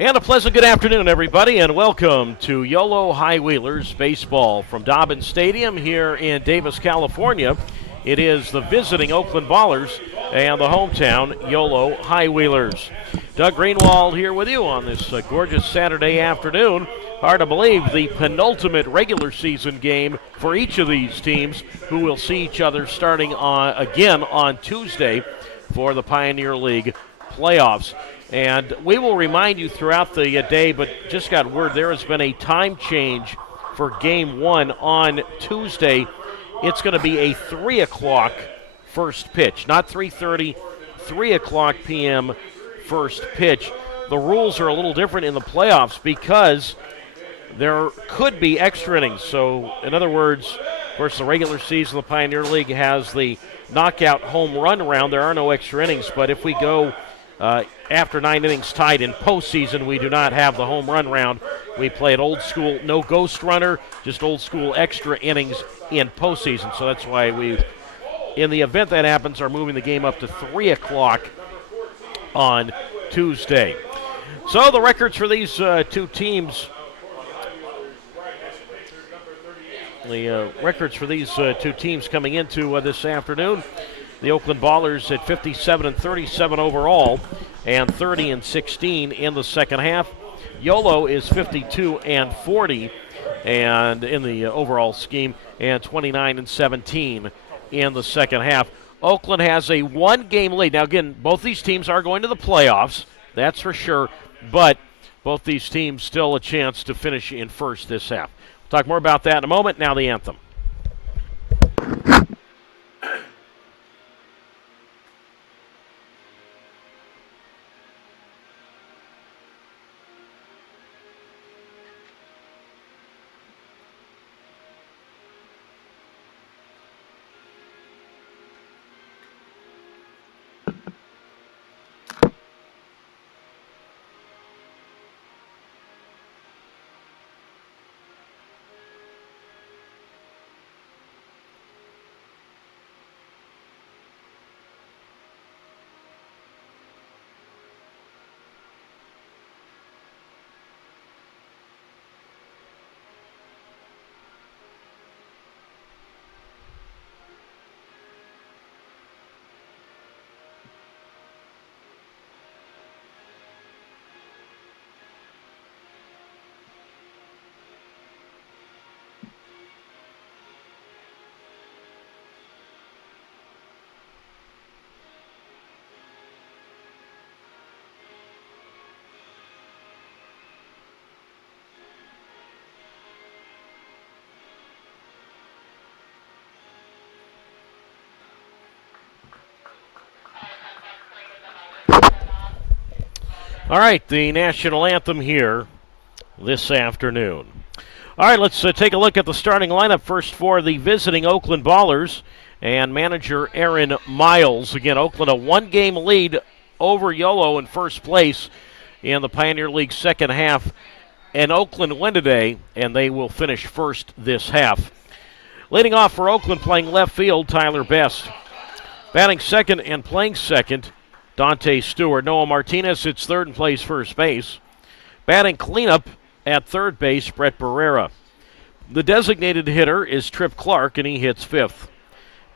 And a pleasant good afternoon, everybody, and welcome to Yolo High Wheelers Baseball from Dobbins Stadium here in Davis, California. It is the visiting Oakland Ballers and the hometown Yolo High Wheelers. Doug Greenwald here with you on this gorgeous Saturday afternoon. Hard to believe the penultimate regular season game for each of these teams, who will see each other starting again on Tuesday for the Pioneer League playoffs. And we will remind you throughout the day, but just got word there has been a time change for Game 1 on Tuesday. It's going to be a 3 o'clock first pitch, not 3:30, 3 o'clock p.m. first pitch. The rules are a little different in the playoffs because there could be extra innings. So, in other words, of course, the regular season, the Pioneer League has the knockout home run round. There are no extra innings, but if we go after 9 innings tied in postseason, we do not have the home run round. We play it old school, no ghost runner, just old school extra innings in postseason. So that's why we, in the event that happens, are moving the game up to 3 o'clock on Tuesday. So the records for these two teams, coming into this afternoon. The Oakland Ballers at 57-37 overall and 30-16 in the second half. Yolo is 52-40 and in the overall scheme, and 29-17 in the second half. Oakland has a one-game lead. Now, again, both these teams are going to the playoffs, that's for sure, but both these teams still a chance to finish in first this half. We'll talk more about that in a moment. Now the anthem. All right, the national anthem here this afternoon. All right, let's take a look at the starting lineup first for the visiting Oakland Ballers and manager Aaron Miles. Again, Oakland a one-game lead over Yolo in first place in the Pioneer League second half. And Oakland win today, and they will finish first this half. Leading off for Oakland, playing left field, Tyler Best. Batting second and playing second, Dante Stewart. Noah Martinez sits third and plays first base. Batting cleanup at third base, Brett Barrera. The designated hitter is Tripp Clark, and he hits fifth.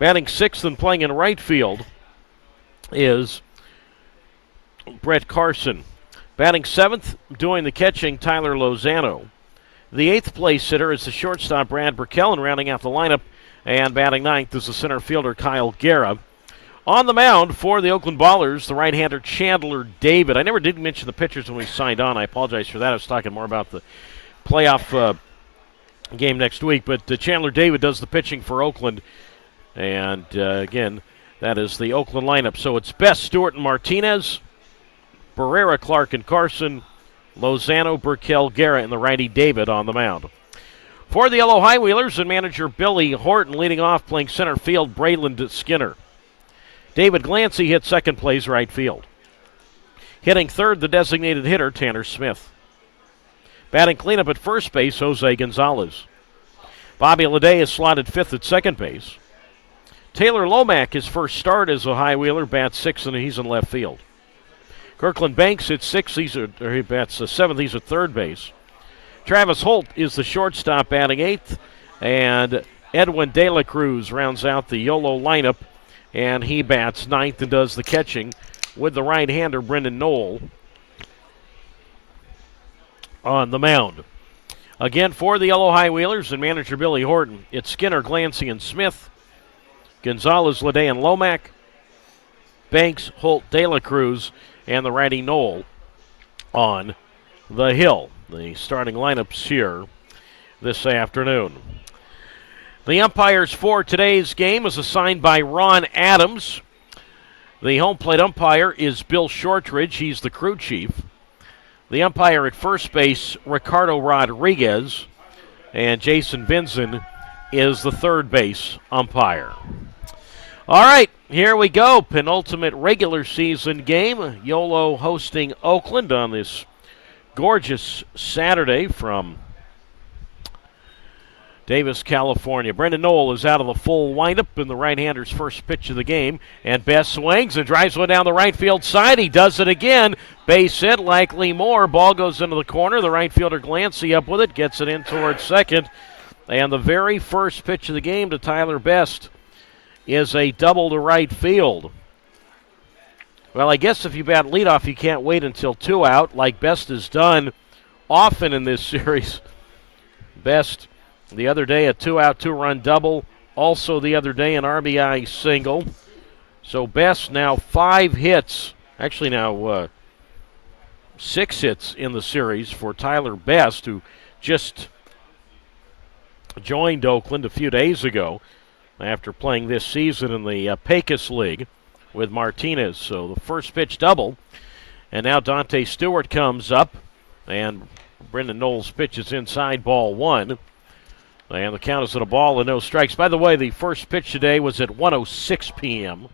Batting sixth and playing in right field is Brett Carson. Batting seventh, doing the catching, Tyler Lozano. The eighth place hitter is the shortstop, Brad Burkell, and rounding out the lineup, and batting ninth is the center fielder, Kyle Guerra. On the mound for the Oakland Ballers, the right-hander Chandler David. I never did mention the pitchers when we signed on. I apologize for that. I was talking more about the playoff game next week. But Chandler David does the pitching for Oakland. And, again, that is the Oakland lineup. So it's Best, Stewart, and Martinez, Barrera, Clark, and Carson, Lozano, Burkell, Guerra, and the righty David on the mound. For the Yellow High Wheelers and manager Billy Horton leading off, playing center field, Braylon Skinner. David Glancy hits second, plays right field. Hitting third, the designated hitter, Tanner Smith. Batting cleanup at first base, Jose Gonzalez. Bobby Leday is slotted fifth at second base. Taylor Lomack, his first start as a high wheeler, bats sixth, and he's in left field. Kirkland Banks at 6th. He bats 7th. He's at third base. Travis Holt is the shortstop, batting 8th. And Edwin De La Cruz rounds out the Yolo lineup, and he bats 9th and does the catching with the right-hander Brendan Knoll on the mound. Again, for the Yellow High Wheelers and manager Billy Horton, it's Skinner, Glancy, and Smith, Gonzalez, Lede, and Lomack, Banks, Holt, De La Cruz, and the righty Knoll on the hill. The starting lineups here this afternoon. The umpires for today's game is assigned by Ron Adams. The home plate umpire is Bill Shortridge. He's the crew chief. The umpire at first base, Ricardo Rodriguez. And Jason Vinson is the third base umpire. All right, here we go. Penultimate regular season game. Yolo hosting Oakland on this gorgeous Saturday from Davis, California. Brendan Knoll is out of the full windup in the right-hander's first pitch of the game. And Best swings and drives one down the right field side. He does it again. Base hit, likely more. Ball goes into the corner. The right fielder Glancy up with it, gets it in towards second. And the very first pitch of the game to Tyler Best is a double to right field. Well, I guess if you bat leadoff, you can't wait until 2 out, like Best has done often in this series. Best the other day, a 2-out, 2-run double. Also the other day, an RBI single. So Best now 5 hits. Actually now 6 hits in the series for Tyler Best, who just joined Oakland a few days ago after playing this season in the Pecos League with Martinez. So the first pitch double. And now Dante Stewart comes up, and Brendan Knoll's pitch is inside, ball 1. And the count is at a ball and no strikes. By the way, the first pitch today was at 1:06 p.m.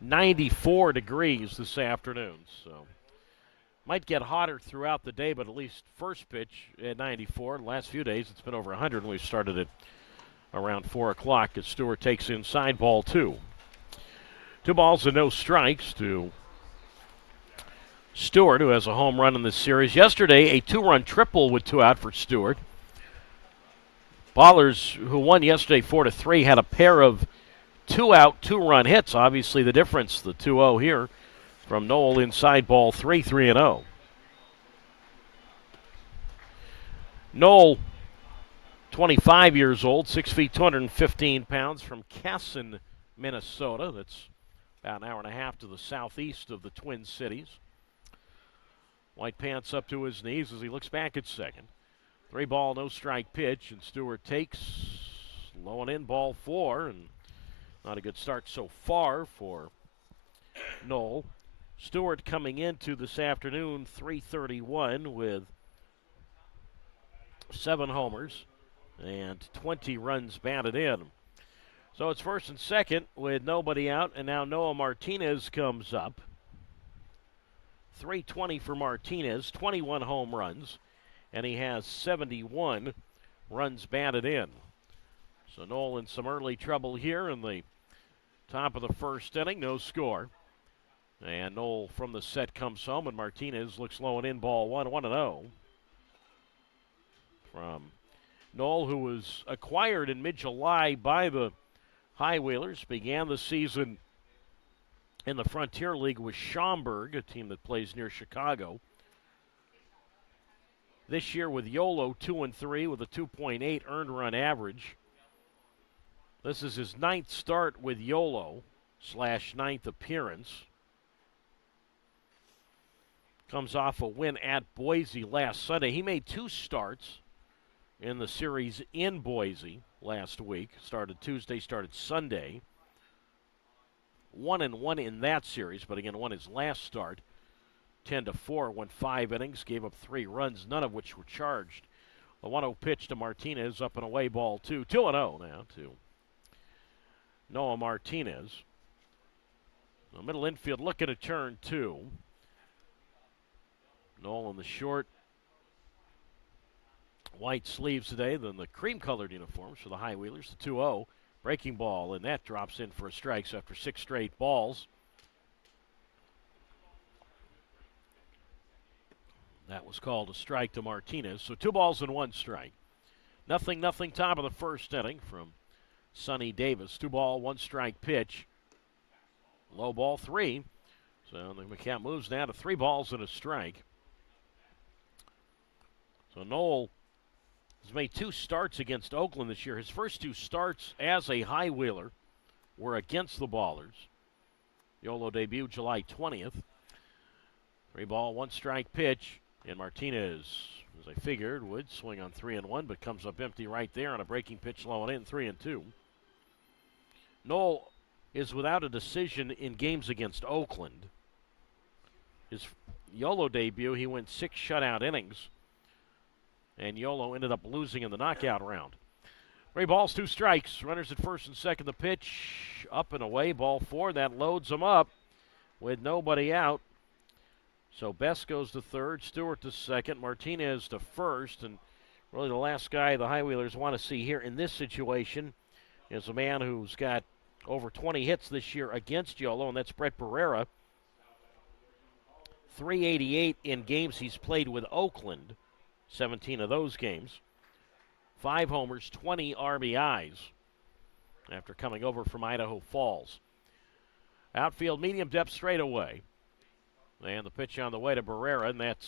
94 degrees this afternoon. So might get hotter throughout the day, but at least first pitch at 94. The last few days it's been over 100, and we've started at around 4 o'clock as Stewart takes inside, ball 2. 2 balls and no strikes to Stewart, who has a home run in this series. Yesterday, a 2-run triple with 2 out for Stewart. Ballers, who won yesterday 4-3, had a pair of 2-out, 2-run hits. Obviously the difference, the 2-0 here from Knoll inside, ball 3, 3-0. Knoll, 25 years old, 6 feet, 215 pounds, from Casson, Minnesota. That's about an hour and a half to the southeast of the Twin Cities. White pants up to his knees as he looks back at second. 3-ball, no strike pitch, and Stewart takes low and in, ball 4, and not a good start so far for Knoll. Stewart coming into this afternoon, .331 with 7 homers and 20 runs batted in. So it's first and second with nobody out, and now Noah Martinez comes up. .320 for Martinez, 21 home runs, and he has 71 runs batted in. So Knoll in some early trouble here in the top of the first inning, no score. And Knoll from the set comes home, and Martinez looks low and in, ball 1, 1-0. From Knoll, who was acquired in mid-July by the High Wheelers, began the season in the Frontier League with Schaumburg, a team that plays near Chicago. This year with Yolo, 2-3 with a 2.8 earned run average. This is his 9th start with Yolo / 9th appearance. Comes off a win at Boise last Sunday. He made 2 starts in the series in Boise last week. Started Tuesday, started Sunday. 1-1 in that series, but again, won his last start. 10-4, went 5 innings, gave up 3 runs, none of which were charged. A 1-0 pitch to Martinez, up and away, ball 2. 2-0 now to Noah Martinez. The middle infield looking to turn 2. Knoll in the short white sleeves today, then the cream-colored uniforms for the High Wheelers. The 2-0, breaking ball, and that drops in for a strike after 6 straight balls. That was called a strike to Martinez. So 2 balls and 1 strike. Nothing, top of the first inning from Sonny Davis. 2 ball, 1 strike pitch. Low ball 3. So the count moves now to 3 balls and a strike. So Noel has made 2 starts against Oakland this year. His first 2 starts as a high wheeler were against the Ballers. Yolo debuted July 20th. 3 ball, 1 strike pitch. And Martinez, as I figured, would swing on 3-1, but comes up empty right there on a breaking pitch low and in, 3-2. Noel is without a decision in games against Oakland. His Yolo debut, he went 6 shutout innings, and Yolo ended up losing in the knockout round. 3 balls, 2 strikes. Runners at first and second. The pitch up and away. Ball 4. That loads him up with nobody out. So Best goes to third, Stewart to second, Martinez to first, and really the last guy the High Wheelers want to see here in this situation is a man who's got over 20 hits this year against Yolo, and that's Brett Barrera. 388 in games he's played with Oakland, 17 of those games. 5 homers, 20 RBIs after coming over from Idaho Falls. Outfield medium depth straightaway. And the pitch on the way to Barrera, and that's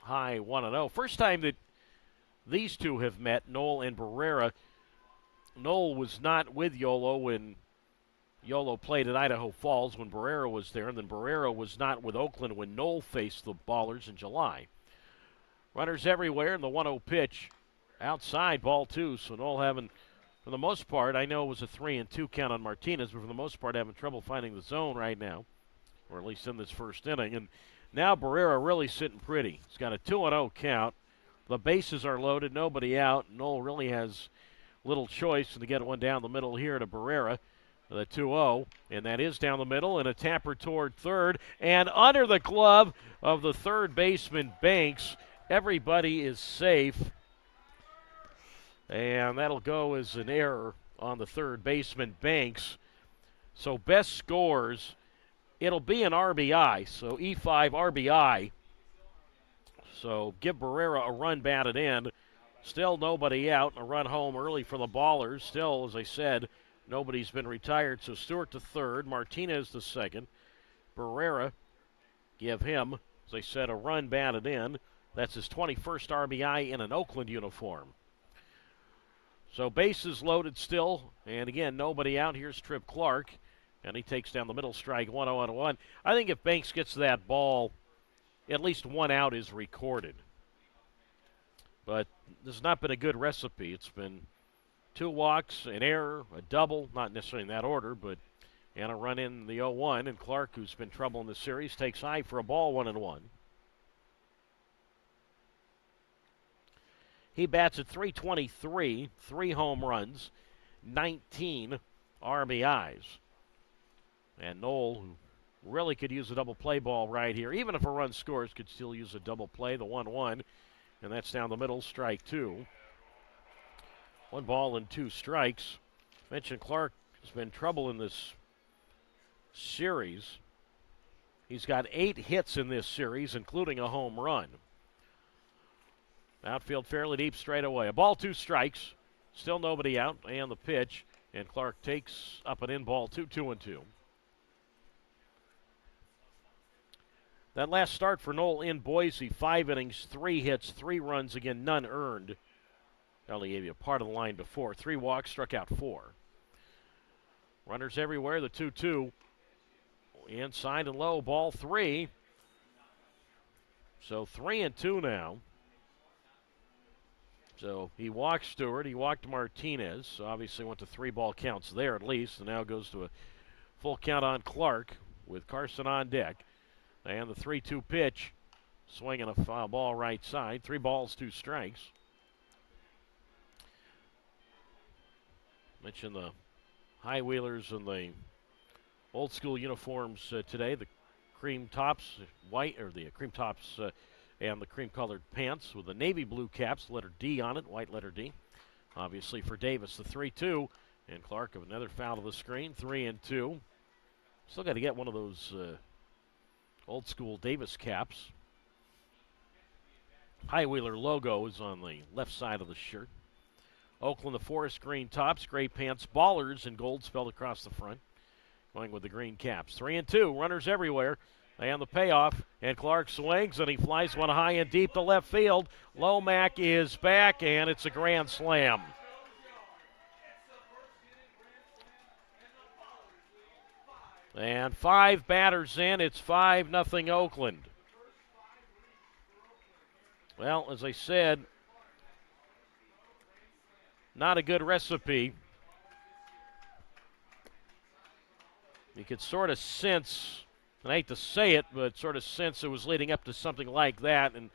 high 1-0. First time that these two have met, Noel and Barrera. Noel was not with Yolo when Yolo played at Idaho Falls when Barrera was there, and then Barrera was not with Oakland when Noel faced the Ballers in July. Runners everywhere, and the 1-0 pitch outside, ball 2. So Noel having, for the most part, I know it was a 3-2 count on Martinez, but for the most part having trouble finding the zone right now, or at least in this first inning. And now Barrera really sitting pretty. He's got a 2-0 count. The bases are loaded, nobody out. Noel really has little choice to get one down the middle here to Barrera. The 2-0, and that is down the middle, and a tapper toward third, and under the glove of the third baseman, Banks. Everybody is safe, and that'll go as an error on the third baseman, Banks. So Best scores. It'll be an RBI, so E5 RBI. So give Barrera a run batted in. Still nobody out, and a run home early for the Ballers. Still, as I said, nobody's been retired, so Stewart to third, Martinez to second. Barrera, give him, as I said, a run batted in. That's his 21st RBI in an Oakland uniform. So bases loaded still, and again, nobody out. Here's Trip Clark, and he takes down the middle, strike 1-0-1. I think if Banks gets that ball, at least 1 out is recorded. But this has not been a good recipe. It's been 2 walks, an error, a double, not necessarily in that order, but and a run in the 0-1. And Clark, who's been trouble in the series, takes high for a ball, 1-1. He bats at .323, 3 home runs, 19 RBIs. And Noel, who really could use a double play ball right here, even if a run scores, could still use a double play, the 1-1. And that's down the middle, strike 2. 1 ball and 2 strikes. Mentioned Clark has been trouble in this series. He's got 8 hits in this series, including a home run. Outfield fairly deep straight away. A ball, 2 strikes. Still nobody out, and the pitch. And Clark takes up an in ball, 2-2-2. That last start for Noel in Boise, 5 innings, 3 hits, 3 runs, again, none earned. I only gave you a part of the line before. 3 walks, struck out 4. Runners everywhere, the 2-2. Inside and low, ball 3. So 3-2 now. So he walked Stewart, he walked Martinez. So obviously went to 3 ball counts there at least, and now goes to a full count on Clark with Carson on deck. And the 3-2 pitch, swinging a foul ball right side. 3 balls, 2 strikes. Mentioned the High Wheelers and the old school uniforms today. The cream tops, white, or the cream tops and the cream colored pants with the navy blue caps, letter D on it, white letter D. Obviously for Davis, the 3-2. And Clark of another foul to the screen, 3-2. Still got to get one of those old school Davis caps. High Wheeler logo is on the left side of the shirt. Oakland, the forest green tops, gray pants, ballers in gold spelled across the front. Going with the green caps. 3-2, runners everywhere. And the payoff, and Clark swings, and he flies one high and deep to left field. Lomack is back, and it's a grand slam. And 5 batters in, it's 5-0 Oakland. Well, as I said, not a good recipe. You could sort of sense, and I hate to say it, but sort of sense it was leading up to something like that, and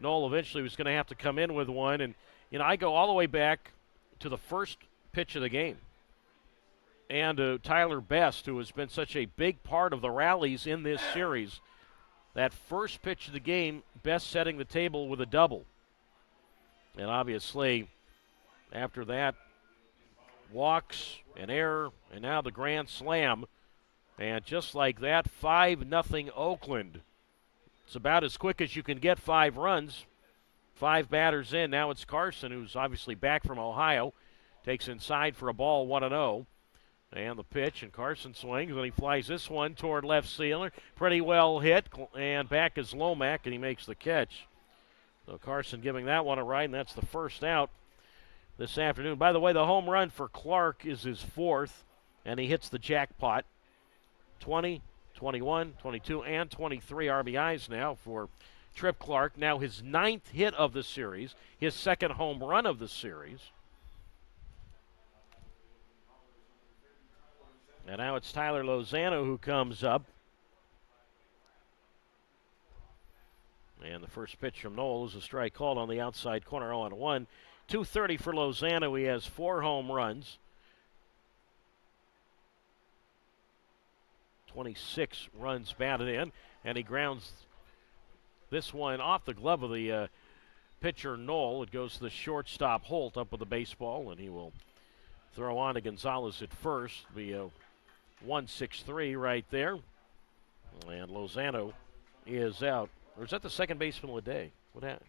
Noel eventually was going to have to come in with one. And, I go all the way back to the first pitch of the game. And Tyler Best, who has been such a big part of the rallies in this series. That first pitch of the game, Best setting the table with a double. And obviously, after that, walks, an error, and now the grand slam. And just like that, 5-0 Oakland. It's about as quick as you can get 5 runs. 5 batters in. Now it's Carson, who's obviously back from Ohio. Takes inside for a ball, 1-0. And the pitch, and Carson swings, and he flies this one toward left fielder. Pretty well hit, and back is Lomack, and he makes the catch. So Carson giving that one a ride, and that's the first out this afternoon. By the way, the home run for Clark is his 4th, and he hits the jackpot. 20, 21, 22, and 23 RBIs now for Trip Clark. Now his 9th hit of the series, his 2nd home run of the series. And now it's Tyler Lozano who comes up. And the first pitch from Noel is a strike called on the outside corner, 0-1. 230 for Lozano. He has 4 home runs. 26 runs batted in. And he grounds this one off the glove of the pitcher Noel. It goes to the shortstop Holt up with the baseball, and he will throw on to Gonzalez at first. Be a 1-6-3 right there. And Lozano is out. Or is that the second baseman of the day? What happened?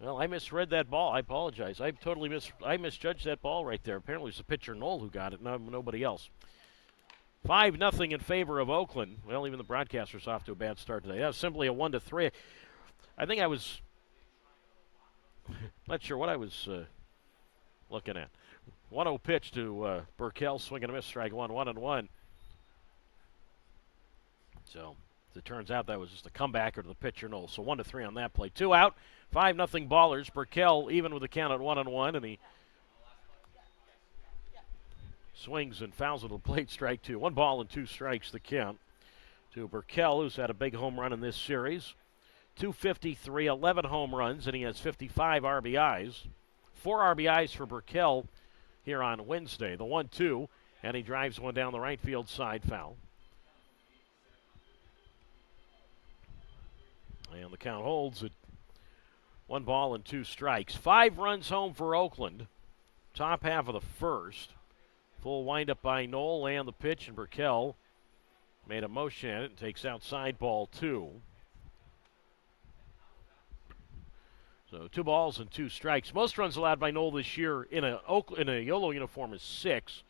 Well, I misread that ball. I apologize. I misjudged that ball right there. Apparently it's the pitcher Noel who got it, nobody else. 5-0 in favor of Oakland. Well, even the broadcaster's off to a bad start today. That was simply a 1-3. I think I was not sure what I was looking at. 1-0 pitch to Burkell, swing and a miss, strike 1, 1-1. So, as it turns out, that was just a comebacker to the pitcher Noel. So 1-3 on that play. 2 out, 5-0 Ballers. Burkell even with the count at 1-1, and he swings and fouls it to the plate, strike 2. 1 ball and 2 strikes the count to Burkell, who's had a big home run in this series. 253, 11 home runs, and he has 55 RBIs. 4 RBIs for Burkell here on Wednesday. The 1-2, and he drives one down the right field side, foul. And the count holds at 1 ball and 2 strikes. 5 runs home for Oakland. Top half of the first. Full windup by Noel and the pitch, and Burkell made a motion at it and takes outside ball 2. So 2 balls and 2 strikes. Most runs allowed by Noel this year in a Yolo uniform is 6.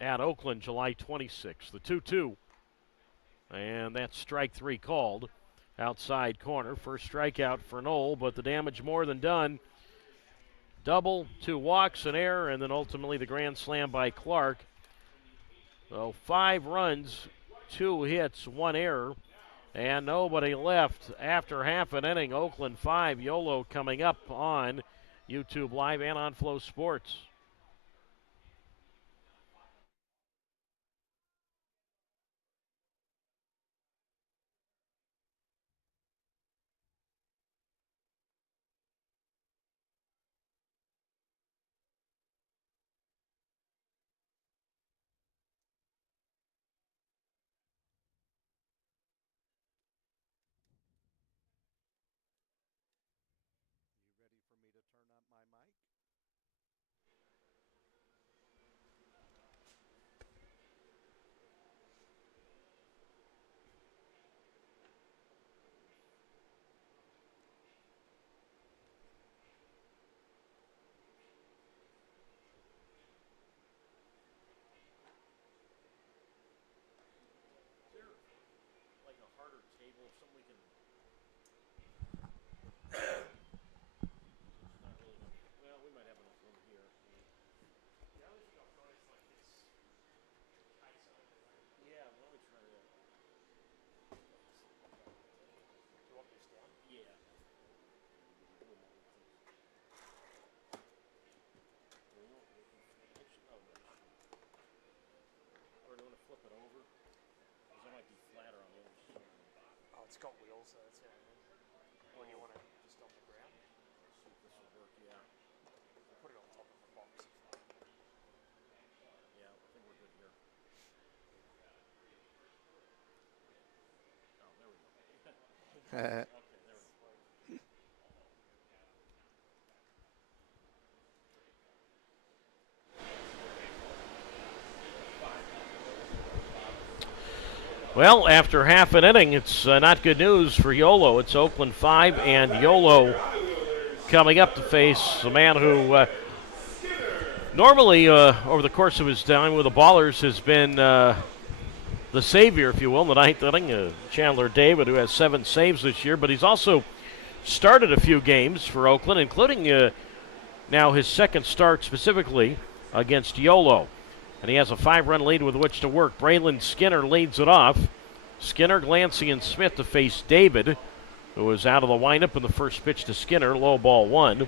At Oakland, July 26th. The 2-2. And that's strike 3 called. Outside corner. First strikeout for Noel, but the damage more than done. Double, 2 walks, an error, and then ultimately the grand slam by Clark. So 5 runs, 2 hits, 1 error, and nobody left after half an inning. Oakland 5, Yolo coming up on YouTube Live and on Flow Sports. You ready for me to turn up my mic? It's got wheels, so that's it. Or do you want it just on the ground? See if this will work, yeah. We'll put it on top of the box. Yeah, I think we're good here. Oh, there we go. Okay, there we go. Well, after half an inning, it's not good news for Yolo. It's Oakland 5, and Yolo coming up to face a man who normally, over the course of his time with the Ballers, has been the savior, if you will, in the ninth inning. Chandler David, who has 7 saves this year, but he's also started a few games for Oakland, including now his second start specifically against Yolo. And he has a 5-run lead with which to work. Braylon Skinner leads it off. Skinner, Glancy, and Smith to face David, who was out of the windup in the first pitch to Skinner. Low ball 1.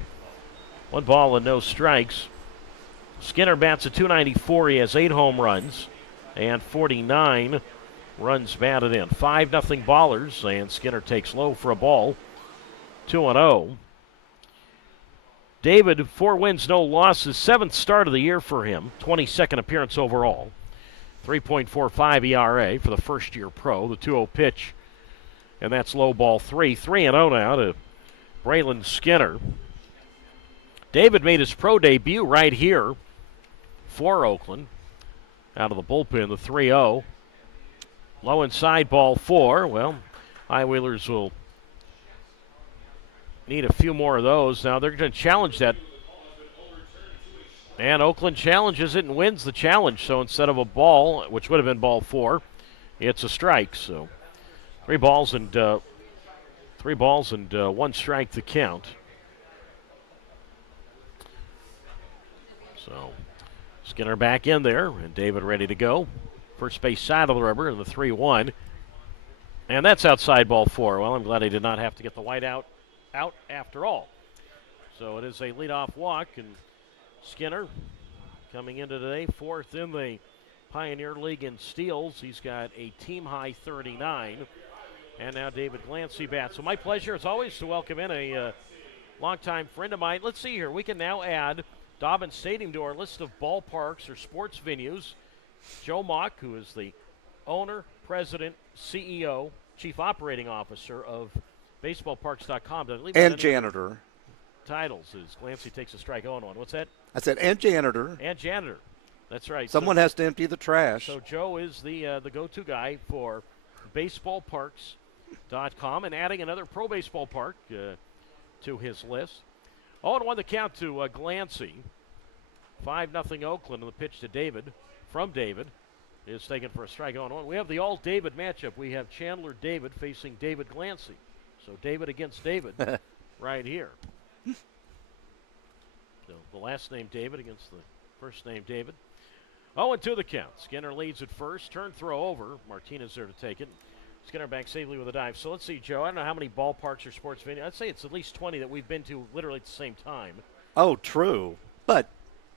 1 ball and no strikes. Skinner bats at .294. He has 8 home runs and 49 runs batted in. 5-0 Ballers, and Skinner takes low for a ball. 2-0. David, 4 wins, no losses. 7th start of the year for him. 22nd appearance overall. 3.45 ERA for the first-year pro. The 2-0 pitch, and that's low ball 3. 3-0 now to Braylon Skinner. David made his pro debut right here for Oakland. Out of the bullpen, the 3-0. Low inside, ball 4. Well, High Wheelers will need a few more of those. Now they're going to challenge that. And Oakland challenges it and wins the challenge. So instead of a ball, which would have been ball 4, it's a strike. So 3 balls and 1 strike to count. So Skinner back in there, and David ready to go. First base side of the rubber in the 3-1. And that's outside ball 4. Well, I'm glad he did not have to get the white out after all. So it is a leadoff walk, and Skinner coming into today, 4th in the Pioneer League in steals. He's got a team-high 39. And now David Glancy bats. So my pleasure, as always, to welcome in a longtime friend of mine. Let's see here. We can now add Dobbin Stadium to our list of ballparks or sports venues. Joe Mock, who is the owner, president, CEO, chief operating officer of baseballparks.com. And janitor. Titles is Glancy takes a strike 0-1. What's that? I said, and janitor. And janitor. That's right. Someone has to empty the trash. So Joe is the go-to guy for baseballparks.com, and adding another pro baseball park to his list. 0-1 the count to Glancy. 5-0 Oakland on the pitch to David. From David is taken for a strike 0-1. We have the all-David matchup. We have Chandler David facing David Glancy. So David against David right here. So the last name David against the first name David. 0-2 the count. Skinner leads at first. Turn throw over. Martinez there to take it. Skinner back safely with a dive. So let's see, Joe. I don't know how many ballparks or sports venues. I'd say it's at least 20 that we've been to literally at the same time. Oh, true. But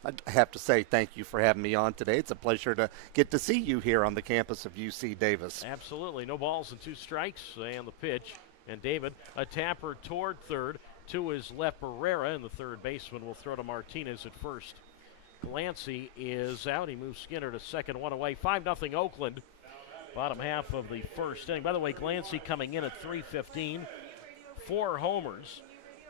I have to say thank you for having me on today. It's a pleasure to get to see you here on the campus of UC Davis. Absolutely. No balls and 2 strikes, and the pitch. And David, a tapper toward third to his left. Barrera, and the third baseman will throw to Martinez at first. Glancy is out. He moves Skinner to second, 1 away. 5-0 Oakland. Bottom half of the first inning. By the way, Glancy coming in at .315. 4 homers,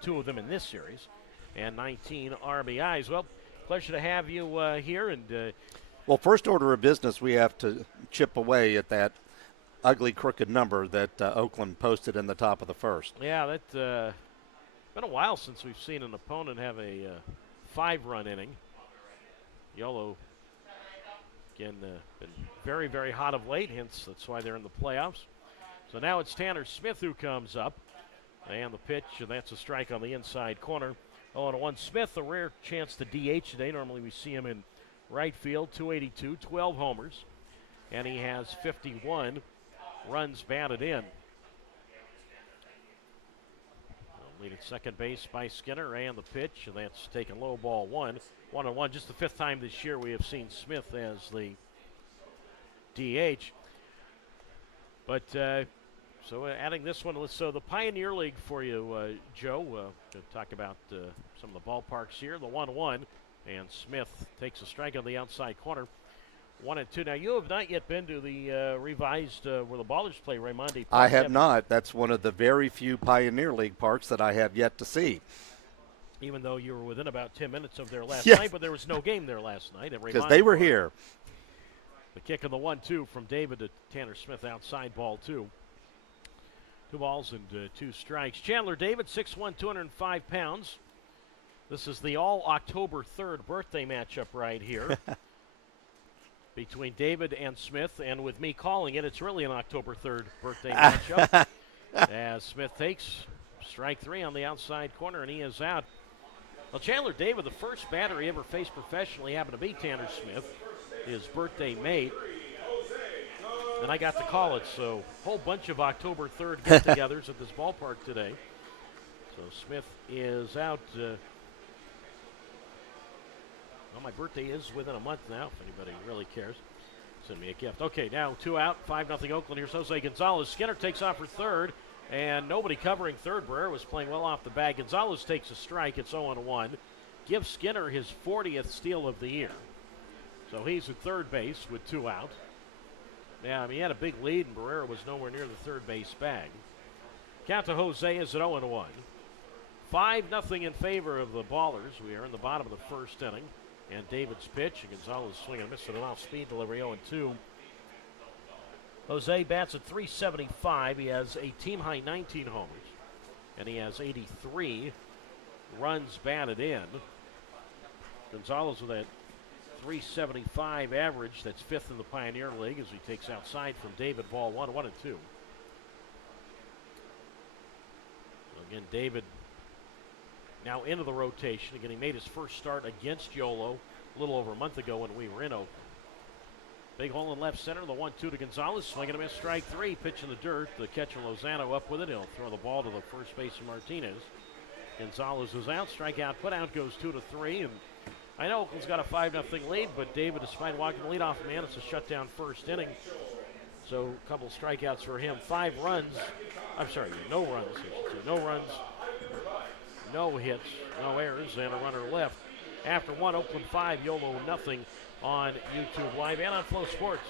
2 of them in this series, and 19 RBIs. Well, pleasure to have you here. And well, first order of business, we have to chip away at that ugly, crooked number that Oakland posted in the top of the first. Yeah, that's been a while since we've seen an opponent have a 5-run inning. Yolo, again, been very, very hot of late, hence that's why they're in the playoffs. So now it's Tanner Smith who comes up, and the pitch, and that's a strike on the inside corner. 0-1 Smith, a rare chance to DH today. Normally we see him in right field, 282, 12 homers, and he has 51 runs batted in. Lead at second base by Skinner, and the pitch, and that's taken low, ball 1. 1-1, just the 5th time this year we have seen Smith as the DH. But So adding this one, so the Pioneer League for you, Joe, to talk about some of the ballparks here. The 1-1, and Smith takes a strike on the outside corner. 1-2. Now, you have not yet been to the revised where the Ballers play, Raimondi Park. I have not. That's one of the very few Pioneer League parks that I have yet to see. Even though you were within about 10 minutes of there last Yes. night, but there was no game there last night. Because they were here. The kick of the 1-2 from David to Tanner Smith, outside ball 2. 2 balls and 2 strikes. Chandler David, 6'1", 205 pounds. This is the all October 3rd birthday matchup right here between David and Smith. And with me calling it, it's really an October 3rd birthday matchup. As Smith takes strike 3 on the outside corner, and he is out. Well, Chandler David, the first batter he ever faced professionally, happened to be Tanner Smith, his birthday mate. And I got to call it, so a whole bunch of October 3rd get-togethers at this ballpark today. So Smith is out. Well, my birthday is within a month now, if anybody really cares. Send me a gift. Okay, now 2 out, 5-0 Oakland. Here's Jose Gonzalez. Skinner takes off for third, and nobody covering third. Barrera was playing well off the bag. Gonzalez takes a strike. It's 0-1. Gives Skinner his 40th steal of the year. So he's at third base with 2 out. Yeah, I mean, he had a big lead, and Barrera was nowhere near the third base bag. Count to Jose is at 0-1. 5-0 in favor of the Ballers. We are in the bottom of the first inning. And David's pitch, and Gonzalez swinging and missing an off-speed delivery, 0-2. Jose bats at .375. He has a team-high 19 homers, and he has 83 runs batted in. Gonzalez with that .375 average, that's 5th in the Pioneer League as he takes outside from David. Ball 1-2. So again, David now into the rotation. Again, he made his first start against Yolo a little over a month ago when we were in Oakland. Big hole in left center, the 1-2 to Gonzalez. Swinging a miss, strike 3, pitch in the dirt. The catcher Lozano up with it. He'll throw the ball to the first baseman Martinez. Gonzalez is out, strikeout, put out, goes 2-3. And I know Oakland's got a 5-0 lead, but David, despite walking the leadoff man, it's a shutdown first inning. So a couple strikeouts for him. 5 runs. I'm sorry, no runs. I should say. No runs, no hits, no errors, and a runner left. After 1, Oakland 5, Yolo nothing on YouTube Live and on Flow Sports.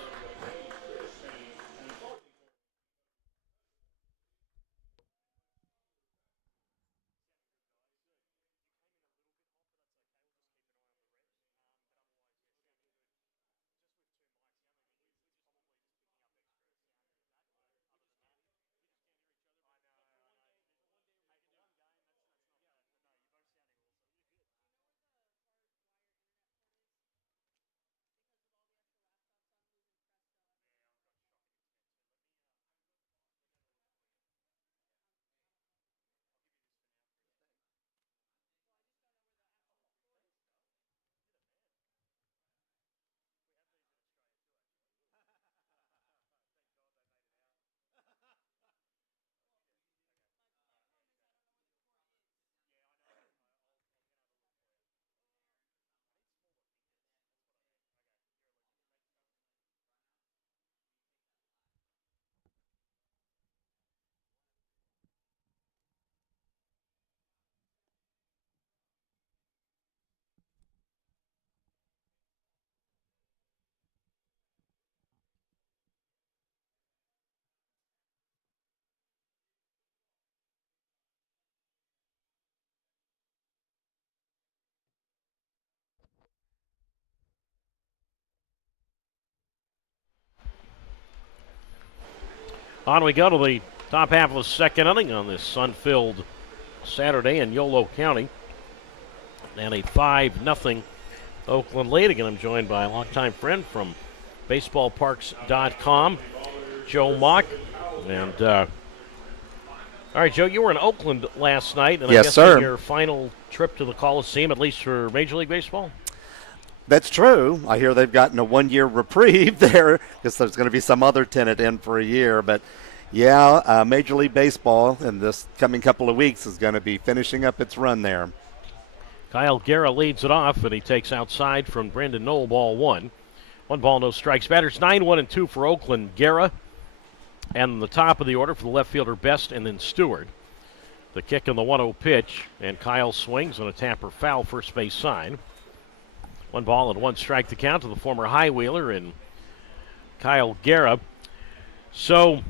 On we go to the top half of the second inning on this sun-filled Saturday in Yolo County. And a 5-0 Oakland lead. Again, I'm joined by a longtime friend from baseballparks.com, Joe Mock. And, all right, Joe, you were in Oakland last night. And Yes, I guess sir. your final trip to the Coliseum, at least for Major League Baseball? That's true. I hear they've gotten a 1-year reprieve there because there's going to be some other tenant in for a year. But, yeah, Major League Baseball in this coming couple of weeks is going to be finishing up its run there. Kyle Guerra leads it off, and he takes outside from Brandon Knoll, ball 1. 1 ball, no strikes. Batters 9-1-2 for Oakland. Guerra And the top of the order for the left fielder, Best, and then Stewart. The kick on the 1-0 pitch, and Kyle swings on a tapper foul, first base sign. 1 ball and 1 strike to count to the former high wheeler and Kyle Guerra. So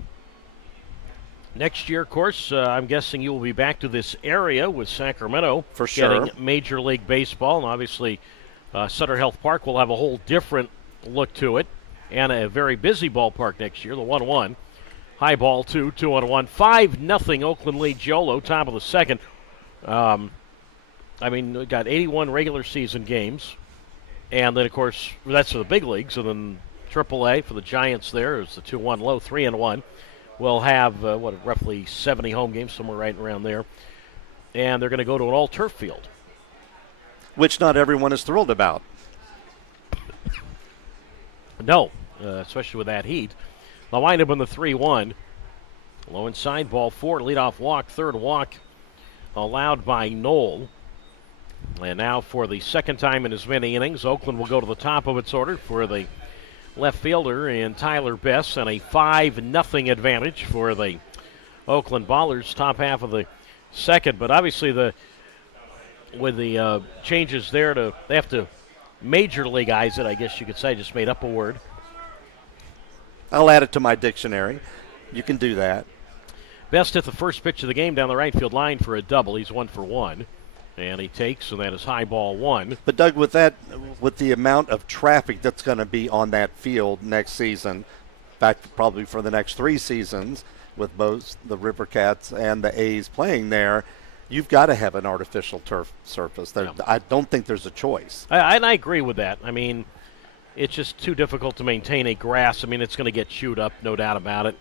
next year, of course, I'm guessing you will be back to this area with Sacramento. For sure. Getting Major League Baseball, and obviously Sutter Health Park will have a whole different look to it, and a very busy ballpark next year, the 1-1. High ball, 2-1. 5-0 Oakland leads Yolo, top of the second. We got 81 regular season games. And then, of course, that's for the big leagues. And then AAA for the Giants there is the 2-1 low, 3-1. We'll have, roughly 70 home games, somewhere right around there. And they're going to go to an all-turf field. Which not everyone is thrilled about. No, especially with that heat. They'll wind up in the 3-1. Low inside, ball 4, leadoff walk, third walk allowed by Knoll. And now for the second time in as many innings, Oakland will go to the top of its order for the left fielder and Tyler Best, and a 5-0 advantage for the Oakland Ballers, top half of the second. But obviously with the changes there, they have to major leagueize it, I guess you could say. I just made up a word. I'll add it to my dictionary. You can do that. Best hit the first pitch of the game down the right field line for a double. He's 1 for 1. And he takes, and that is high ball 1. But Doug, with the amount of traffic that's going to be on that field next season, in fact, probably for the next 3 seasons, with both the River Cats and the A's playing there, you've got to have an artificial turf surface. Yeah. I don't think there's a choice. And I agree with that. I mean, it's just too difficult to maintain a grass. I mean, it's going to get chewed up, no doubt about it.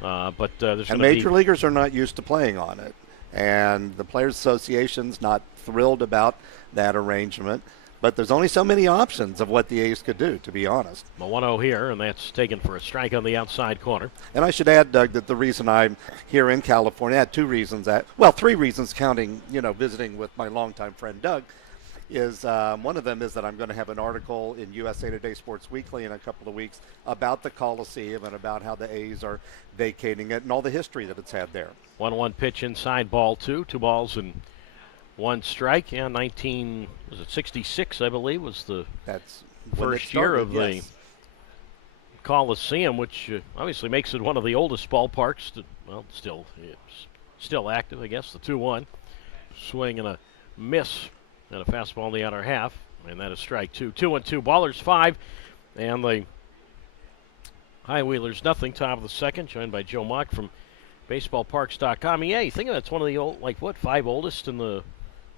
But there's and going to be major leaguers are not used to playing on it. And the Players Association's not thrilled about that arrangement. But there's only so many options of what the A's could do, to be honest. a 1-0 here, and that's taken for a strike on the outside corner. And I should add, Doug, that the reason I'm here in California, I had 2 reasons. 3 reasons counting, visiting with my longtime friend Doug, is one of them is that I'm going to have an article in USA Today Sports Weekly in a couple of weeks about the Coliseum and about how the A's are vacating it and all the history that it's had there. 1-1 pitch inside, ball 2. 2 balls and 1 strike. Yeah, 66, I believe, was the That's first year of the Coliseum, which obviously makes it one of the oldest ballparks. Still active, I guess. The 2-1. Swing and a miss. And a fastball in the outer half, and that is strike 2. 2-2, Ballers 5, and the High Wheelers nothing. Top of the second, joined by Joe Mock from BaseballParks.com. Yeah, you think that's one of the old, 5 oldest in the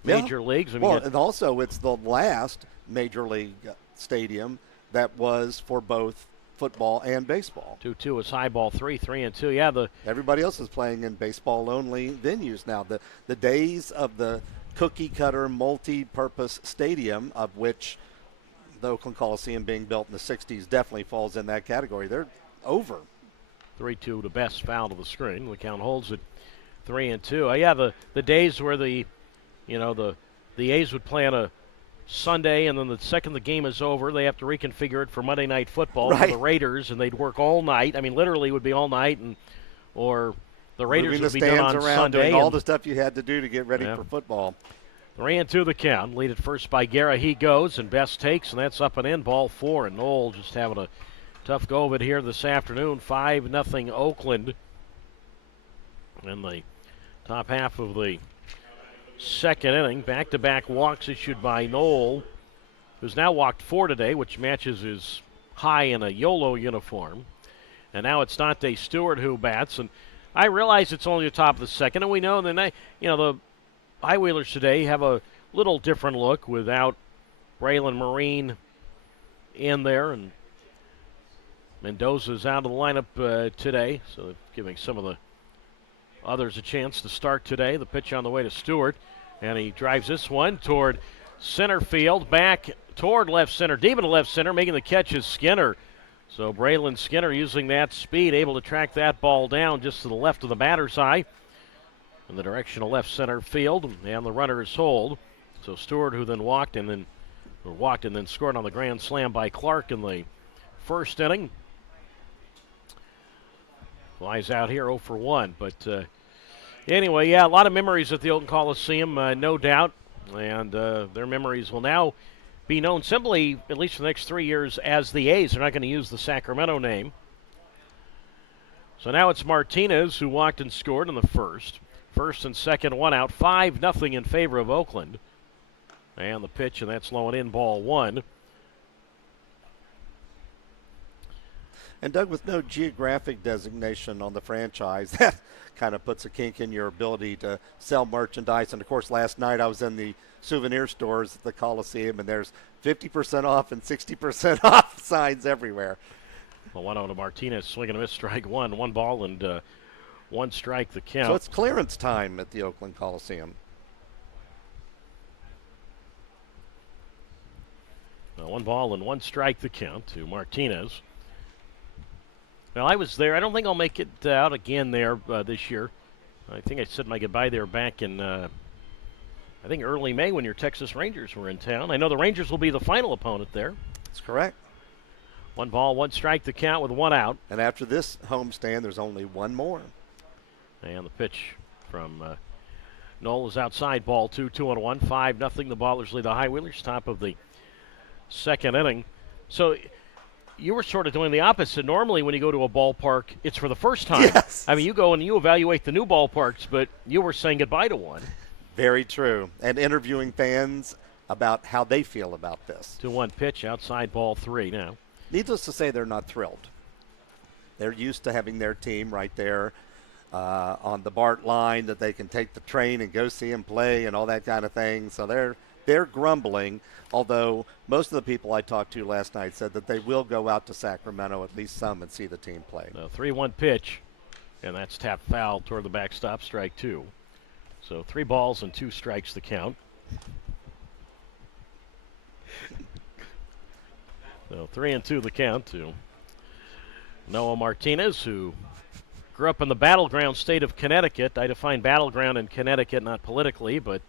major leagues? I mean, and also it's the last major league stadium that was for both football and baseball. 2-2 is high ball 3, 3-2. Yeah, everybody else is playing in baseball-only venues now. The days of the cookie-cutter, multi-purpose stadium, of which the Oakland Coliseum being built in the 60s definitely falls in that category. They're over. 3-2 to Best, foul to the screen. The count holds it 3-2. The days where the A's would play on a Sunday, and then the second the game is over, they have to reconfigure it for Monday Night Football for the Raiders, and they'd work all night. I mean, literally, it would be all night, or the Raiders would be done on Sunday. Doing all the stuff you had to do to get ready for football. 3-2 the count. Lead at first by Guerra. He goes, and Best takes, and that's up and in. Ball 4, and Knoll just having a tough go of it here this afternoon. 5-0 Oakland in the top half of the second inning. Back-to-back walks issued by Knoll, who's now walked 4 today, which matches his high in a Yolo uniform. And now it's Dante Stewart who bats, and I realize it's only the top of the second, and we know the High Wheelers today have a little different look without Braylon Marine in there, and Mendoza's out of the lineup today, so giving some of the others a chance to start today. The pitch on the way to Stewart, and he drives this one toward center field, back toward left center, deep into left center, making the catch is Skinner. So Braylon Skinner using that speed, able to track that ball down just to the left of the batter's eye in the direction of left center field, and the runner is hold. So Stewart, who then walked and then scored on the grand slam by Clark in the first inning. Flies out here 0 for 1. But anyway, yeah, a lot of memories at the Oakland Coliseum, no doubt. And their memories will now be known simply, at least for the next 3 years, as the A's. They're not going to use the Sacramento name. So now it's Martinez who walked and scored in the first. First and second, one out. 5-0 in favor of Oakland. And the pitch, and that's low and in, ball one. And Doug, with no geographic designation on the franchise, that kind of puts a kink in your ability to sell merchandise. And of course, last night I was in the souvenir stores at the Coliseum, and there's 50% off and 60% off signs everywhere. Well, 1-0 to Martinez, swing and a miss, strike one. One ball and one strike, the count. So it's clearance time at the Oakland Coliseum. One ball and one strike, the count to Martinez. Well, I was there. I don't think I'll make it out again there this year. I think I said my goodbye there back in, I think, early May when your Texas Rangers were in town. I know the Rangers will be the final opponent there. That's correct. One ball, one strike, the count with one out. And after this homestand, there's only one more. And the pitch from Knoll is outside, ball two, 2-1, 5-0. The Ballers lead the High Wheelers, top of the second inning. So you were sort of doing the opposite. Normally when you go to a ballpark, it's for the first time. Yes. I mean, you go and you evaluate the new ballparks, but you were saying goodbye to one. Very true. And interviewing fans about how they feel about this. 2-1 pitch, outside, ball three now. Needless to say, they're not thrilled. They're used to having their team right there on the BART line, that they can take the train and go see them play and all that kind of thing. So they're grumbling, although most of the people I talked to last night said that they will go out to Sacramento, at least some, and see the team play. 3-1 pitch, and that's tapped foul toward the backstop, strike two. So 3 balls and 2 strikes the count. So 3-2 the count to Noah Martinez, who grew up in the battleground state of Connecticut. I define battleground in Connecticut not politically, but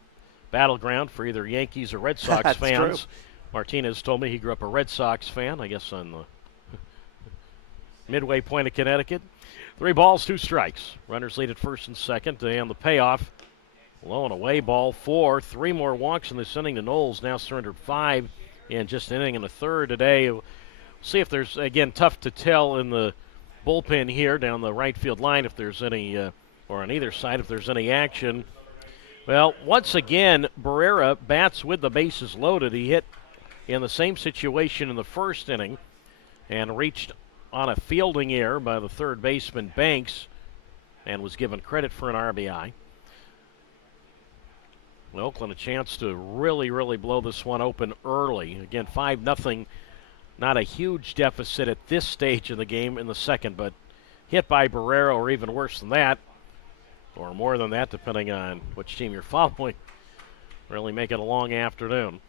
battleground for either Yankees or Red Sox That's fans. true. Martinez told me he grew up a Red Sox fan, I guess on the midway point of Connecticut. 3 balls, 2 strikes. Runners lead at first and second, and the payoff, low and away, ball 4. 3 more walks in this inning. The Knowles now surrendered 5 in just an inning and a third today. We'll see if there's, again, tough to tell in the bullpen here down the right field line if there's any, or on either side if there's any action. Well, once again, Barrera bats with the bases loaded. He hit in the same situation in the first inning and reached on a fielding error by the third baseman Banks and was given credit for an RBI. Well, Oakland a chance to really, really blow this one open early. Again, 5-0. Not a huge deficit at this stage of the game in the second, but hit by Barrera, or even worse than that, or more than that, depending on which team you're following. Really make it a long afternoon.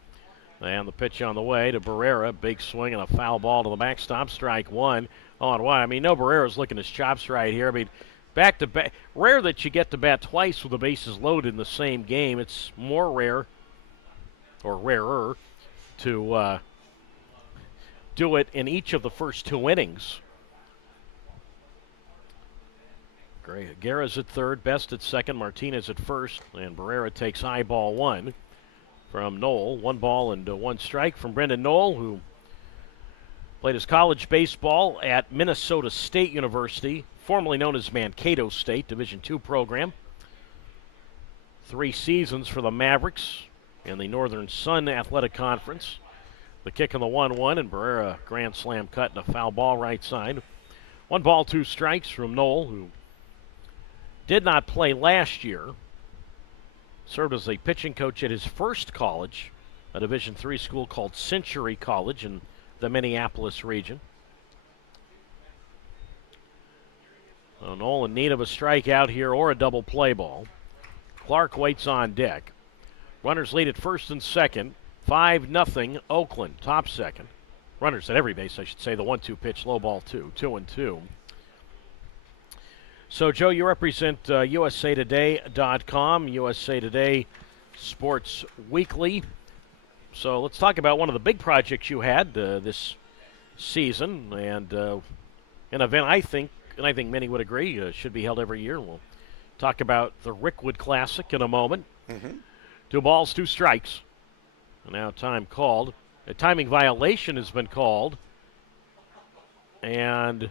And the pitch on the way to Barrera. Big swing and a foul ball to the backstop. Strike one. On one. I mean, no, Barrera's looking his chops right here. I mean, back to back. Rare that you get to bat twice with the bases loaded in the same game. It's more rare, or rarer, to do it in each of the first 2 innings. Guerra's at third, Best at second, Martinez at first, and Barrera takes high, ball 1 from Knoll. 1 ball and 1 strike from Brendan Knoll, who played his college baseball at Minnesota State University, formerly known as Mankato State, Division II program. 3 seasons for the Mavericks in the Northern Sun Athletic Conference. The kick on the 1-1, and Barrera grand slam cut and a foul ball right side. 1 ball, 2 strikes from Knoll, who did not play last year. Served as a pitching coach at his first college, a Division III school called Century College in the Minneapolis region. So Knoll in need of a strikeout here or a double play ball. Clark waits on deck. Runners lead at first and second. 5-0 Oakland, top second. Runners at every base, I should say. The 1-2 pitch, low ball 2, 2-2. So, Joe, you represent USAtoday.com, USA Today Sports Weekly. So let's talk about one of the big projects you had this season, and an event I think and I think many would agree, should be held every year. We'll talk about the Rickwood Classic in a moment. 2 balls, 2 strikes. And now time called. A timing violation has been called. And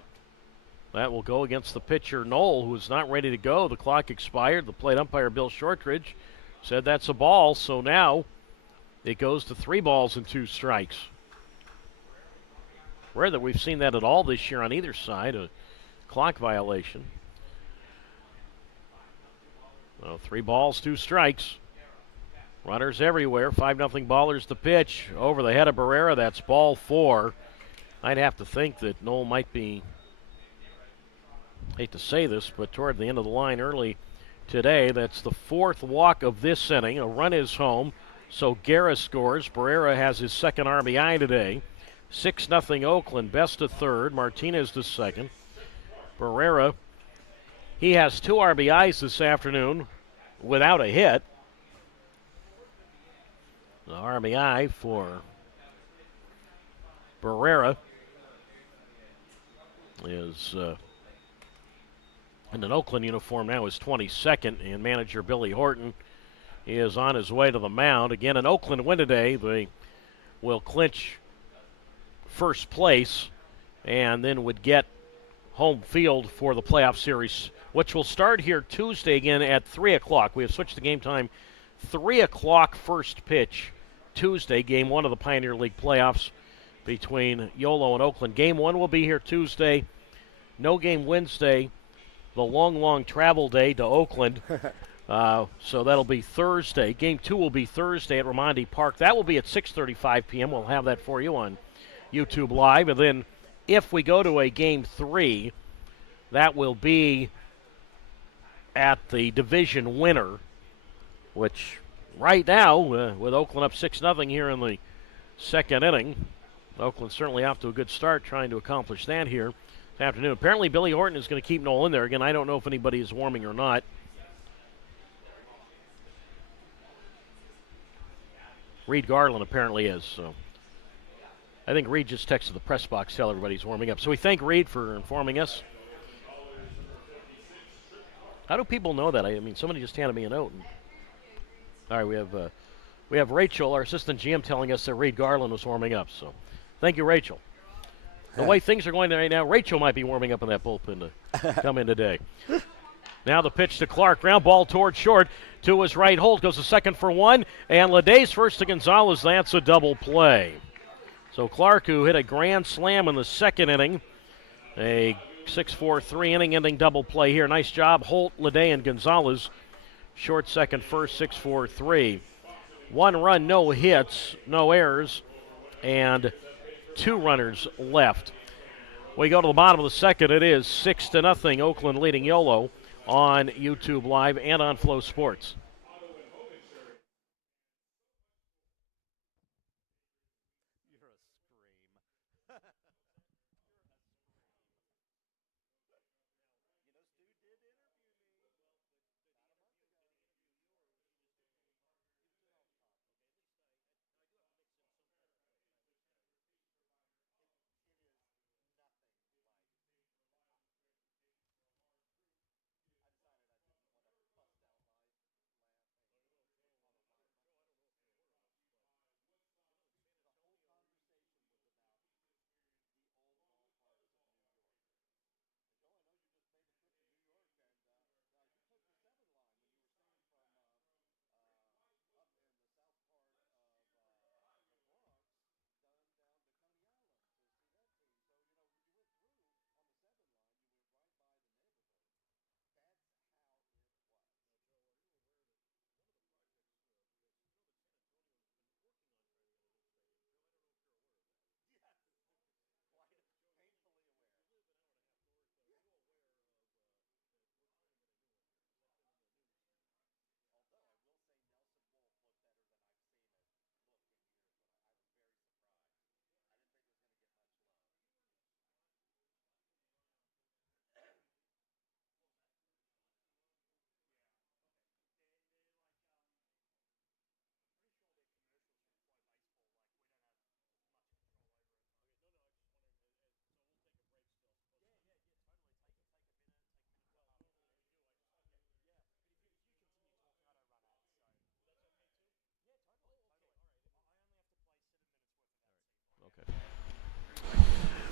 that will go against the pitcher, Knoll, who is not ready to go. The clock expired. The plate umpire, Bill Shortridge, said that's a ball. So now it goes to 3 balls and 2 strikes. Rare that we've seen that at all this year on either side, a clock violation. So 3 balls, 2 strikes. Runners everywhere. 5-0 Ballers to pitch. Over the head of Barrera. That's ball 4. I'd have to think that Knoll might be, hate to say this, but toward the end of the line early today. That's the 4th walk of this inning. A run is home. So Guerra scores. Barrera has his 2nd RBI today. 6-0 Oakland. Best of 3rd. Martinez to 2nd. Barrera, he has 2 RBIs this afternoon without a hit. The RBI for Barrera is in an Oakland uniform now, is 22nd, and manager Billy Horton is on his way to the mound. Again, an Oakland win today. They will clinch first place and then would get home field for the playoff series, which will start here Tuesday again at 3 o'clock. We have switched the game time. 3 o'clock first pitch Tuesday, game 1 of the Pioneer League playoffs between Yolo and Oakland. Game 1 will be here Tuesday. No game Wednesday. The long travel day to Oakland. So that'll be Thursday. Game 2 will be Thursday at Raimondi Park. That will be at 6:35 p.m. We'll have that for you on YouTube Live. And then if we go to a Game 3, that will be at the division winner, which right now, with Oakland up 6-0 here in the 2nd inning, Oakland certainly off to a good start trying to accomplish that here this afternoon. Apparently Billy Horton is going to keep Knoll in there. Again, I don't know if anybody is warming or not. Reed Garland apparently is. So I think Reed just texted the press box, tell everybody he's warming up. So we thank Reed for informing us. How do people know that? I mean, somebody just handed me a note. All right, we have Rachel, our assistant GM, telling us that Reed Garland was warming up. So thank you, Rachel. The way things are going right now, Rachel might be warming up in that bullpen to come in today. Now the pitch to Clark. Ground ball toward short. To his right. Holt goes to second for 1. And Leday's first to Gonzalez. That's a double play. So Clark, who hit a grand slam in the 2nd inning, a 6-4-3 inning ending double play here. Nice job, Holt, Leday, and Gonzalez. Short second, first, 6-4-3. 1 run, no hits, no errors, and 2 runners left. We go to the bottom of the 2nd. It is 6-0. Oakland leading Yolo on YouTube Live and on Flow Sports.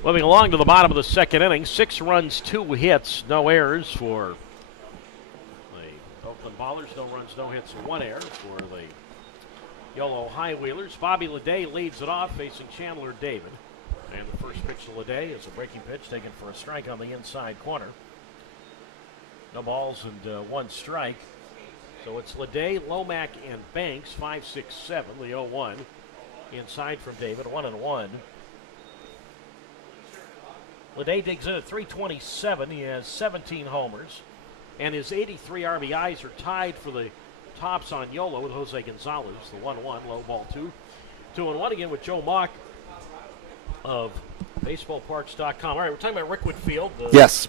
Moving along to the bottom of the second inning, 6 runs, 2 hits, no errors for the Oakland Ballers. No runs, no hits, and 1 error for the Yolo High Wheelers. Bobby Leday leads it off, facing Chandler David. And the first pitch to Leday is a breaking pitch taken for a strike on the inside corner. No balls and 1 strike. So it's Leday, Lomack, and Banks, 5, 6, 7. The 0-1 inside from David, 1-1. Leday digs in at 327. He has 17 homers, and his 83 RBIs are tied for the tops on Yolo with Jose Gonzalez. The 1-1, low ball 2. 2-1 again with Joe Mock of BaseballParks.com. All right, we're talking about Rickwood Field. Yes.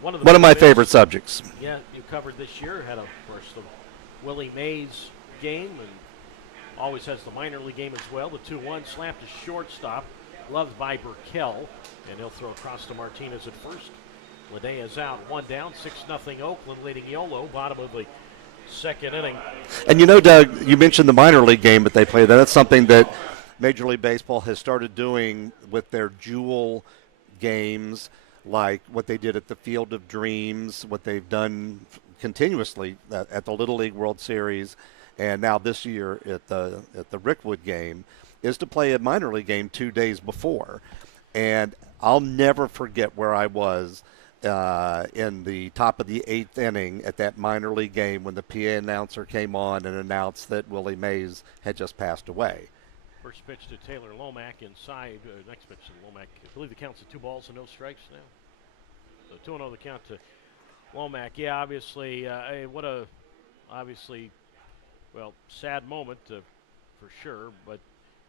One of my favorite subjects. Yeah, you covered this year. Had, of course, the Willie Mays game, and always has the minor league game as well. The 2-1 slapped to shortstop, loved by Burkell, and he'll throw across to Martinez at first. Leday is out, 1 down, 6-0 Oakland leading Yolo, bottom of the second inning. And you know, Doug, you mentioned the minor league game that they play. That's something that Major League Baseball has started doing with their jewel games, like what they did at the Field of Dreams, what they've done continuously at the Little League World Series, and now this year at the Rickwood game, is to play a minor league game 2 days before. And I'll never forget where I was in the top of the 8th inning at that minor league game when the PA announcer came on and announced that Willie Mays had just passed away. First pitch to Taylor Lomack inside. Next pitch to Lomack. I believe the count's at 2 balls and no strikes now. So 2-0 the count to Lomack. Yeah, obviously, what a sad moment for sure. But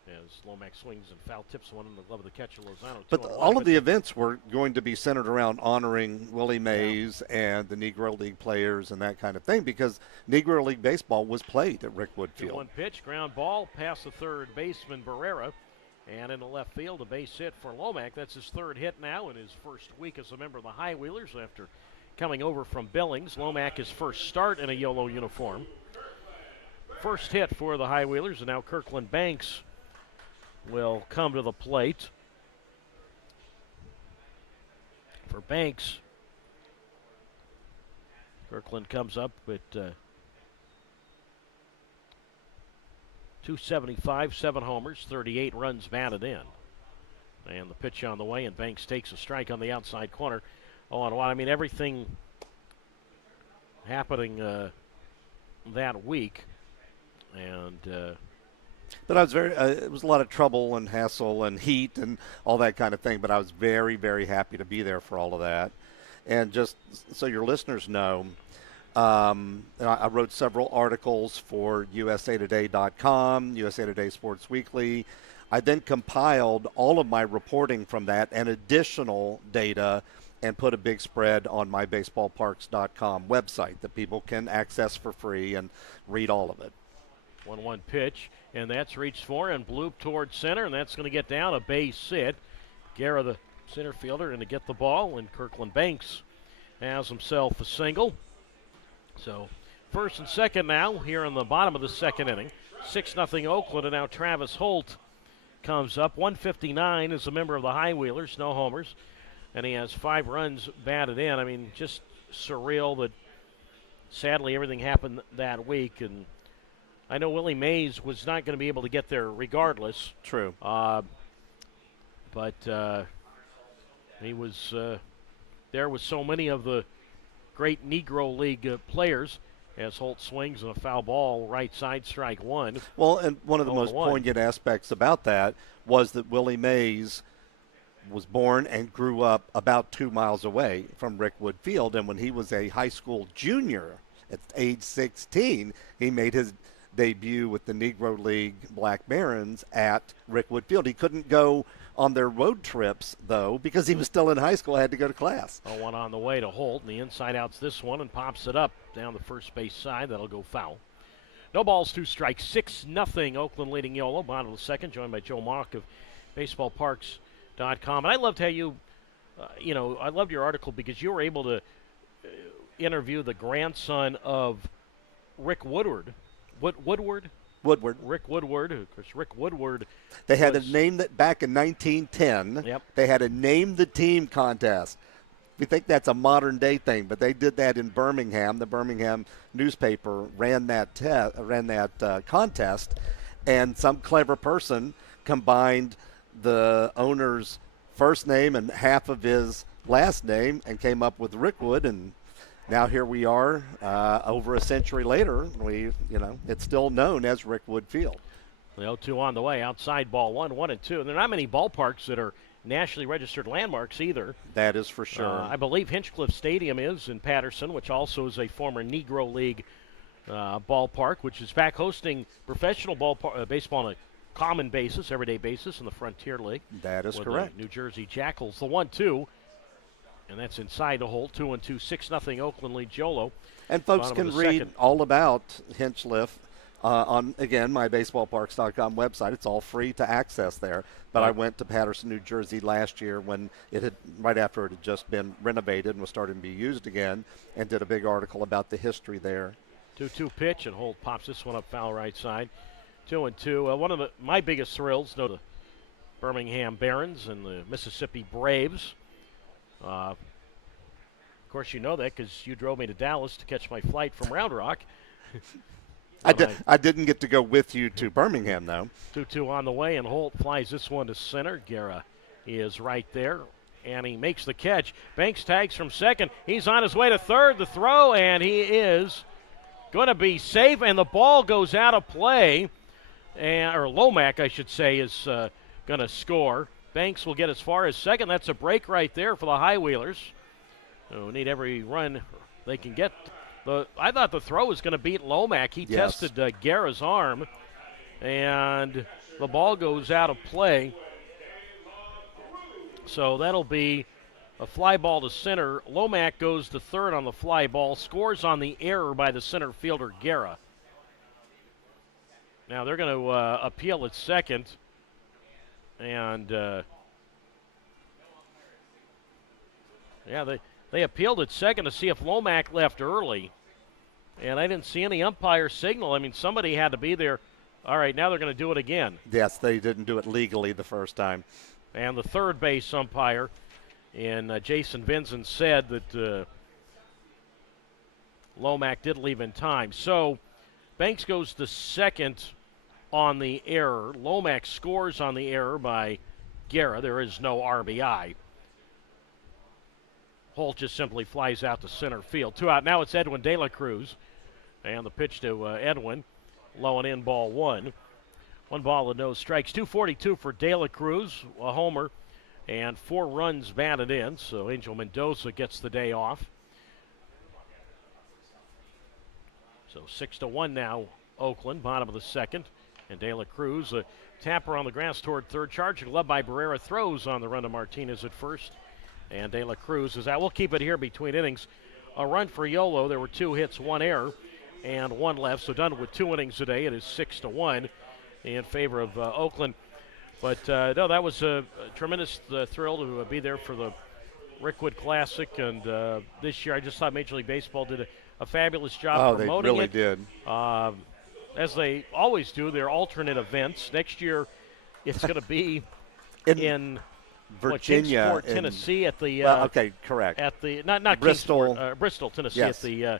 as Lomack swings and foul tips one in the glove of the catcher Lozano. But all of the events were going to be centered around honoring Willie Mays and the Negro League players and that kind of thing, because Negro League baseball was played at Rickwood Field. 1 pitch, ground ball past the third baseman Barrera, and in the left field a base hit for Lomack. That's his 3rd hit now in his first week as a member of the High Wheelers after coming over from Billings. Lomack his first start in a Yolo uniform. First hit for the High Wheelers, and now Kirkland Banks will come to the plate. For Banks, Kirkland comes up at 275, 7 homers, 38 runs batted in. And the pitch on the way, and Banks takes a strike on the outside corner. 0-1. I mean, everything happening that week. And but I was it was a lot of trouble and hassle and heat and all that kind of thing, but I was very, very happy to be there for all of that. And just so your listeners know, I wrote several articles for usatoday.com, USA Today Sports Weekly. I then compiled all of my reporting from that and additional data and put a big spread on my baseballparks.com website that people can access for free and read all of it. 1-1 pitch, and that's reached for and blooped towards center, and that's going to get down a base hit. Guerra, the center fielder, and to get the ball, and Kirkland Banks has himself a single. So first and second now here in the bottom of the second inning. 6-0 Oakland, and now Travis Holt comes up. 159 is a member of the High Wheelers, no homers, and he has 5 runs batted in. I mean, just surreal that sadly everything happened that week, and I know Willie Mays was not going to be able to get there regardless. True. But he was there with so many of the great Negro League players as Holt swings and a foul ball, right side, strike 1. Well, and one of the most 0-1. poignant aspects about that was that Willie Mays was born and grew up about 2 miles away from Rickwood Field, and when he was a high school junior at age 16, he made his debut with the Negro League Black Barons at Rickwood Field. He couldn't go on their road trips, though, because he was still in high school, had to go to class. 0-1 on the way to Holt, and the inside out's this one, and pops it up down the first base side. That'll go foul. No balls, 2 strikes, 6-0 Oakland leading Yolo. Bottom of the second, joined by Joe Mock of BaseballParks.com. And I loved how I loved your article because you were able to interview the grandson of Rick Woodward. Woodward? Woodward. Rick Woodward. Of course, Rick Woodward. They had a was- name that back in 1910. Yep. They had a name the team contest. We think that's a modern day thing, but they did that in Birmingham. The Birmingham newspaper ran that contest, and some clever person combined the owner's first name and half of his last name and came up with Rickwood, and now here we are over a century later. It's still known as Rickwood Field. The 0-2 on the way. Outside ball 1-1-2. And there are not many ballparks that are nationally registered landmarks either. That is for sure. I believe Hinchcliffe Stadium is in Patterson, which also is a former Negro League ballpark, which is back hosting professional baseball on a common basis, everyday basis in the Frontier League. That is with correct. The New Jersey Jackals. The 1-2, and that's inside the hole. 2-2, 6-0 Oakland leads Yolo. And folks Bottom of can the read second. all about Hinchcliffe on, again, my baseballparks.com website. It's all free to access there. But I went to Patterson, New Jersey last year when right after it had just been renovated and was starting to be used again, and did a big article about the history there. 2-2 pitch, and Holt pops this one up foul right side. 2-2. One of my biggest thrills, the Birmingham Barons and the Mississippi Braves. Of course, you know that because you drove me to Dallas to catch my flight from Round Rock. I didn't get to go with you to Birmingham, though. 2-2 on the way, and Holt flies this one to center. Guerra is right there, and he makes the catch. Banks tags from second. He's on his way to third. The throw, and he is going to be safe, and the ball goes out of play. Or Lomack, I should say, is going to score. Banks will get as far as second. That's a break right there for the High Wheelers. Who need every run they can get. I thought the throw was going to beat Lomack. He tested Guerra's arm, and the ball goes out of play. So that'll be a fly ball to center. Lomack goes to third on the fly ball, scores on the error by the center fielder, Guerra. Now they're going to appeal at second, and they appealed at second to see if Lomack left early, and I didn't see any umpire signal. I mean, somebody had to be there. All right, now they're going to do it again. Yes, they didn't do it legally the first time. And the third base umpire, Jason Vinson, said that Lomack did leave in time. So Banks goes to second on the error. Lomack scores on the error by Guerra. There is no RBI. Holt just simply flies out to center field. 2 out. Now it's Edwin De La Cruz. And the pitch to Edwin. Low and in, ball 1. 1 ball and no strikes. 242 for De La Cruz, a homer, and 4 runs batted in. So Angel Mendoza gets the day off. So 6-1 now, Oakland, bottom of the second. And De La Cruz, a tapper on the grass toward third. Charge glove by Barrera, throws on the run to Martinez at first. And De La Cruz is out. We'll keep it here between innings. A run for Yolo. There were 2 hits, 1 error, and 1 left. So done with 2 innings today. It is 6-1 in favor of Oakland. But no, that was a tremendous thrill to be there for the Rickwood Classic. And this year, I just thought Major League Baseball did a fabulous job promoting it. They really did. As they always do, their alternate events. Next year, it's going to be in Virginia, Kingsport, Tennessee, at the okay, correct. At the not Bristol, Kingsport, Bristol, Tennessee, yes.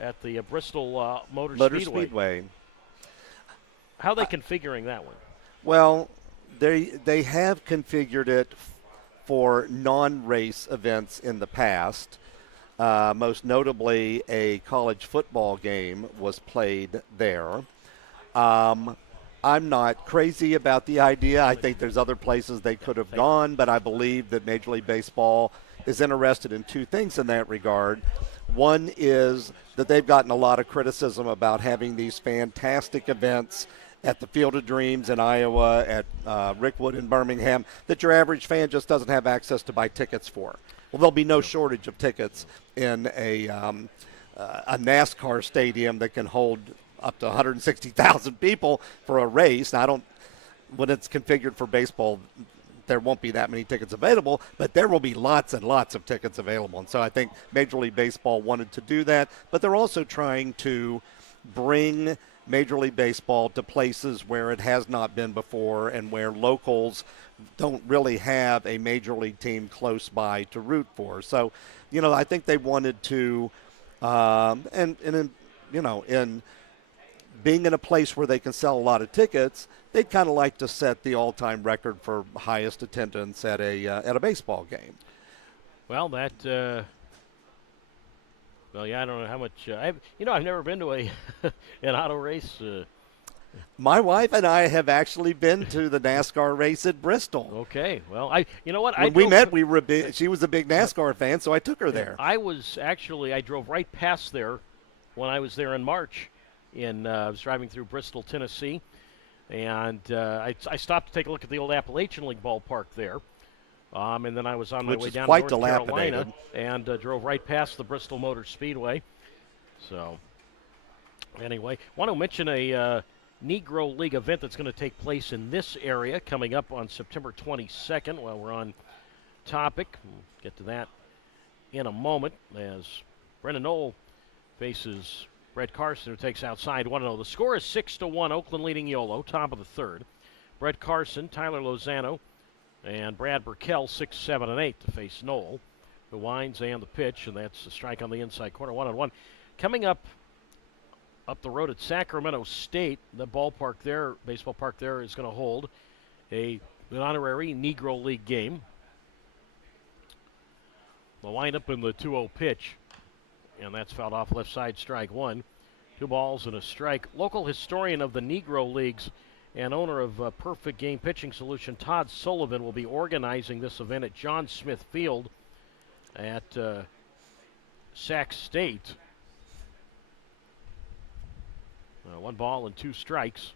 at the Bristol Motor Speedway. How are they configuring that one? Well, they have configured it for non-race events in the past. Most notably, a college football game was played there. I'm not crazy about the idea. I think there's other places they could have gone, but I believe that Major League Baseball is interested in 2 things in that regard. One is that they've gotten a lot of criticism about having these fantastic events at the Field of Dreams in Iowa, at Rickwood in Birmingham, that your average fan just doesn't have access to buy tickets for. Well, there'll be no shortage of tickets in a NASCAR stadium that can hold up to 160,000 people for a race. Now, when it's configured for baseball, there won't be that many tickets available, but there will be lots and lots of tickets available. And so I think Major League Baseball wanted to do that, but they're also trying to bring Major League Baseball to places where it has not been before and where locals don't really have a major league team close by to root for. So, I think they wanted to, in being in a place where they can sell a lot of tickets, they'd kind of like to set the all-time record for highest attendance at a baseball game. Well, that. Well, yeah, I don't know how much. I've never been to an auto race. My wife and I have actually been to the NASCAR race at Bristol. Okay, well, you know what? When we met, she was a big NASCAR fan, so I took her there. I drove right past there when I was there in March. I was driving through Bristol, Tennessee, and I stopped to take a look at the old Appalachian League ballpark there. And then I was on my way down to North Carolina and drove right past the Bristol Motor Speedway. So, anyway, want to mention a Negro League event that's going to take place in this area coming up on September 22nd. While we're on topic, we'll get to that in a moment as Brendan Knoll faces Brett Carson, who takes outside 1-0. The score is 6-1, Oakland leading Yolo, top of the third. Brett Carson, Tyler Lozano, and Brad Burkell, 6, 7, and 8 to face Knoll, who winds and the pitch, and that's a strike on the inside corner, 1-1. Coming up the road at Sacramento State, the ballpark there, baseball park there, is going to hold an honorary Negro League game. The windup in the 2-0 pitch, and that's fouled off left side, strike one. 2 balls and a strike. Local historian of the Negro Leagues and owner of Perfect Game Pitching Solution, Todd Sullivan, will be organizing this event at John Smith Field at Sac State. 1 ball and 2 strikes,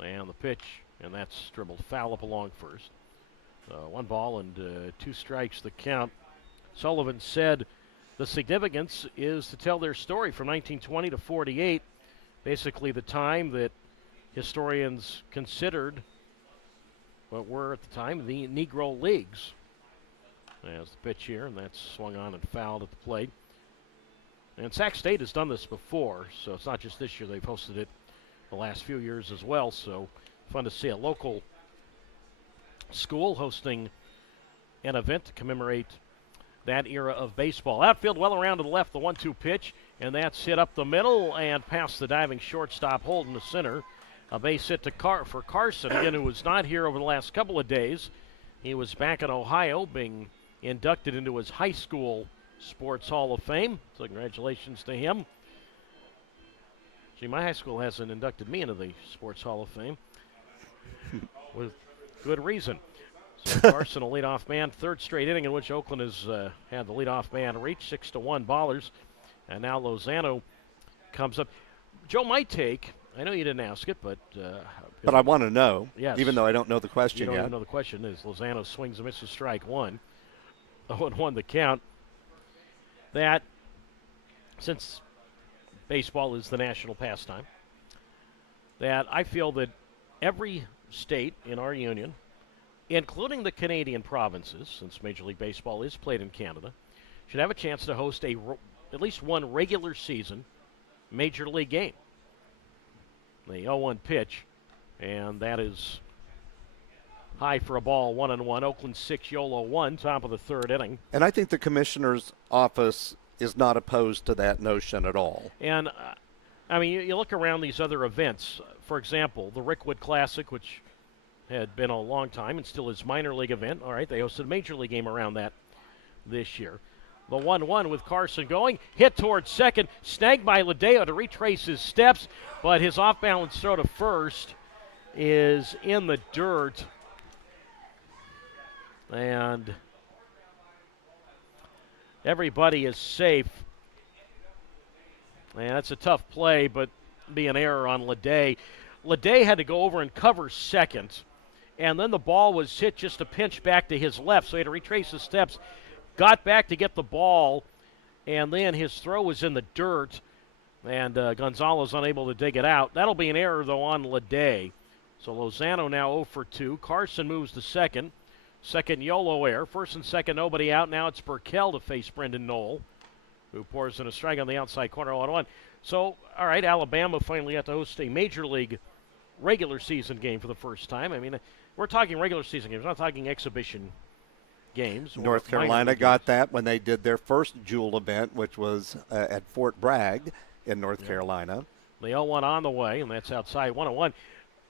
and the pitch, and that's dribbled foul up along first. 1 ball and 2 strikes the count. Sullivan said the significance is to tell their story from 1920 to 48, basically the time that historians considered what were at the time the Negro Leagues. There's the pitch here, and that's swung on and fouled at the plate. And Sac State has done this before, so it's not just this year. They've hosted it the last few years as well, so fun to see a local school hosting an event to commemorate that era of baseball. Outfield well around to the left, the 1-2 pitch, and that's hit up the middle and past the diving shortstop Holden to center. A base hit for Carson, again, who was not here over the last couple of days. He was back in Ohio being inducted into his high school Sports Hall of Fame, so congratulations to him. Gee, my high school hasn't inducted me into the Sports Hall of Fame with good reason. So Carson, a leadoff man, 3rd straight inning in which Oakland has had the leadoff man reach, 6-1 Ballers. And now Lozano comes up. Joe, my take, I know you didn't ask it, but I want to know, yes, even though I don't know the question yet. You don't yet. even know the question is Lozano swings and misses strike one. 0-1 the count. That, since baseball is the national pastime, that I feel that every state in our union, including the Canadian provinces, since Major League Baseball is played in Canada, should have a chance to host at least one regular season Major League game. The 0-1 pitch, and that is high for a ball, 1-1. Oakland 6, Yolo 1, top of the 3rd inning. And I think the commissioner's office is not opposed to that notion at all. And, I mean, you look around these other events. For example, the Rickwood Classic, which had been a long time and still is minor league event. All right, they hosted a major league game around that this year. The 1-1 with Carson going, hit towards second, snagged by Ladeo to retrace his steps, but his off-balance throw to first is in the dirt. And everybody is safe. And that's a tough play, but be an error on Ladey. Ladey had to go over and cover second, and then the ball was hit just a pinch back to his left, so he had to retrace his steps, got back to get the ball, and then his throw was in the dirt, and Gonzalez unable to dig it out. That'll be an error, though, on Ladey. So Lozano now 0 for 2. Carson moves to second. Second Yolo error. First and second, nobody out. Now it's Burkell to face Brendan Knoll. who pours in a strike on the outside corner, 0-1. So, all right, Alabama finally got to host a major league regular season game for the first time. I mean, we're talking regular season games, we're not talking exhibition games. North Carolina got that when they did their first Jewel event, which was at Fort Bragg in North Carolina. The 0-1 on the way, and that's outside 1-1.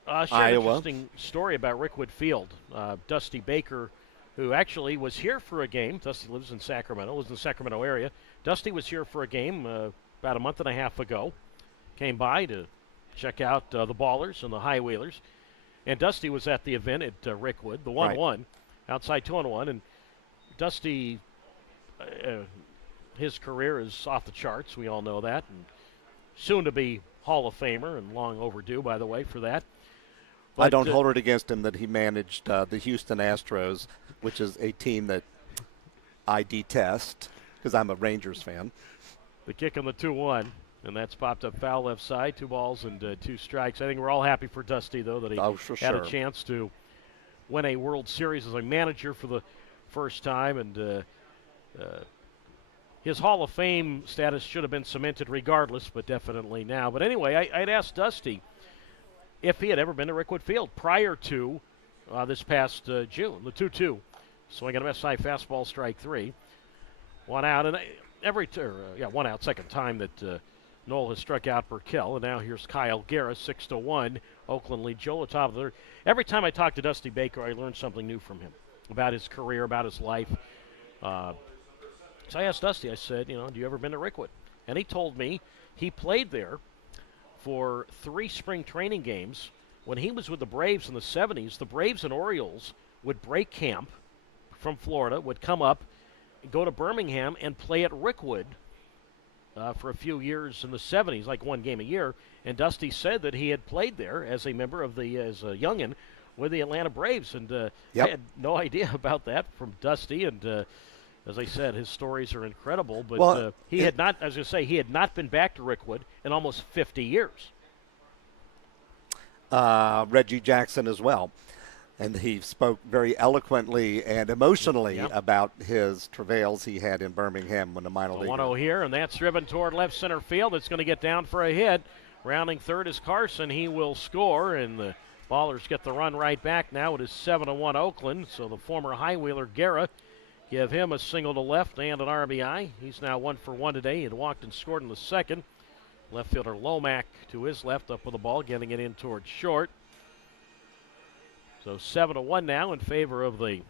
Share an Iowa. interesting story about Rickwood Field. Dusty Baker, who actually was here for a game. Dusty lives in Sacramento, lives in the Sacramento area. Dusty was here for a game about a month and a half ago. Came by to check out the Ballers and the High Wheelers. And Dusty was at the event at Rickwood, the 1-1, outside 2-1. And Dusty, his career is off the charts. We all know that. And soon to be Hall of Famer, and long overdue, by the way, for that. But, I don't hold it against him that he managed the Houston Astros, which is a team that I detest because I'm a Rangers fan. The kick on the 2-1, and that's popped up foul left side, 2 balls and 2 strikes. I think we're all happy for Dusty, though, that he had a chance to win a World Series as a manager for the first time, and his Hall of Fame status should have been cemented regardless, but definitely now. But anyway, I'd asked Dusty if he had ever been to Rickwood Field prior to this past June, the 2-2. Swing and a miss, high fastball, strike 3. 1 out, and one out, second time that Knoll has struck out Burkell. And now here's Kyle Guerra, 6-1. Oakland leads Yolo, top of the third. Every time I talk to Dusty Baker, I learn something new from him about his career, about his life. So I asked Dusty, I said, do you ever been to Rickwood? And he told me he played there for 3 spring training games. When he was with the Braves in the 70s, the Braves and Orioles would break camp from Florida, would come up, go to Birmingham, and play at Rickwood for a few years in the 70s, like 1 game a year. And Dusty said that he had played there as a member of as a youngin' with the Atlanta Braves. And I had no idea about that from Dusty. And as I said, his stories are incredible. But he had not, as I say, he had not been back to Rickwood in almost 50 years. Reggie Jackson as well. And he spoke very eloquently and emotionally about his travails he had in Birmingham when the minor league. 1-0 here, and that's driven toward left center field. It's going to get down for a hit. Rounding third is Carson. He will score, and the Ballers get the run right back now. It is 7-1 Oakland, so the former High Wheeler Guerra give him a single to left and an RBI. He's now 1 for 1 today. He had walked and scored in the second. Left fielder Lomack to his left, up with the ball, getting it in towards short. So 7-1 now in favor of the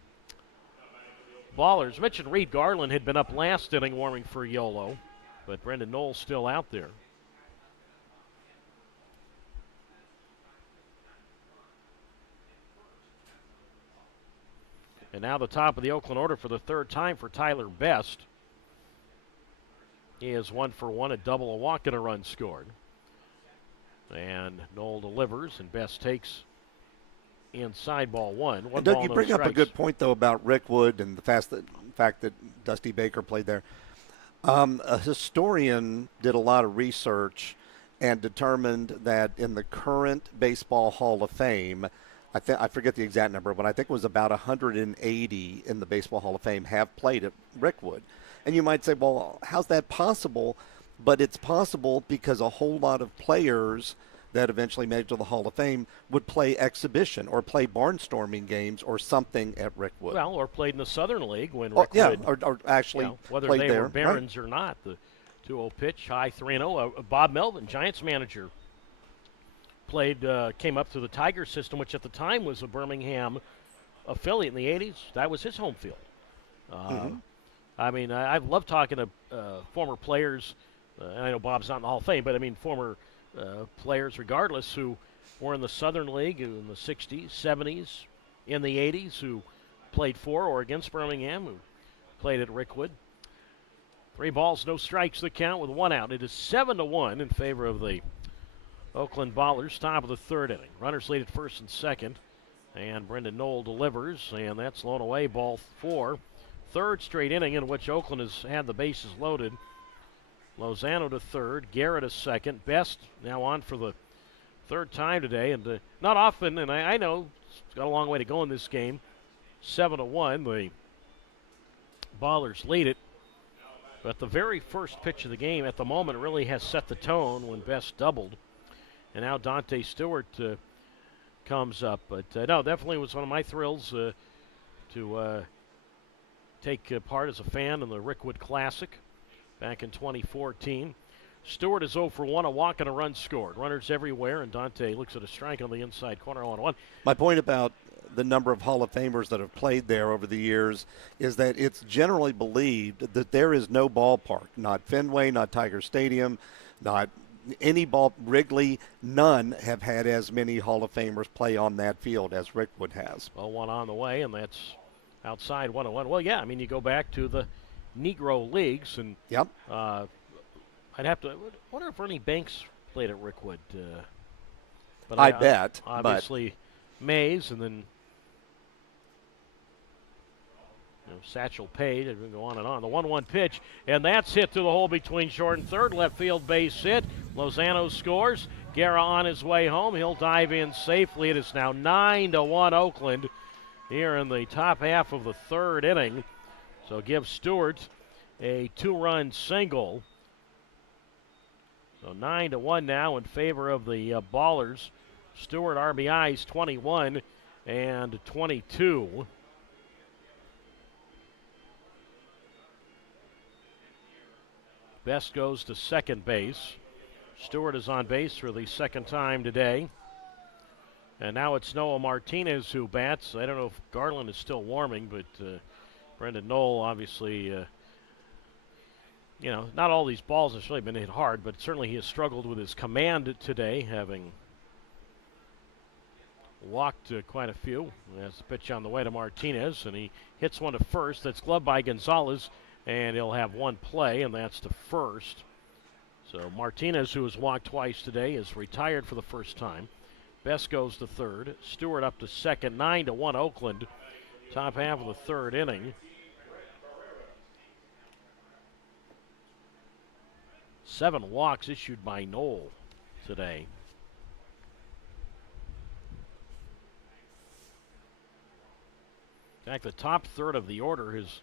Ballers. Mentioned Reed Garland had been up last inning warming for Yolo, but Brendan Knoll's still out there. And now the top of the Oakland order for the 3rd time for Tyler Best. He is 1 for 1, a double, a walk, and a run scored. And Knoll delivers, and Best takes inside ball 1. Doug, you bring up a good point, though, about Rickwood and the fact that Dusty Baker played there. A historian did a lot of research and determined that in the current Baseball Hall of Fame, I forget the exact number, but I think it was about 180 in the Baseball Hall of Fame have played at Rickwood. And you might say, well, how's that possible? But it's possible because a whole lot of players that eventually made it to the Hall of Fame would play exhibition or play barnstorming games or something at Rickwood. Well, or played in the Southern League when Rickwood, or actually whether played they there. were Barons or not. The 2-0 pitch, high 3-0. Bob Melvin, Giants manager, came up through the Tiger system, which at the time was a Birmingham affiliate in the 80s. That was his home field. I mean, I love talking to former players. And I know Bob's not in the Hall of Fame, but I mean former players regardless who were in the Southern League in the 60s, 70s, in the 80s, who played for or against Birmingham, who played at Rickwood. 3 balls, no strikes, the count with 1 out. It is 7-1 in favor of the Oakland Ballers, top of the 3rd inning. Runners lead at first and second, and Brendan Knoll delivers, and that's blown away, ball 4. 3rd straight inning in which Oakland has had the bases loaded. Lozano to 3rd, Garrett to 2nd, Best now on for the 3rd time today, and not often, and I know it's got a long way to go in this game. 7-1, the Ballers lead it. But the very first pitch of the game at the moment really has set the tone when Best doubled. And now Dante Stewart comes up. But no, definitely was one of my thrills to take part as a fan in the Rickwood Classic back in 2014. Stewart is 0 for 1, a walk and a run scored. Runners everywhere, and Dante looks at a strike on the inside corner, 1-1. My point about the number of Hall of Famers that have played there over the years is that it's generally believed that there is no ballpark, not Fenway, not Tiger Stadium, not any ball, Wrigley, none have had as many Hall of Famers play on that field as Rickwood has. Well, one on the way, and that's outside 1-1. Well, yeah, I mean, you go back to the Negro Leagues, and Yep. I'd have to wonder if Ernie Banks played at Rickwood. But I bet. Obviously, Mays, and then Satchel Paige. It would go on and on. The 1-1 pitch, and that's hit to the hole between short and third. Left field base hit. Lozano scores. Guerra on his way home. He'll dive in safely. It is now 9-1 Oakland here in the top half of the third inning. So give Stewart a 2-run single. So 9-1 now in favor of the Ballers. Stewart RBIs 21 and 22. Best goes to second base. Stewart is on base for the second time today. And now it's Noah Martinez who bats. I don't know if Garland is still warming, but Brendan Knoll obviously, not all these balls have really been hit hard, but certainly he has struggled with his command today, having walked quite a few. That's the pitch on the way to Martinez, and he hits one to first. That's gloved by Gonzalez, and he'll have one play, and that's to first. So Martinez, who has walked twice today, is retired for the first time. Best goes to third. Stewart up to second. 9-1 Oakland. Top half of the third inning. 7 walks issued by Knoll today. In fact, the top third of the order has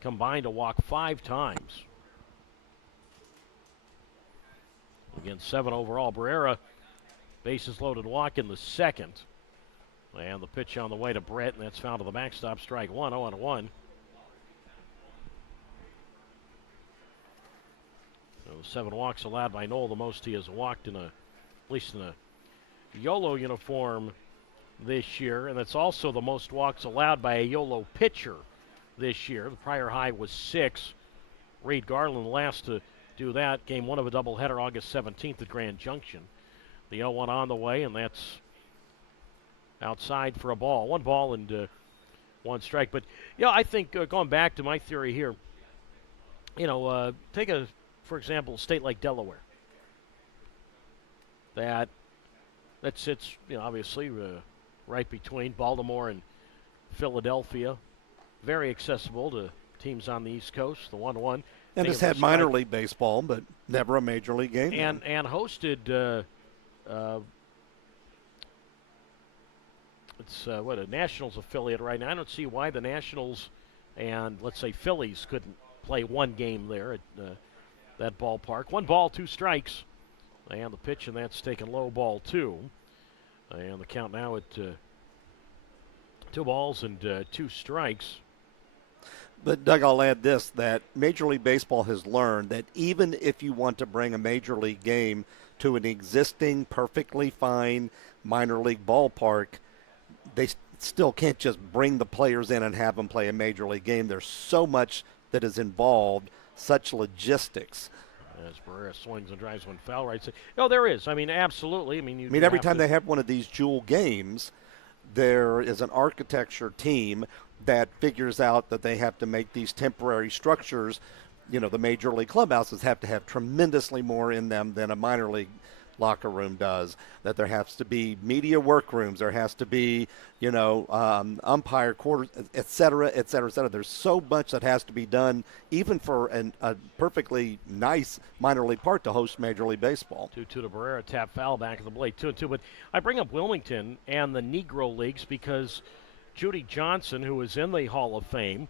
combined to walk 5 times. Again, 7 overall. Barrera, bases loaded walk in the second. And the pitch on the way to Brett, and that's fouled to the backstop. Strike 1, 0-1. So 7 walks allowed by Knoll, the most he has walked at least in a Yolo uniform this year, and that's also the most walks allowed by a Yolo pitcher this year. The prior high was 6. Reed Garland last to do that. Game 1 of a doubleheader August 17th at Grand Junction. The 0-1 on the way, and that's outside for a ball. 1 ball and 1 strike. But, I think going back to my theory here, take for example, a state like Delaware that sits, obviously right between Baltimore and Philadelphia. Very accessible to teams on the East Coast, the 1-1. And it's had minor league baseball, but never a major league game. And hosted, it's a Nationals affiliate right now. I don't see why the Nationals and, let's say, Phillies couldn't play 1 game there at that ballpark. 1 ball, 2 strikes. And the pitch, and that's taken low, ball 2. And the count now at 2 balls and 2 strikes. But, Doug, I'll add this, that Major League Baseball has learned that even if you want to bring a Major League game to an existing, perfectly fine minor league ballpark, they still can't just bring the players in and have them play a Major League game. There's so much that is involved, such logistics. As Barrera swings and drives one foul right. No, there is. I mean, absolutely. Every time they have one of these jewel games, there is an architecture team that figures out that they have to make these temporary structures. The major league clubhouses have to have tremendously more in them than a minor league locker room does. That there has to be media workrooms, there has to be, umpire quarters, et cetera, et cetera, et cetera. There's so much that has to be done, even for a perfectly nice minor league park to host Major League Baseball. 2-2 to Barrera, tap foul back of the blade, 2-2. But I bring up Wilmington and the Negro Leagues because Judy Johnson, who is in the Hall of Fame,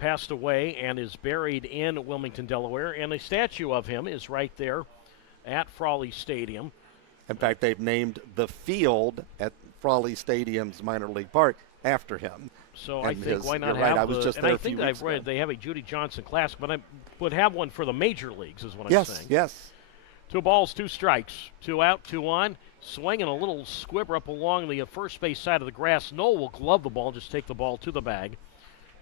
passed away and is buried in Wilmington, Delaware, and a statue of him is right there at Frawley Stadium. In fact, they've named the field at Frawley Stadium's minor league park after him. So I think why not you're right, have I was just and there I a few think weeks I've read ago. they have a Judy Johnson Classic, but I would have one for the major leagues is what I'm Yes, saying. yes. 2 balls, 2 strikes, 2 out, 2 on. Swinging a little squibber up along the first base side of the grass. Noel will glove the ball, just take the ball to the bag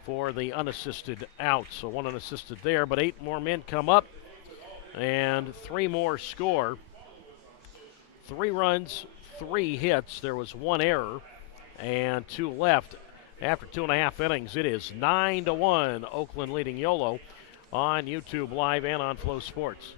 for the unassisted out. So 1 unassisted there, but 8 more men come up and 3 more score. 3 runs, 3 hits. There was 1 error and 2 left. After 2.5 innings, it is 9-1. Oakland leading Yolo on YouTube Live and on Flow Sports.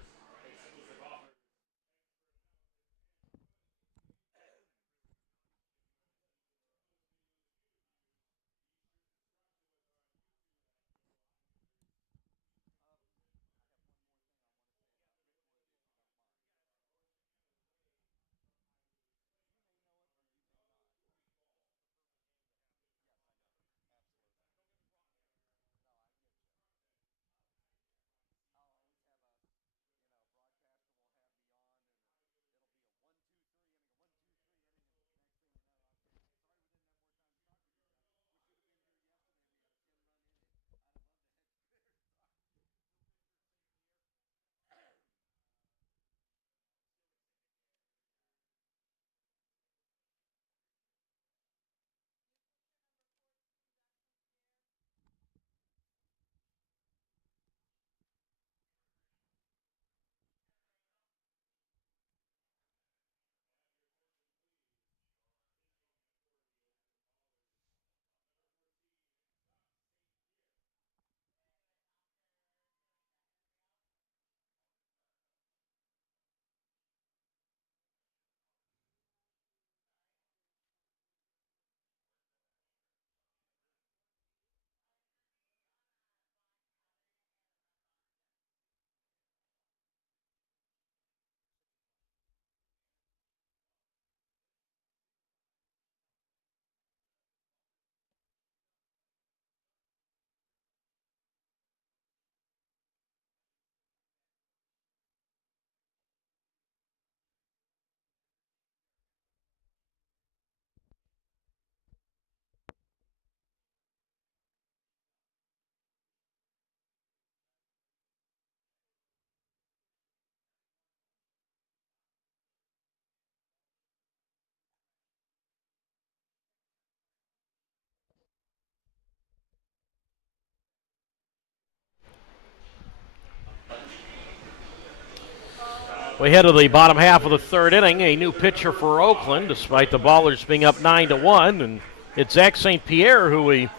We head to the bottom half of the 3rd inning. A new pitcher for Oakland, despite the Ballers being up 9-1. And it's Zach St. Pierre, who we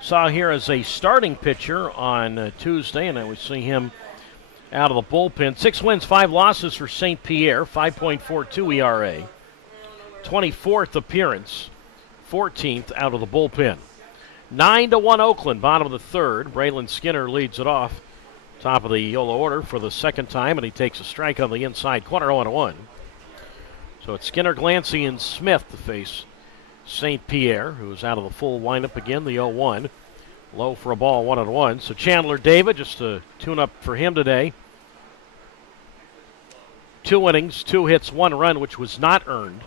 saw here as a starting pitcher on Tuesday, and I would see him out of the bullpen. 6 wins, 5 losses for St. Pierre, 5.42 ERA. 24th appearance, 14th out of the bullpen. 9-1 Oakland, bottom of the 3rd. Braylon Skinner leads it off. Top of the Yolo order for the 2nd time, and he takes a strike on the inside corner, 0-1. So it's Skinner, Glancy, and Smith to face St. Pierre, who is out of the full windup again, the 0-1. Low for a ball, 1-1. So Chandler David, just a tune-up for him today. 2 innings, 2 hits, 1 run, which was not earned.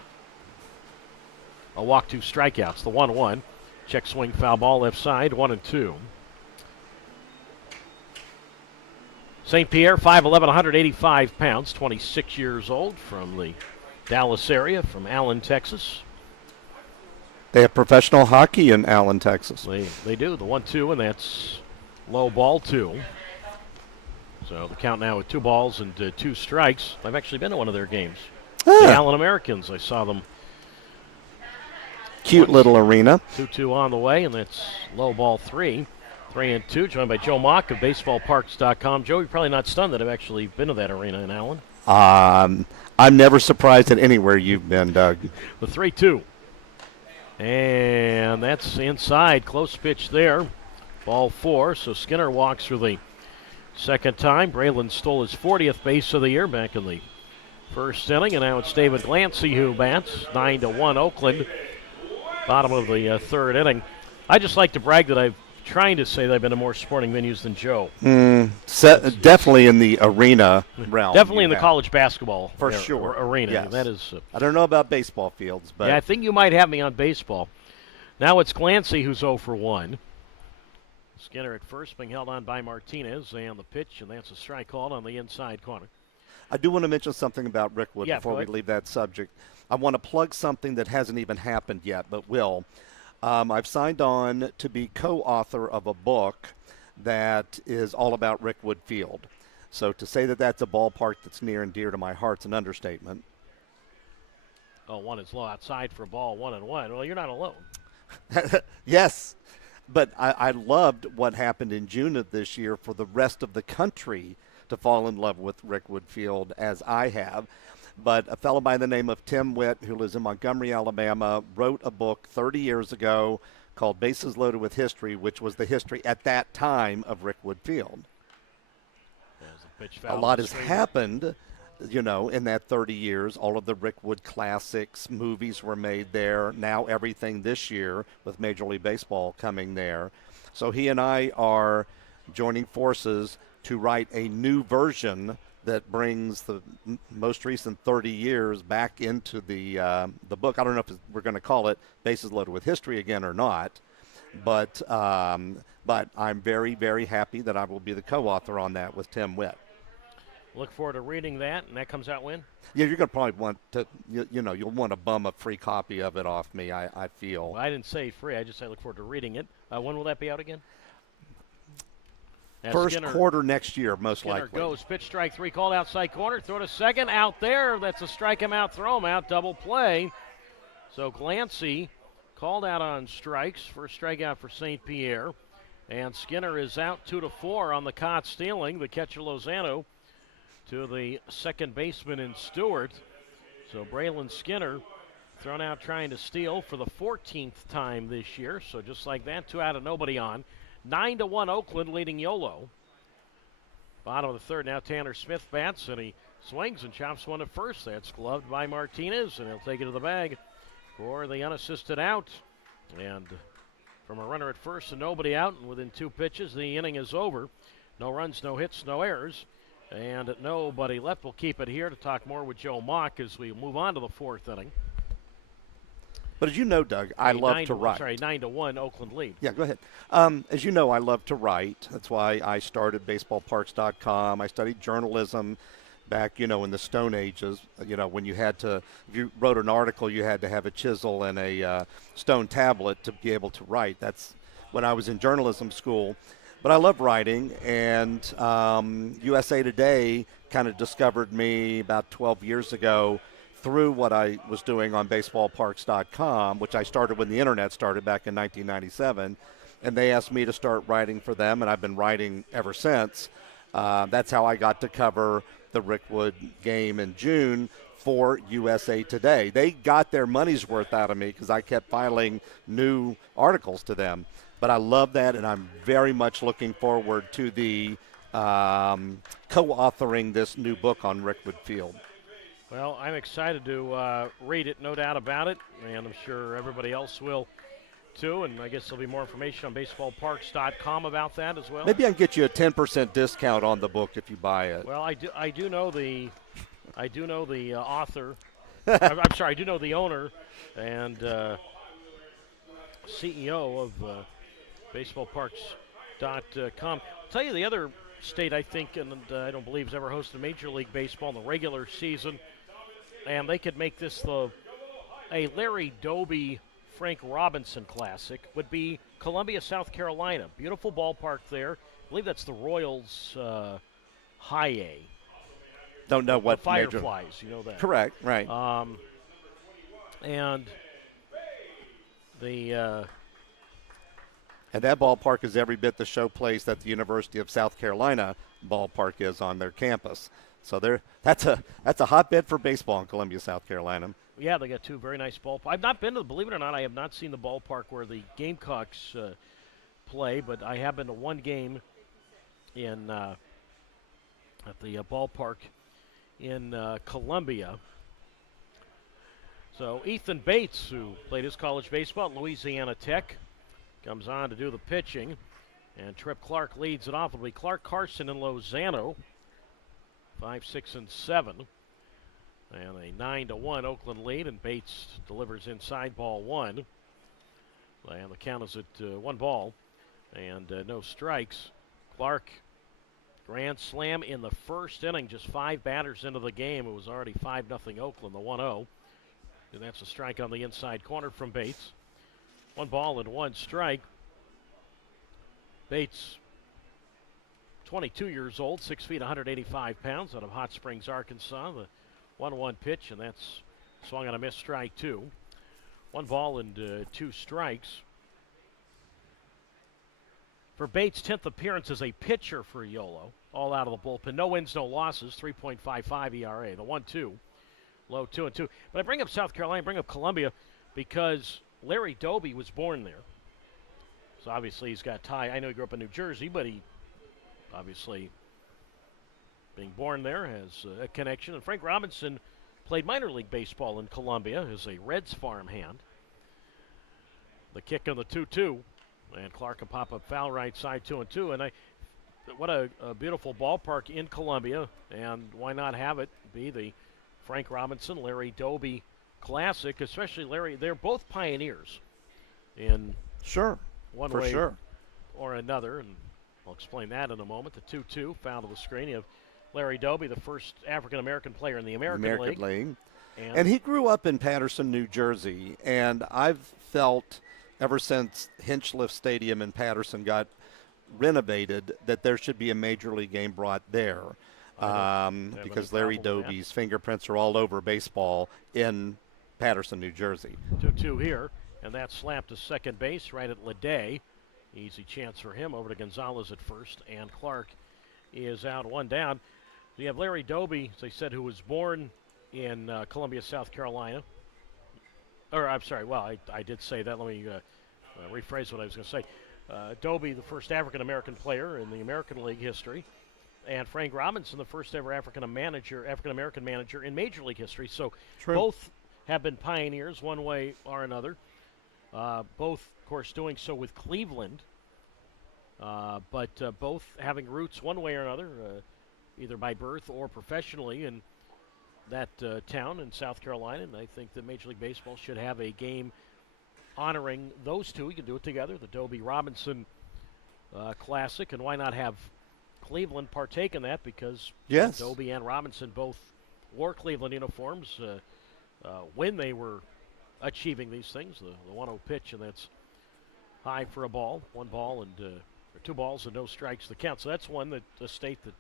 A walk, 2 strikeouts, the 1-1. Check swing, foul ball, left side, 1-2. St. Pierre, 5'11", 185 pounds, 26 years old, from the Dallas area, from Allen, Texas. They have professional hockey in Allen, Texas. They do, the 1-2, and that's low ball 2. So the count now with 2 balls and 2 strikes. I've actually been to one of their games. The Allen Americans, I saw them. Cute little arena. 2-2 on the way, and that's low ball 3. 3-2, joined by Joe Mock of BaseballParks.com. Joe, you're probably not stunned that I've actually been to that arena in Allen. I'm never surprised at anywhere you've been, Doug. The 3-2. And that's inside. Close pitch there. Ball 4. So Skinner walks for the 2nd time. Braylon stole his 40th base of the year back in the 1st inning. And now it's David Glancy who bats. 9-1 Oakland. Bottom of the 3rd inning. I just like to brag that I've trying to say they've been to more sporting venues than Joe. Definitely in the arena realm. Definitely in the have. college basketball For sure. arena. Yes. That is. I don't know about baseball fields, but Yeah, I think you might have me on baseball. Now it's Glancy who's 0 for 1. Skinner at first, being held on by Martinez. They on the pitch, and that's a strike called on the inside corner. I do want to mention something about Rickwood Yeah, before go we ahead. leave that subject. I want to plug something that hasn't even happened yet, but will. I've signed on to be co-author of a book that is all about Rickwood Field. So to say that that's a ballpark that's near and dear to my heart's an understatement. Oh, one is low outside for a ball, 1-1. Well, you're not alone. Yes, but I loved what happened in June of this year for the rest of the country to fall in love with Rickwood Field as I have. But a fellow by the name of Tim Witt, who lives in Montgomery, Alabama, wrote a book 30 years ago called Bases Loaded with History, which was the history at that time of Rickwood Field. There's a pitch A foul lot to has Sweeney. happened, in that 30 years. All of the Rickwood classics, movies were made there. Now everything this year with Major League Baseball coming there. So he and I are joining forces to write a new version that brings the most recent 30 years back into the book. I don't know if we're going to call it Bases Loaded with History again or not, but I'm very, very happy that I will be the co-author on that with Tim Witt. Look forward to reading that, and that comes out when? Yeah, you're going to probably want to, you'll want to bum a free copy of it off me, I feel. Well, I didn't say free. I just said I look forward to reading it. When will that be out again? As First Skinner- quarter next year, most Skinner likely. goes. Pitch strike 3 called outside corner. Throw to second. Out there. That's a strike him out, throw him out. Double play. So Glancy called out on strikes. First strikeout for St. Pierre. And Skinner is out 2-4 on the caught stealing. The catcher Lozano to the second baseman in Stewart. So Braylon Skinner thrown out trying to steal for the 14th time this year. So just like that, 2 out of nobody on. 9-1 Oakland leading Yolo. Bottom of the third now Tanner Smith bats and he swings and chops one at first. That's gloved by Martinez and he'll take it to the bag for the unassisted out. And from a runner at first and nobody out, and within 2 pitches the inning is over. No runs, no hits, no errors. And nobody left. We'll keep it here to talk more with Joe Mock as we move on to the 4th inning. But as you know, Doug, I love to write. 9-1 Oakland lead. Yeah, go ahead. As you know, I love to write. That's why I started baseballparks.com. I studied journalism back, in the Stone Ages, when you had to, if you wrote an article, you had to have a chisel and a stone tablet to be able to write. That's when I was in journalism school. But I love writing, and USA Today kind of discovered me about 12 years ago through what I was doing on baseballparks.com, which I started when the internet started back in 1997, and they asked me to start writing for them, and I've been writing ever since. That's how I got to cover the Rickwood game in June for USA Today. They got their money's worth out of me because I kept filing new articles to them. But I love that, and I'm very much looking forward to the co-authoring this new book on Rickwood Field. Well, I'm excited to read it, no doubt about it, and I'm sure everybody else will too. And I guess there'll be more information on baseballparks.com about that as well. Maybe I can get you a 10% discount on the book if you buy it. Well, I do know the author. I'm sorry, I do know the owner and CEO of baseballparks.com. I'll tell you the other state I think, and I don't believe has ever hosted Major League Baseball in the regular season, and they could make this a Larry Doby, Frank Robinson classic, would be Columbia, South Carolina. Beautiful ballpark there. I believe that's the Royals High A. Don't know what the Fireflies, you know that. Correct, right. And the and that ballpark is every bit the showplace that the University of South Carolina ballpark is on their campus. So that's a hotbed for baseball in Columbia, South Carolina. Yeah, they got 2 very nice ballparks. I've not been to, believe it or not, I have not seen the ballpark where the Gamecocks play, but I have been to one game in at the ballpark in Columbia. So Ethan Bates, who played his college baseball at Louisiana Tech, comes on to do the pitching. And Trip Clark leads it off. It'll be Clark, Carson, and Lozano. 5, 6, and 7. And a 9-1 Oakland lead, and Bates delivers inside ball 1. And the count is at 1 ball and no strikes. Clark, grand slam in the first inning, just 5 batters into the game. It was already 5-0 Oakland, the 1-0. And that's a strike on the inside corner from Bates. 1 ball and 1 strike. Bates, 22 years old, 6 feet, 185 pounds, out of Hot Springs, Arkansas. The 1-1 pitch, and that's swung on a missed strike, 2. 1 ball and 2 strikes. For Bates' 10th appearance as a pitcher for Yolo, all out of the bullpen. No wins, no losses, 3.55 ERA. The 1-2, low 2-2. But I bring up South Carolina, bring up Columbia, because Larry Doby was born there. So obviously he's got tie. I know he grew up in New Jersey, but he obviously, being born there, has a connection. And Frank Robinson played minor league baseball in Columbia as a Reds farmhand. The kick on the 2-2, and Clark can pop up foul right side 2-2. And what a beautiful ballpark in Columbia, and why not have it be the Frank Robinson, Larry Doby Classic, especially Larry. They're both pioneers in Sure. one For way sure. or another, and I'll explain that in a moment. The 2-2, foul to the screen. You have Larry Doby, the first African-American player in the American League. And he grew up in Patterson, New Jersey, and I've felt ever since Hinchliff Stadium in Patterson got renovated that there should be a major league game brought there because Larry Doby's fingerprints are all over baseball in Patterson, New Jersey. 2-2 here, and that slapped to second base right at Leday. Easy chance for him over to Gonzalez at first, and Clark is out, 1 down. We have Larry Doby, as I said, who was born in Columbia, South Carolina. Or, I'm sorry, well, I did say that. Let me rephrase what I was going to say. Doby, the first African-American player in the American League history, and Frank Robinson, the first ever African-American manager in Major League history. So both have been pioneers one way or another. Both, of course, doing so with Cleveland, but both having roots one way or another, either by birth or professionally in that town in South Carolina. And I think that Major League Baseball should have a game honoring those two. You can do it together, the Doby-Robinson Classic, and why not have Cleveland partake in that, because Doby and Robinson both wore Cleveland uniforms when they were achieving these things. The 1-0 pitch, and that's high for a ball. 1 ball and or 2 balls and no strikes to count. So that's one that the state that.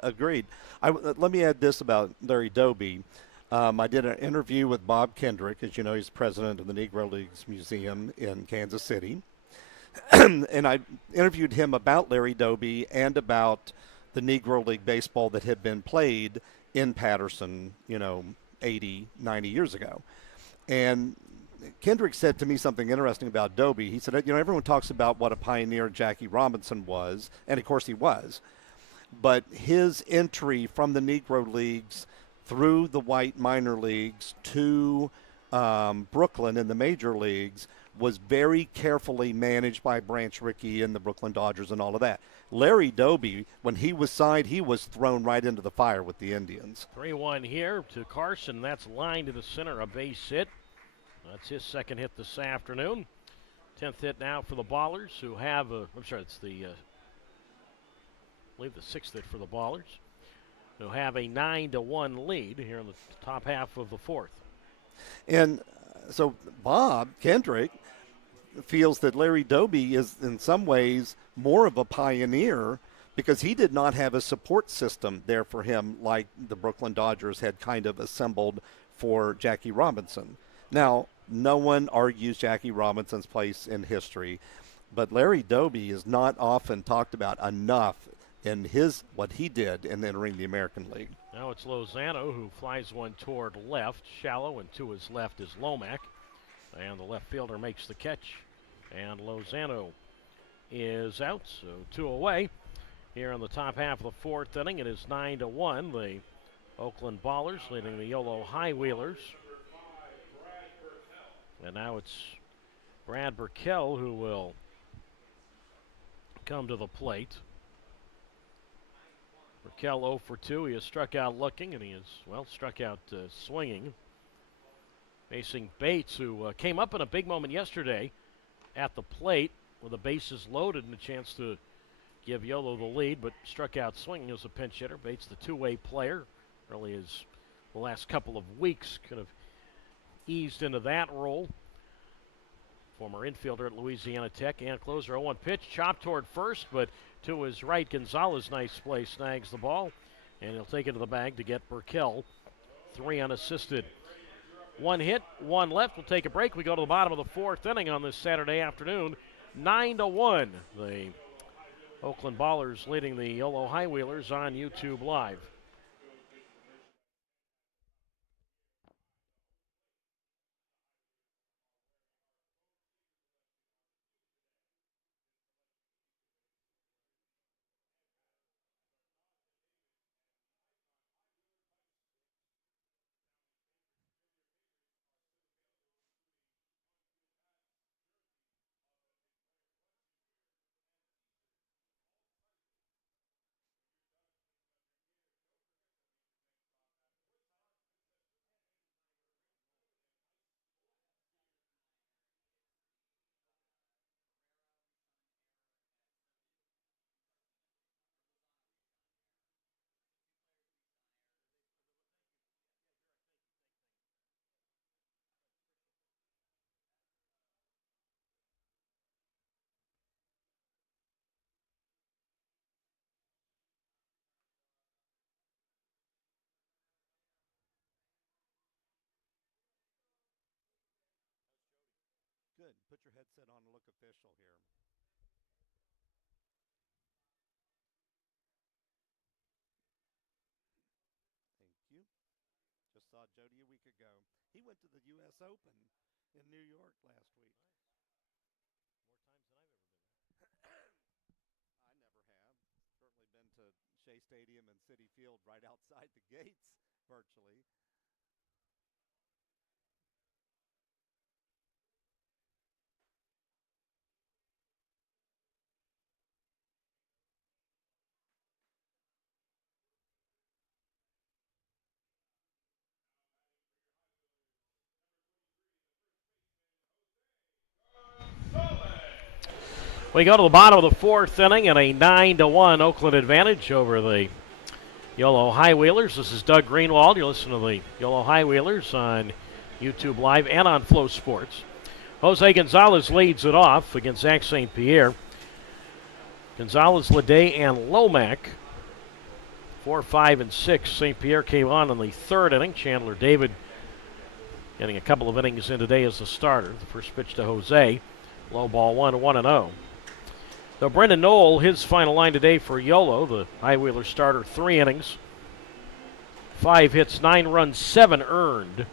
Agreed. Let me add this about Larry Doby. I did an interview with Bob Kendrick. As you know, he's president of the Negro Leagues Museum in Kansas City. And I interviewed him about Larry Doby and about the Negro League baseball that had been played in Patterson, 80, 90 years ago. And Kendrick said to me something interesting about Doby. He said, everyone talks about what a pioneer Jackie Robinson was, and of course he was. But his entry from the Negro Leagues through the white minor leagues to Brooklyn in the major leagues was very carefully managed by Branch Rickey and the Brooklyn Dodgers and all of that. Larry Doby, when he was signed, he was thrown right into the fire with the Indians. 3-1 here to Carson. That's lined to the center, a base hit. That's his second hit this afternoon. 10th hit now for the Ballers, who have it's the I believe the 6th hit for the Ballers, who have a 9-1 lead here in the top half of the 4th. And so Bob Kendrick feels that Larry Doby is in some ways more of a pioneer because he did not have a support system there for him like the Brooklyn Dodgers had kind of assembled for Jackie Robinson. Now, no one argues Jackie Robinson's place in history, but Larry Doby is not often talked about enough in what he did in entering the American League. Now it's Lozano who flies one toward left, shallow, and to his left is Lomack. And the left fielder makes the catch, and Lozano is out, so 2 away. Here in the top half of the 4th inning, it is 9-1. The Oakland Ballers leading the Yolo High Wheelers. And now it's Brad Burkell who will come to the plate. Raquel 0 for 2. He has struck out looking, and he has, struck out swinging. Facing Bates, who came up in a big moment yesterday at the plate with the bases loaded and a chance to give Yolo the lead, but struck out swinging as a pinch hitter. Bates, the two-way player, really is the last couple of weeks could have eased into that role. Former infielder at Louisiana Tech and closer. 0-1 pitch, chopped toward first, but to his right, Gonzalez, nice play, snags the ball, and he'll take it to the bag to get Burkell 3 unassisted. 1 hit, 1 left. We'll take a break. We go to the bottom of the 4th inning on this Saturday afternoon. 9-1. The Oakland Ballers leading the Yolo High Wheelers on YouTube Live. Good. Put your headset on and look official here. Thank you. Just saw Jody a week ago. He went to the U.S. Open in New York last week. I never have. Certainly been to Shea Stadium and Citi Field right outside the gates, virtually. We go to the bottom of the 4th inning and a 9-1 Oakland advantage over the Yolo High Wheelers. This is Doug Greenwald. You're listening to the Yolo High Wheelers on YouTube Live and on Flow Sports. Jose Gonzalez leads it off against Zach St. Pierre. Gonzalez, Ledet, and Lomack. 4, 5, and 6. St. Pierre came on in the 3rd inning. Chandler David getting a couple of innings in today as a starter. The first pitch to Jose. Low ball 1-0. So Brendan Knoll, his final line today for Yolo, the High Wheeler starter, 3 innings, 5 hits, 9 runs, 7 earned,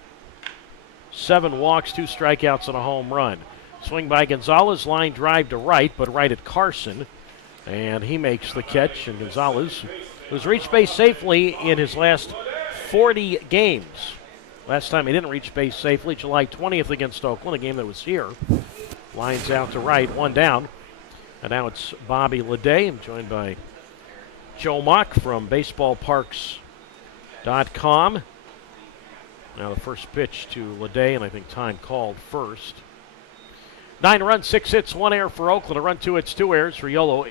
7 walks, 2 strikeouts, and a home run. Swing by Gonzalez, line drive to right, but right at Carson, and he makes the catch. And Gonzalez has reached base safely in his last 40 games. Last time he didn't reach base safely, July 20th against Oakland, a game that was here. Lines out to right, 1 down. And now it's Bobby Ledet. I'm joined by Joe Mock from baseballparks.com. Now the first pitch to Ledet, and I think time called first. 9 runs, 6 hits, 1 error for Oakland. A run, 2 hits, 2 errors for Yolo.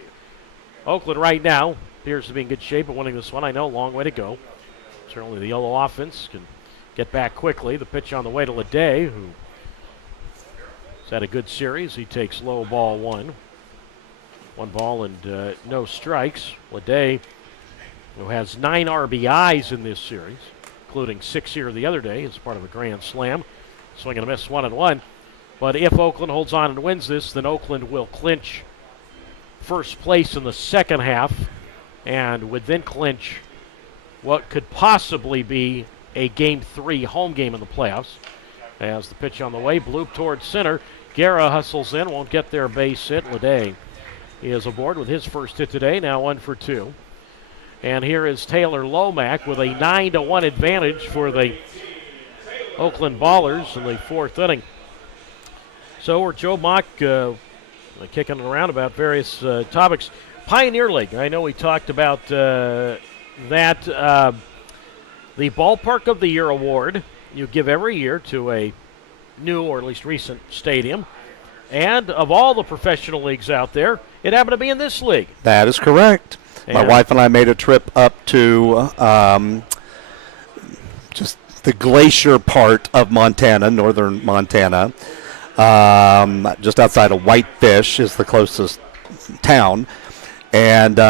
Oakland right now appears to be in good shape at winning this one. I know, long way to go. Certainly the Yolo offense can get back quickly. The pitch on the way to Ledet, who has had a good series. He takes low ball 1. 1 ball and no strikes. Ledet, who has 9 RBIs in this series, including 6 here the other day as part of a grand slam. Swing and a miss, 1-1. But if Oakland holds on and wins this, then Oakland will clinch first place in the second half and would then clinch what could possibly be a Game 3 home game in the playoffs. As the pitch on the way, bloop towards center. Guerra hustles in, won't get their base hit. Ledet is aboard with his first hit today, now 1 for 2. And here is Taylor Lomack with a 9-1 advantage for the Oakland Ballers in the 4th inning. So we're Joe Mock kicking around about various topics. Pioneer League. I know we talked about that. The Ballpark of the Year award you give every year to a new or at least recent stadium. And of all the professional leagues out there, it happened to be in this league. That is correct. My wife and I made a trip up to just the glacier part of Montana, northern Montana. Just outside of Whitefish is the closest town. And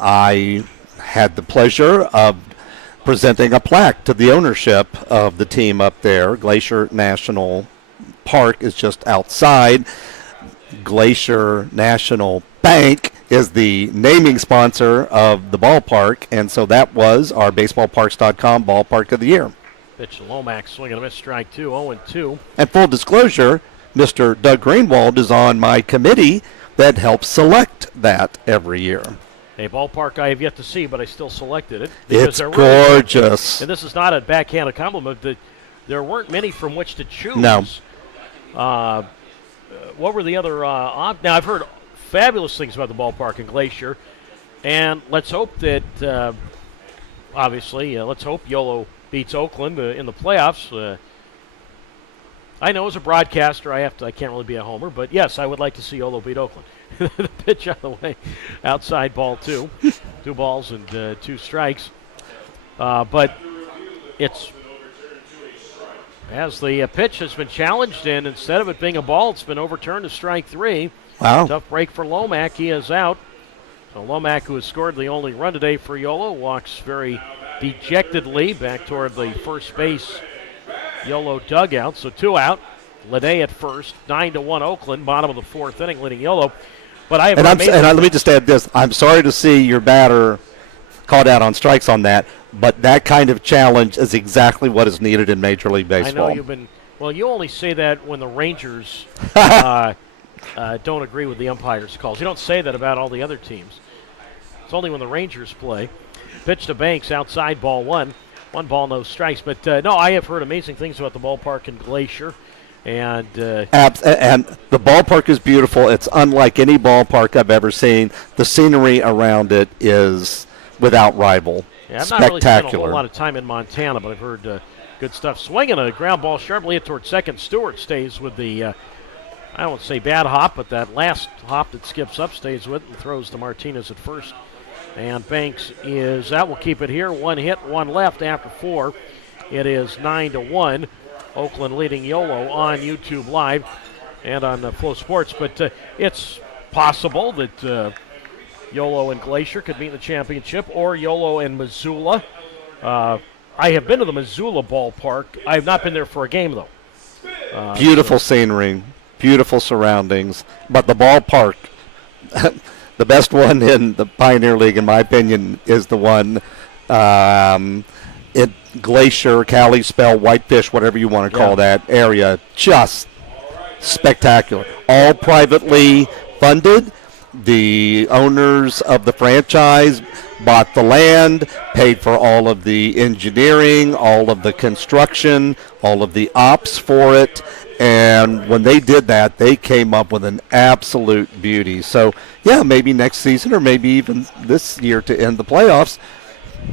I had the pleasure of presenting a plaque to the ownership of the team up there. Glacier National Park is just outside. Glacier National Bank is the naming sponsor of the ballpark, and so that was our baseballparks.com Ballpark of the Year. Pitch to Lomax, swinging a miss, strike 2, 0-2. And full disclosure, Mr. Doug Greenwald is on my committee that helps select that every year. A ballpark I have yet to see, but I still selected it. It's really gorgeous. And this is not a backhanded compliment. There weren't many from which to choose. No. What were the other now, I've heard fabulous things about the ballpark in Glacier, and let's hope that, let's hope Yolo beats Oakland in the playoffs. I know as a broadcaster I can't really be a homer, but yes, I would like to see Yolo beat Oakland. The pitch out of the way, outside ball 2. 2 balls and 2 strikes. But it's as the pitch has been challenged, and instead of it being a ball, it's been overturned to strike 3. Wow. Tough break for Lomax. He is out. So Lomax, who has scored the only run today for Yolo, walks very dejectedly back toward the first base Yolo dugout. So 2 out. Lede at first. 9-1 Oakland, bottom of the 4th inning, leading Yolo. But I have let me just add this. I'm sorry to see your batter called out on strikes on that, but that kind of challenge is exactly what is needed in Major League Baseball. I know you only say that when the Rangers don't agree with the umpire's calls. You don't say that about all the other teams. It's only when the Rangers play. Pitch to Banks, outside ball 1. 1 ball, no strikes. But no, I have heard amazing things about the ballpark in Glacier. And the ballpark is beautiful. It's unlike any ballpark I've ever seen. The scenery around it is without rival. Yeah, I've spectacular. not really spent a whole lot of time in Montana, but I've heard good stuff. Swinging a ground ball sharply hit toward second. Stewart stays with the, I won't say bad hop, but that last hop that skips up stays with it and throws to Martinez at first. And Banks is out. We'll keep it here. 1 hit, 1 left after 4. It is 9-1. Oakland leading Yolo on YouTube Live and on Flow Sports. But it's possible that Yolo and Glacier could meet in the championship, or Yolo and Missoula. I have been to the Missoula ballpark. I have not been there for a game, though. Beautiful scenery, beautiful surroundings. But the ballpark, the best one in the Pioneer League, in my opinion, is the one in Glacier, Kalispell, Whitefish, whatever you want to call that area. Just spectacular. All privately funded. The owners of the franchise bought the land, paid for all of the engineering, all of the construction, all of the ops for it. And when they did that, they came up with an absolute beauty. So, yeah, maybe next season or maybe even this year to end the playoffs,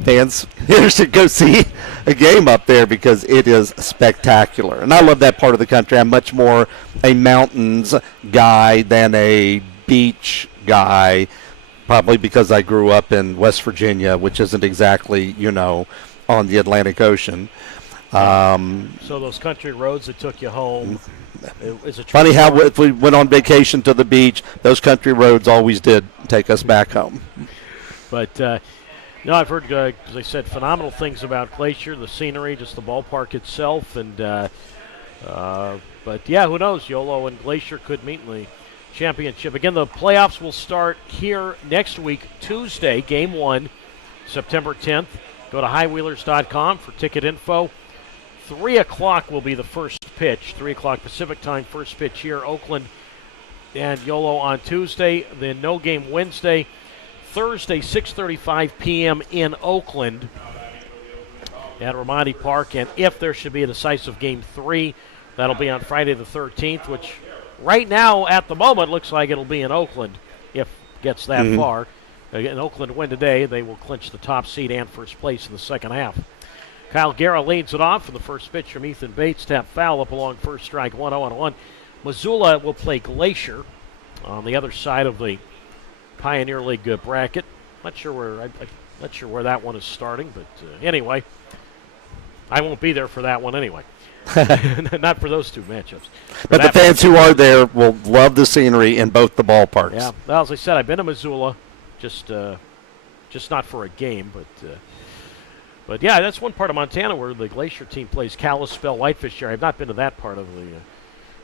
fans here should go see a game up there because it is spectacular. And I love that part of the country. I'm much more a mountains guy than a beach guy, probably because I grew up in West Virginia, which isn't exactly, on the Atlantic Ocean. So those country roads that took you home, is it funny how if we went on vacation to the beach, those country roads always did take us back home. But no, I've heard, as I said, phenomenal things about Glacier, the scenery, just the ballpark itself, and but yeah, who knows? Yolo and Glacier could meet in the championship. Again, the playoffs will start here next week, Tuesday, Game 1, September 10th. Go to highwheelers.com for ticket info. 3 o'clock will be the first pitch, 3 o'clock Pacific time, first pitch here, Oakland and Yolo on Tuesday, then no game Wednesday. Thursday, 6:35 p.m. in Oakland at Ramadi Park, and if there should be a decisive Game 3, that'll be on Friday the 13th, which right now, at the moment, looks like it'll be in Oakland if it gets that far. Again, Oakland win today, they will clinch the top seed and first place in the second half. Kyle Guerra leads it off for the first pitch from Ethan Bates. Tap foul up along first strike, 1-0-1. Missoula will play Glacier on the other side of the Pioneer League bracket. Not sure where that one is starting, but anyway, I won't be there for that one anyway. Not for those two matchups. But the fans who are there will love the scenery in both the ballparks. Yeah, well, as I said, I've been to Missoula, just not for a game, but yeah, that's one part of Montana where the Glacier team plays Kalispell, Whitefish area. I've not been to that part of the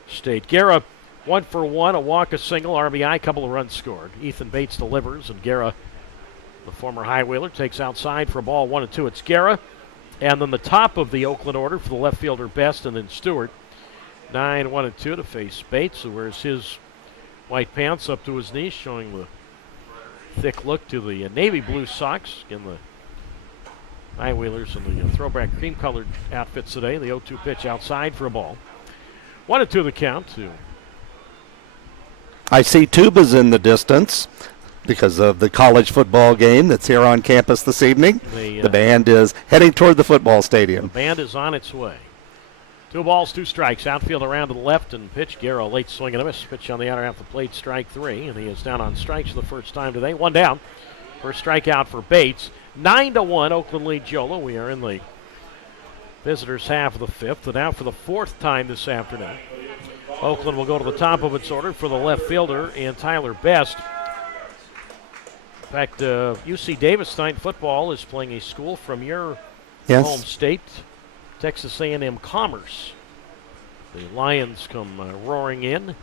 state. Guerra, 1 for 1, a walk, a single, RBI, couple of runs scored. Ethan Bates delivers, and Guerra, the former high wheeler, takes outside for a ball 1-2. It's Guerra, and then the top of the Oakland order for the left fielder Best, and then Stewart. 9-1-2 to face Bates, who wears his white pants up to his knees, showing the thick look to the navy blue socks. Again, the high wheelers and the throwback cream-colored outfits today. The 0-2 pitch outside for a ball. 1-2 the count to. I see tubas in the distance because of the college football game that's here on campus this evening. The band is heading toward the football stadium. The band is on its way. 2 balls, 2 strikes. Outfield around to the left and pitch. Guerra late swing and a miss. Pitch on the outer half of the plate, strike 3. And he is down on strikes for the first time today. 1 down. First strikeout for Bates. 9-1, Oakland leads Yolo. We are in the visitors' half of the 5th. And now for the 4th time this afternoon, Oakland will go to the top of its order for the left fielder and Tyler Best. In fact, UC Davis Night football is playing a school from your home state, Texas A&M Commerce. The Lions come roaring in.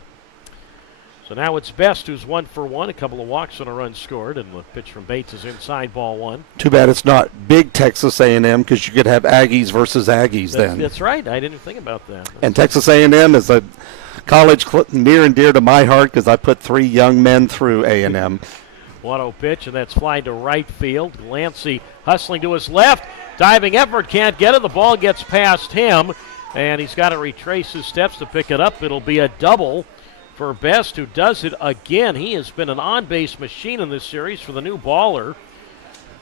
So now it's Best, who's 1 for 1, a couple of walks and a run scored, and the pitch from Bates is inside, ball 1. Too bad it's not big Texas A&M, because you could have Aggies versus Aggies then. That's right. I didn't think about that. And Texas A&M is a college near and dear to my heart because I put 3 young men through A&M. 1-0 pitch, and that's fly to right field. Glancy hustling to his left. Diving effort, can't get it. The ball gets past him, and he's got to retrace his steps to pick it up. It'll be a double for Best, who does it again. He has been an on-base machine in this series for the new baller.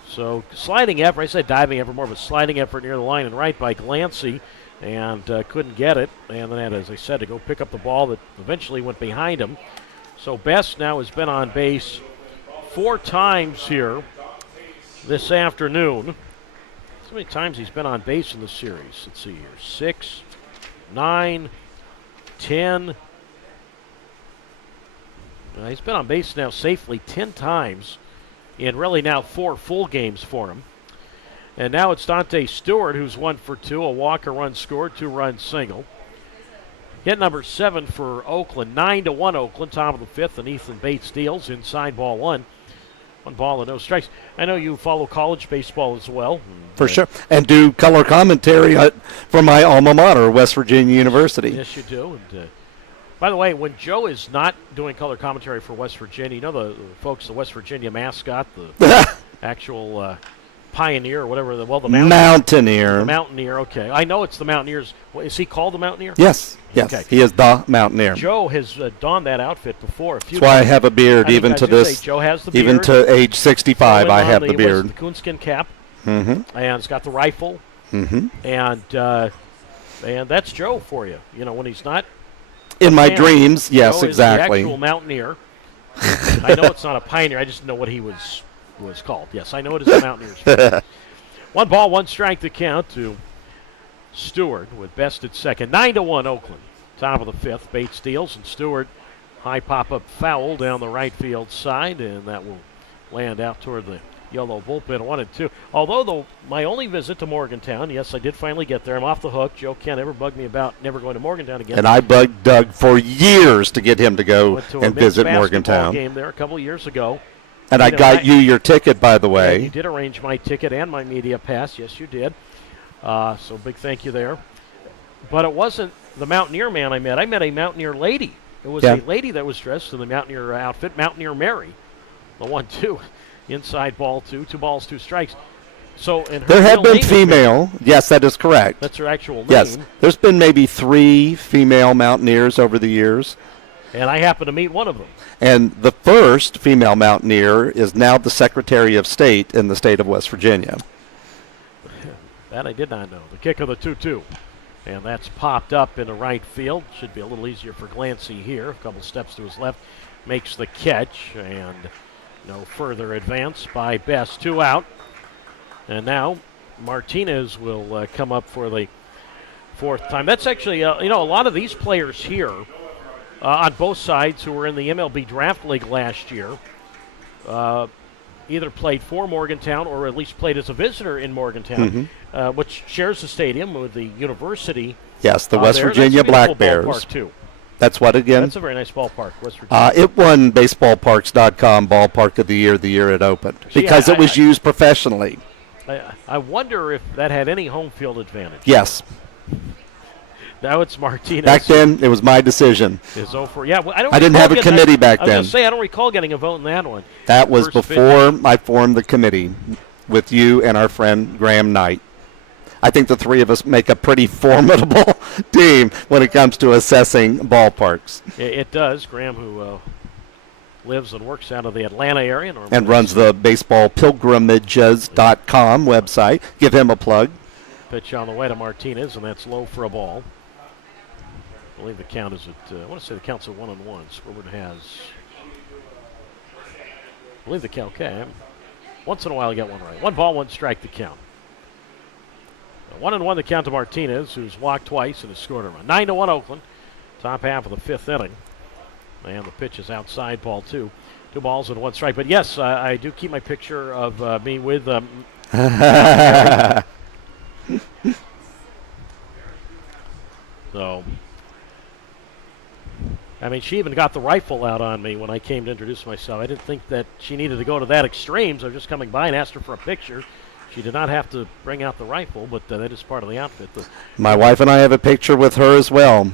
So sliding effort, I said diving effort, more of a sliding effort near the line and right by Glancy, and couldn't get it. And then, as I said, to go pick up the ball that eventually went behind him. So Best now has been on base 4 times here this afternoon. How many times he's been on base in the series? Let's see here. 6, 9, 10. He's been on base now safely 10 times in really now 4 full games for him. And now it's Dante Stewart, who's 1 for 2, a walk, a run scored, 2-run single. Hit number 7 for Oakland, 9-1 Oakland, top of the 5th, and Ethan Bates deals inside, ball 1. 1 ball and no strikes. I know you follow college baseball as well. For sure. And do color commentary for my alma mater, West Virginia University. Yes, you do. And by the way, when Joe is not doing color commentary for West Virginia, you know the folks, the West Virginia mascot, the actual Pioneer or whatever, the Mountaineer. The Mountaineer, okay. I know it's the Mountaineers. Is he called the Mountaineer? Yes, Okay. He is the Mountaineer. Joe has donned that outfit before. That's why I have a beard, even to this. Joe has the beard. Even to age 65, I have the beard. The coonskin cap, and it's got the rifle, and that's Joe for you. You know, when he's not in my dreams, yes, Joe exactly. Is the actual Mountaineer. I know it's not a Pioneer. I just know what he was called. Yes, I know it is the Mountaineers. 1 ball, 1 strike to count to Stewart with Best at second. 9-1 Oakland. Top of the 5th. Bates steals, and Stewart high pop-up foul down the right field side, and that will land out toward the Yolo bullpen. 1-2. Although my only visit to Morgantown, yes, I did finally get there. I'm off the hook. Joe can't ever bug me about never going to Morgantown again. And I bugged Doug for years to get him to go and visit Morgantown. Game there a couple of years ago. And I got you your ticket, by the way. Yeah, you did arrange my ticket and my media pass. Yes, you did. So big thank you there. But it wasn't the Mountaineer man I met. I met a Mountaineer lady. It was a lady that was dressed in the Mountaineer outfit, Mountaineer Mary. The 1-2. Inside ball 2. 2 balls, 2 strikes. So and there have been female. Yes, that is correct. That's her actual name. Yes. There's been maybe 3 female Mountaineers over the years. And I happen to meet one of them. And the first female mountaineer is now the Secretary of State in the state of West Virginia. That I did not know. The kick of the 2-2. And that's popped up into right field. Should be a little easier for Glancy here. A couple steps to his left. Makes the catch. And no further advance by Best. 2 out. And now Martinez will come up for the 4th time. That's actually, a lot of these players here on both sides who were in the MLB Draft League last year either played for Morgantown or at least played as a visitor in Morgantown, which shares the stadium with the university. Yes, the West Virginia Black Bears. Ballpark too. That's what again? That's a very nice ballpark, West Virginia. It won baseballparks.com Ballpark of the Year it opened because it was used professionally. I wonder if that had any home field advantage. Yes. Now it's Martinez. Back then, it was my decision. Is over. Yeah, well, I didn't have a committee back then. I was going to say, I don't recall getting a vote in that one. That was before I formed the committee with you and our friend Graham Knight. I think the three of us make a pretty formidable team when it comes to assessing ballparks. It does. Graham, who lives and works out of the Atlanta area. And runs the baseballpilgrimages.com website. Give him a plug. Pitch on the way to Martinez, and that's low for a ball. I believe the count is at, I want to say the count's at 1-1. Squidward has, I believe the count, okay. Once in a while I get one right. 1 ball, 1 strike the count. 1-1 the count to Martinez, who's walked twice and has scored a run. 9-1 Oakland, top half of the 5th inning. And the pitch is outside, ball 2. 2 balls and 1 strike. But yes, I do keep my picture of me with so, I mean, she even got the rifle out on me when I came to introduce myself. I didn't think that she needed to go to that extreme, so I was just coming by and asked her for a picture. She did not have to bring out the rifle, but that is part of the outfit. My wife and I have a picture with her as well.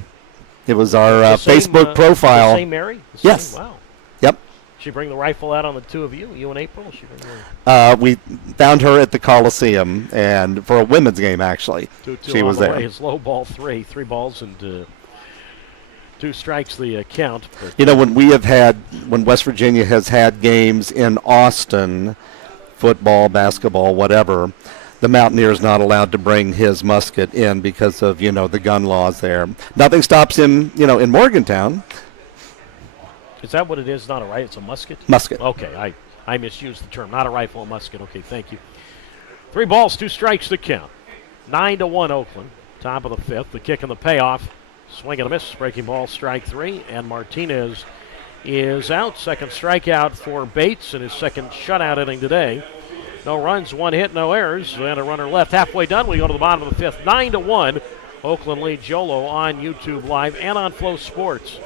It was our Facebook profile. The same Mary? The yes. Same? Wow. Yep. She bring the rifle out on the two of you and April? She bring we found her at the Coliseum, and for a women's game, actually. She was there. His low ball 3 balls and 2 strikes the count. When West Virginia has had games in Austin, football, basketball, whatever, the Mountaineer is not allowed to bring his musket in because of, the gun laws there. Nothing stops him, in Morgantown. Is that what it is? Not a rifle, it's a musket? Musket. Okay, I misused the term. Not a rifle, a musket. Okay, thank you. 3 balls, 2 strikes to count. 9-1 Oakland, top of the 5th. The kick and the payoff. Swing and a miss. Breaking ball, strike 3. And Martinez is out. Second strikeout for Bates in his second shutout inning today. No runs, 1 hit, no errors. And a runner left. Halfway done. We go to the bottom of the 5th. 9-1. Oakland leads Yolo on YouTube Live and on Flow Sports.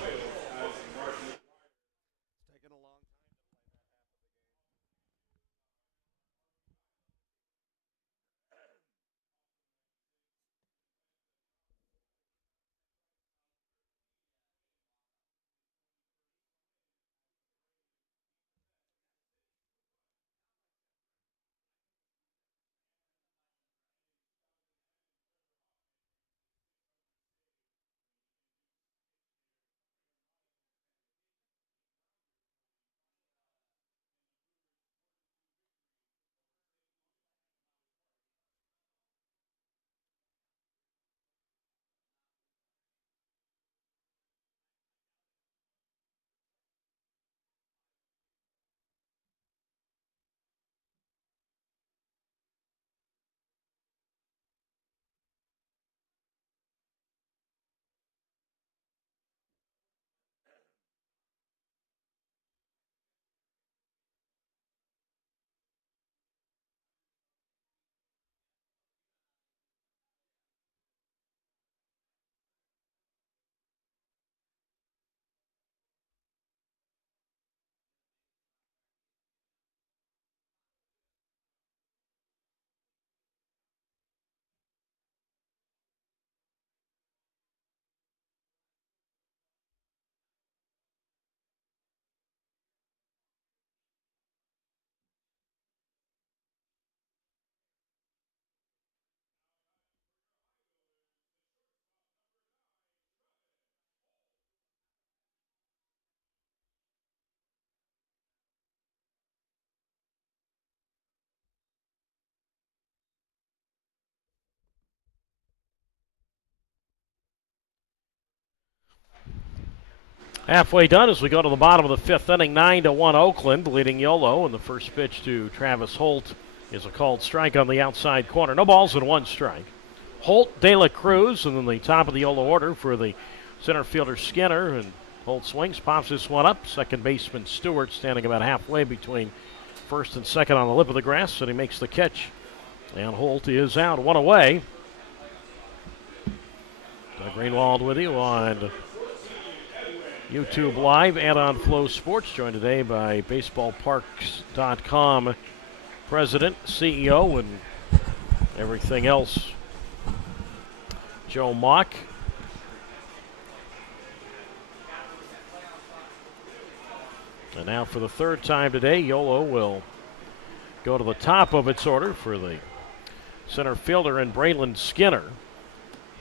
Halfway done as we go to the bottom of the fifth inning, 9-1 Oakland, leading Yolo, and the first pitch to Travis Holt is a called strike on the outside corner. No balls and one strike. Holt, De La Cruz, and then the top of the Yolo order for the center fielder Skinner, and Holt swings, pops this one up. Second baseman Stewart standing about halfway between first and second on the lip of the grass, and he makes the catch. And Holt is out, one away. Doug Greenwald with you on YouTube Live and on Flow Sports, joined today by BaseballParks.com President, CEO, and everything else, Joe Mock. And now for the third time today, Yolo will go to the top of its order for the center fielder and Braylon Skinner.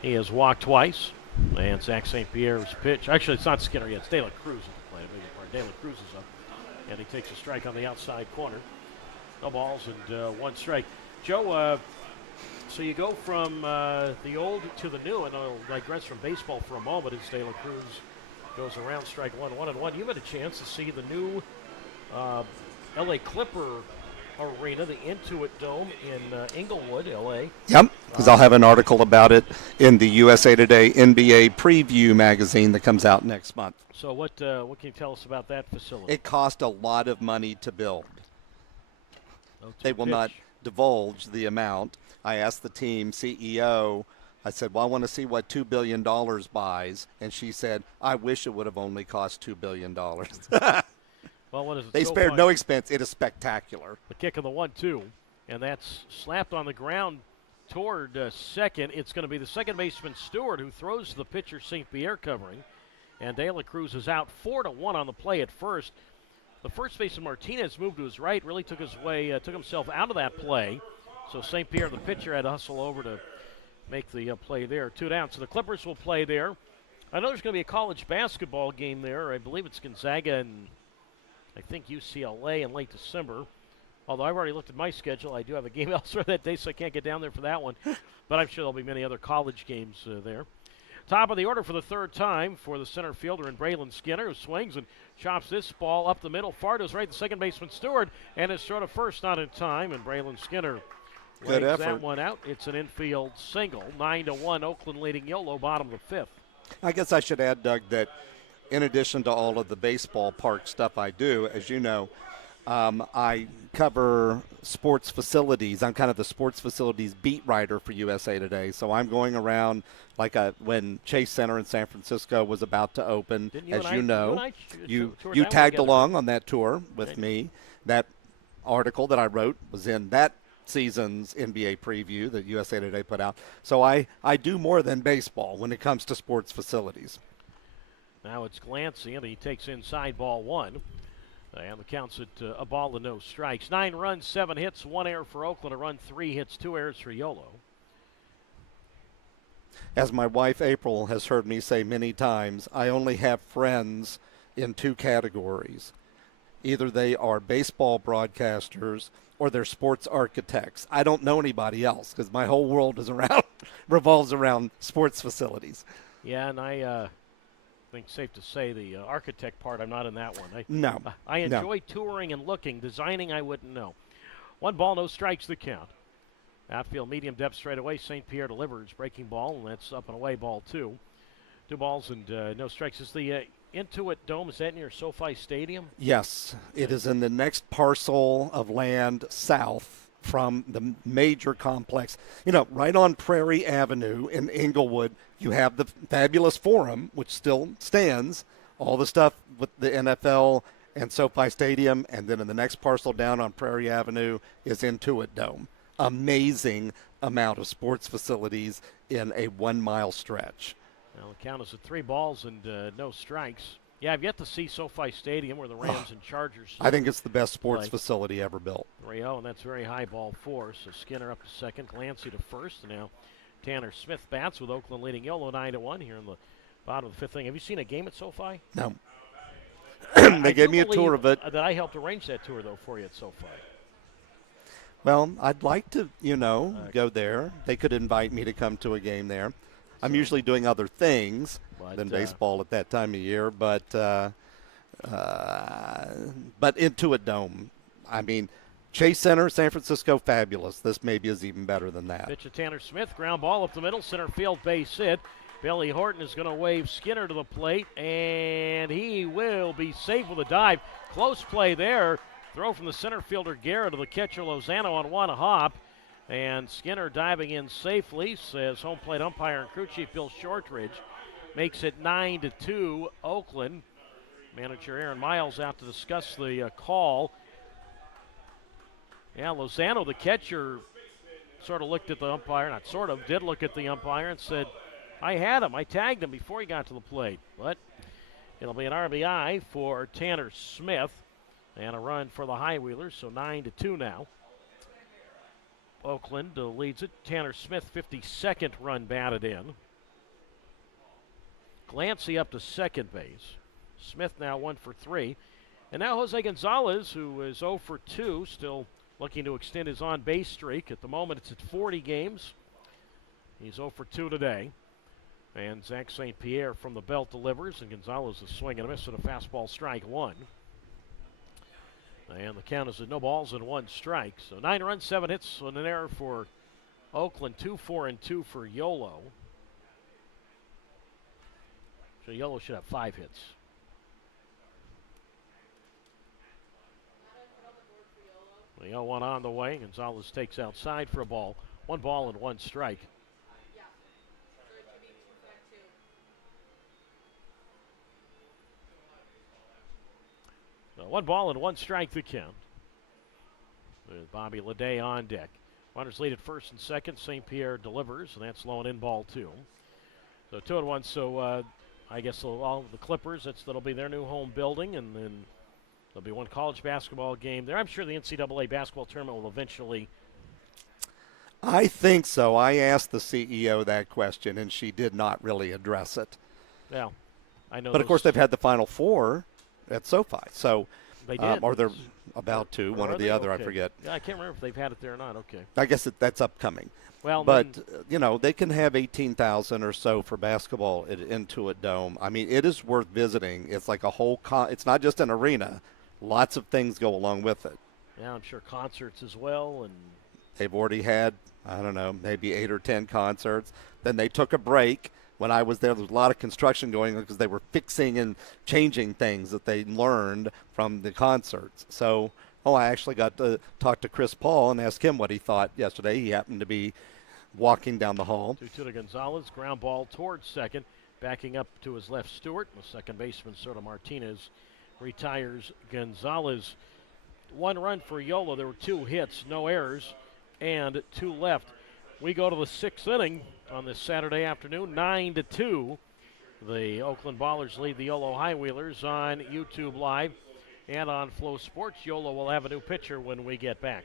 He has walked twice. And Zach St. Pierre's pitch. Actually, it's not Skinner yet. It's De La Cruz at the plate. I beg your pardon. De La Cruz is up. And he takes a strike on the outside corner. No balls and one strike. Joe, so you go from the old to the new, and I'll digress from baseball for a moment as De La Cruz goes around strike 1-1-1. You've had a chance to see the new LA Clipper Arena, the Intuit Dome in Inglewood, LA. Yep, because I'll have an article about it in the USA Today NBA Preview magazine that comes out next month. So what can you tell us about that facility? It cost a lot of money to build. No They will not divulge the amount. I asked the team CEO, I said, well, I want to see what $2 billion buys. And she said, I wish it would have only cost $2 billion. Well, what is it? They so spared far? no expense. It is spectacular. The kick of the 1-2, and that's slapped on the ground toward second. It's going to be the second baseman Stewart who throws the pitcher St. Pierre covering, and De La Cruz is out 4-1 on the play at first. The first baseman Martinez moved to his right, really took himself out of that play. So St. Pierre, the pitcher, had to hustle over to make the play there. 2 down. So the Clippers will play there. I know there's going to be a college basketball game there. I believe it's Gonzaga and I think UCLA in late December. Although I've already looked at my schedule, I do have a game elsewhere that day, so I can't get down there for that one. But I'm sure there'll be many other college games there. Top of the order for the third time for the center fielder and Braylon Skinner, who swings and chops this ball up the middle. Far to his right, the second baseman Stewart, and is thrown to first, not in time. And Braylon Skinner Good legs effort. that one out. It's an infield single. 9-1, Oakland leading Yolo, bottom of the fifth. I guess I should add, Doug, that in addition to all of the baseball park stuff I do, as you know, I cover sports facilities. I'm kind of the sports facilities beat writer for USA Today. So I'm going around when Chase Center in San Francisco was about to open. As you know, you tagged along on that tour with me. That article that I wrote was in that season's NBA preview that USA Today put out. So I do more than baseball when it comes to sports facilities. Now it's Glancy, and he takes inside ball 1. And the count's at a ball and no strikes. 9 runs, 7 hits, 1 error for Oakland, a run, 3 hits, 2 errors for Yolo. As my wife April has heard me say many times, I only have friends in 2 categories. Either they are baseball broadcasters or they're sports architects. I don't know anybody else because my whole world is revolves around sports facilities. Yeah, and I think it's safe to say the architect part, I'm not in that one. No. I enjoy touring and looking. Designing, I wouldn't know. 1 ball, no strikes, the count. Outfield medium depth straight away. St. Pierre delivers breaking ball, and that's up and away, ball 2. 2 balls and no strikes. Is the Intuit Dome, is that near SoFi Stadium? Yes. It is in the next parcel of land south from the major complex. You know, right on Prairie Avenue in Inglewood, you have the fabulous Forum, which still stands, all the stuff with the NFL and SoFi Stadium, and then in the next parcel down on Prairie Avenue is Intuit Dome. Amazing amount of sports facilities in a 1-mile stretch. Well, the count is at 3 balls and no strikes. Yeah, I've yet to see SoFi Stadium where the Rams and Chargers. I think it's the best sports facility ever built. 3-0, and that's very high, ball 4. So Skinner up to second, Glancy to first, and now Tanner Smith bats with Oakland leading Yolo 9-1 here in the bottom of the 5th inning. Have you seen a game at SoFi? No. They gave me a tour of it. That I helped arrange that tour, though, for you at SoFi. Well, I'd like to, go there. They could invite me to come to a game there. I'm usually doing other things, than baseball at that time of year. But Intuit Dome, I mean, Chase Center, San Francisco, fabulous. This maybe is even better than that. Pitch to Tanner Smith, ground ball up the middle, center field base hit. Billy Horton is going to wave Skinner to the plate, and he will be safe with a dive. Close play there. Throw from the center fielder Garrett to the catcher Lozano on one hop. And Skinner diving in safely, says home plate umpire and crew chief Bill Shortridge. Makes it 9-2 Oakland. Manager Aaron Miles out to discuss the call. Yeah, Lozano, the catcher, sort of looked at the umpire, not sort of, did look at the umpire and said, I had him. I tagged him before he got to the plate. But it'll be an RBI for Tanner Smith and a run for the High Wheelers, so 9-2 now. Oakland leads it. Tanner Smith, 52nd run batted in. Glancy up to second base. Smith now 1 for 3. And now Jose Gonzalez, who is 0 for 2, still looking to extend his on-base streak. At the moment, it's at 40 games. He's 0 for 2 today. And Zach St. Pierre from the belt delivers, and Gonzalez is swinging and a miss at a fastball, strike one. And the count is at no balls and 1 strike. So 9 runs, 7 hits, and an error for Oakland. 2-4-2 for Yolo. So Yolo should have 5 hits. The 0-1 on the way. Gonzalez takes outside for a ball. 1 ball and 1 strike. So 1 ball and 1 strike the count. With Bobby Leday on deck. Runners lead at first and second. St. Pierre delivers, and that's low and in ball 2. So 2-1. So I guess all the Clippers, that'll be their new home building, and then there'll be 1 college basketball game there. I'm sure the NCAA basketball tournament will eventually. I think so. I asked the CEO that question, and she did not really address it. Well, I know. But of course, they've had the Final Four at SoFi, so they did. or they're about to, one or the other. Okay. I forget. Yeah, I can't remember if they've had it there or not. Okay. I guess that's upcoming. Well, but they can have 18,000 or so for basketball at Intuit Dome. I mean, it is worth visiting. It's like a whole. It's not just an arena. Lots of things go along with it. Yeah, I'm sure concerts as well, and they've already had, I don't know, maybe 8 or 10 concerts. Then they took a break. When I was there was a lot of construction going on because they were fixing and changing things that they learned from the concerts. So, I actually got to talk to Chris Paul and ask him what he thought yesterday. He happened to be walking down the hall. 2-2 to Gonzalez, ground ball towards second, backing up to his left Stewart. The second baseman, Soto Martinez, retires Gonzalez. 1 run for Yolo. There were 2 hits, no errors, and 2 left. We go to the 6th inning on this Saturday afternoon, 9-2. The Oakland Ballers lead the Yolo High Wheelers on YouTube Live and on Flow Sports. Yolo will have a new pitcher when we get back.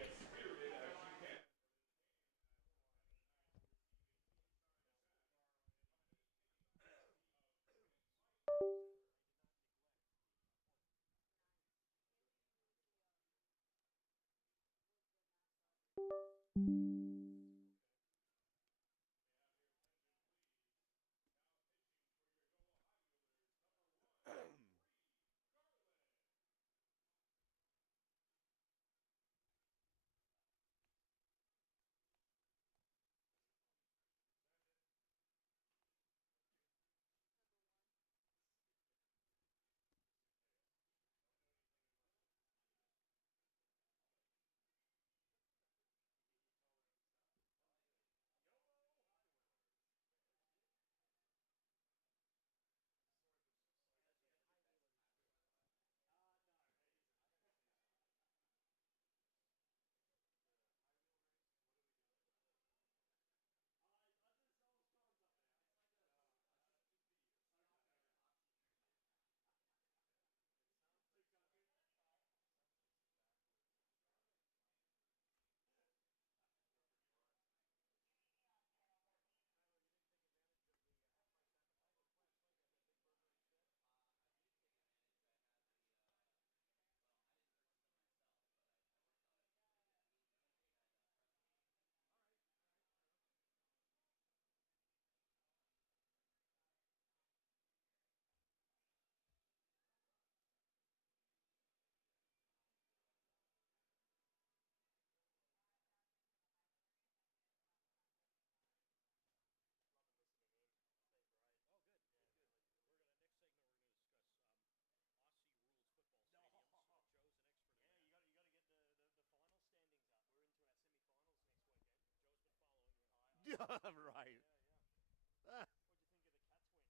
Right. What'd you think of the cat swing? Pretty good,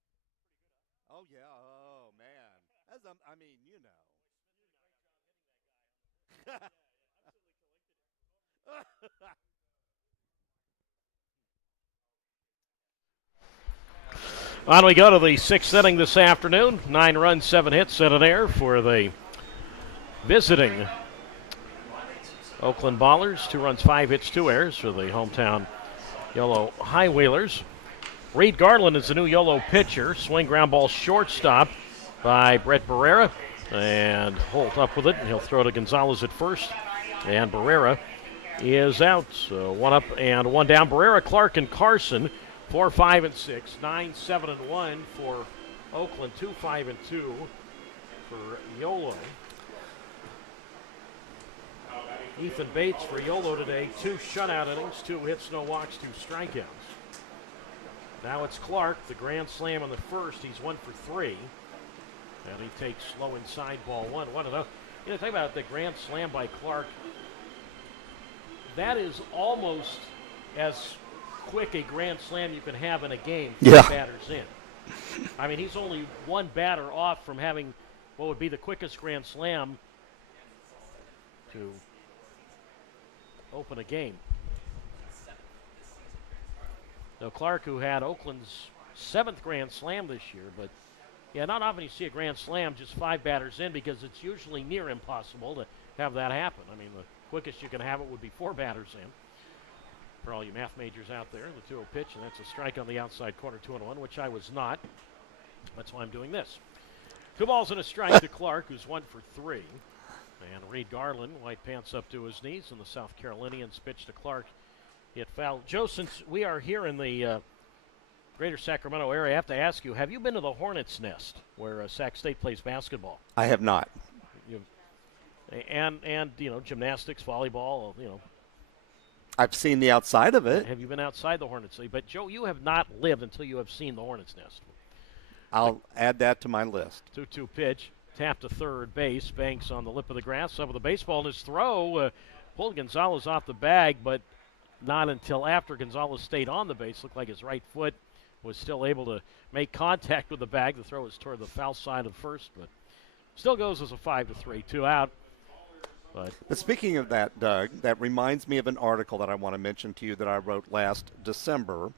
huh? Oh yeah. Oh man. As I mean, you know. Boy, Smith did a great job hitting that guy on the first. Yeah, yeah, absolutely collected it. On we go to the sixth inning this afternoon. 9 runs, 7 hits, and an error for the visiting Oakland Ballers. 2 runs, 5 hits, 2 errors for the hometown Yolo High Whalers. Reed Garland is the new Yolo pitcher. Swing ground ball shortstop by Brett Barrera. And Holt up with it. He'll throw to Gonzalez at first. And Barrera is out. So 1 up and 1 down. Barrera, Clark, and Carson. 4, 5, and 6. 9, 7, and 1 for Oakland. 2, 5, and 2 for Yolo. Ethan Bates for Yolo today. 2 shutout innings, 2 hits, no walks, 2 strikeouts. Now it's Clark, the grand slam on the first. He's 1 for 3. And he takes low inside ball 1. 1-0. You know, think about it, the grand slam by Clark. That is almost as quick a grand slam you can have in a game. 5 batters in. I mean, he's only 1 batter off from having what would be the quickest grand slam to open a game. Now Clark, who had Oakland's 7th grand slam this year, but yeah, not often you see a grand slam just 5 batters in because it's usually near impossible to have that happen. I mean, the quickest you can have it would be 4 batters in. For all you math majors out there, the 2-0 pitch, and that's a strike on the outside corner, 2-1, which I was not. That's why I'm doing this. 2 balls and a strike to Clark, who's 1 for 3. And Reed Garland, white pants up to his knees, and the South Carolinians pitch to Clark. Hit foul. Joe, since we are here in the greater Sacramento area, I have to ask you, have you been to the Hornets' Nest, where Sac State plays basketball? I have not. And you know, gymnastics, volleyball, you know. I've seen the outside of it. Have you been outside the Hornets' Nest? But, Joe, you have not lived until you have seen the Hornets' Nest. I'll add that to my list. 2-2 pitch. Tap to third base. Banks on the lip of the grass. Up with the baseball in his throw. Pulled Gonzalez off the bag, but not until after Gonzalez stayed on the base. Looked like his right foot was still able to make contact with the bag. The throw was toward the foul side of first, but still goes as a 5-3. 2 out. But speaking of that, Doug, that reminds me of an article that I want to mention to you that I wrote last December.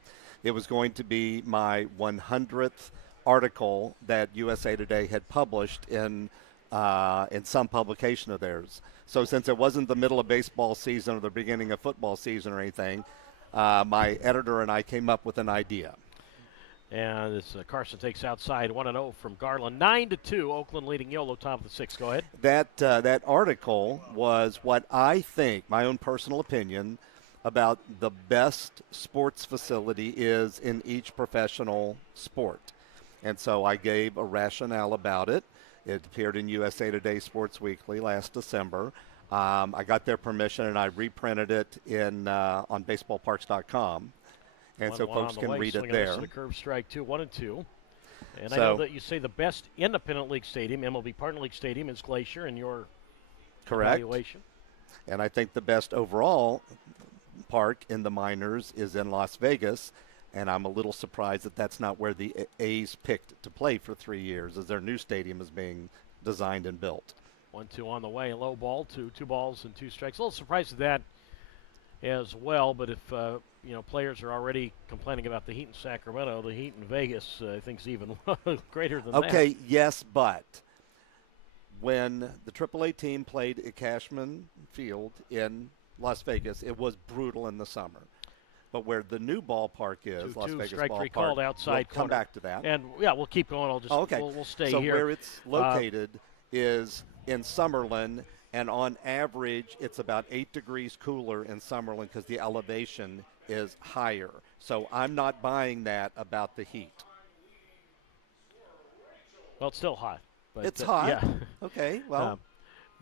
It was going to be my 100th article that USA Today had published in some publication of theirs. So since it wasn't the middle of baseball season or the beginning of football season or anything, my editor and I came up with an idea. And this Carson takes outside 1-0 from Garland. 9-2, Oakland leading Yolo, top of the 6th. Go ahead. That article was what I think, my own personal opinion, about the best sports facility is in each professional sport. And so I gave a rationale about it. It appeared in USA Today Sports Weekly last December. I got their permission, and I reprinted it on baseballparks.com. And so folks can read it there. The curve strike 2, 1-2. And I know that you say the best independent league stadium, MLB Partner League Stadium, is Glacier in your evaluation. And I think the best overall park in the minors is in Las Vegas. And I'm a little surprised that that's not where the A's picked to play for 3 years, as their new stadium is being designed and built. 1-2 on the way, low ball, 2 balls and 2 strikes. A little surprised at that as well, but if players are already complaining about the heat in Sacramento, the heat in Vegas, I think, is even greater than that. Okay, yes, but when the AAA team played at Cashman Field in Las Vegas, it was brutal in the summer. But where the new ballpark is, Las Vegas strike ballpark, three called outside we'll come back to that. And yeah, we'll keep going. I'll just we'll stay so here. So where it's located is in Summerlin, and on average, it's about 8 degrees cooler in Summerlin because the elevation is higher. So I'm not buying that about the heat. Well, it's still hot. But, it's hot. Yeah. Okay. Well,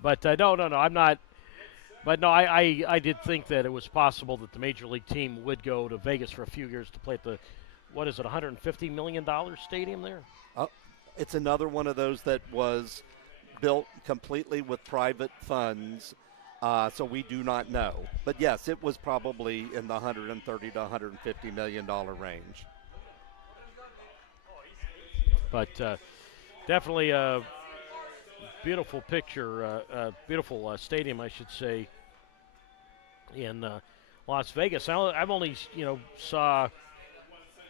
but no, I'm not. But no, I did think that it was possible that the major league team would go to Vegas for a few years to play at the, what is it, $150 million stadium there? It's another one of those that was built completely with private funds So we do not know. But yes, it was probably in the 130 to 150 million dollar range. But definitely a beautiful picture, beautiful stadium, I should say, in Las Vegas. I've only saw a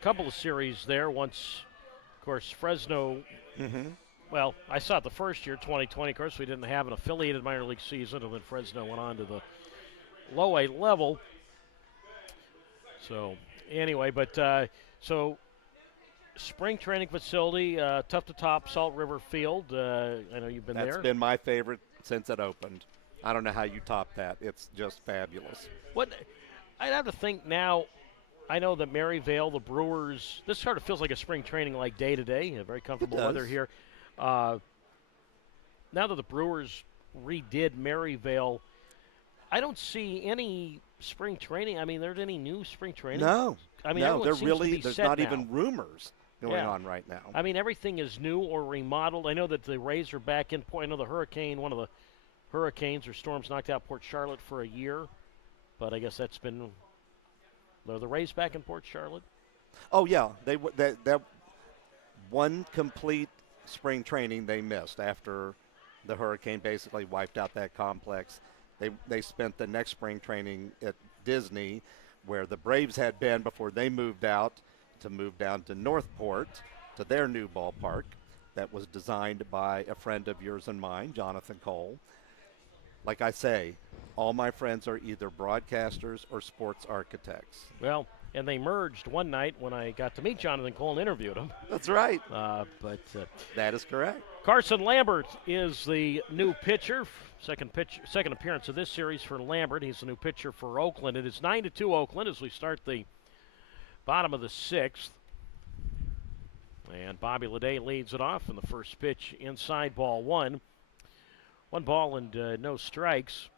couple of series there. Once, of course, Fresno. Well, I saw it the first year, 2020. Of course, we didn't have an affiliated minor league season, and then Fresno went on to the low A level. So, anyway, but so spring training facility, tough to top, Salt River Field. I know you've been there. That's been my favorite since it opened. I don't know how you top that. It's just fabulous. What I'd have to think now. I know that Maryvale, the Brewers. This sort of feels like a spring training, like day to day. Very comfortable weather here. Now that the Brewers redid Maryvale, I don't see any spring training. I mean, there's any new spring training? No. I mean, no, there's not now. even rumors going on right now. I mean, everything is new or remodeled. I know that the Rays are back in. I know the hurricane, one of the hurricanes or storms knocked out Port Charlotte for a year, but I guess that's been. Are the Rays back in Port Charlotte? Oh yeah, that one complete spring training they missed after the hurricane basically wiped out that complex. They spent the next spring training at Disney, where the Braves had been before they moved out to move down to Northport to their new ballpark that was designed by a friend of yours and mine, Jonathan Cole. Like I say, all my friends are either broadcasters or sports architects. Well, and they merged one night when I got to meet Jonathan Cole and interviewed him. That's right. That is correct. Carson Lambert is the new pitcher. Second appearance of this series for Lambert. He's the new pitcher for Oakland. It is 9-2 Oakland as we start the bottom of the sixth. And Bobby Leday leads it off in the first pitch inside, ball one. 1 ball and no strikes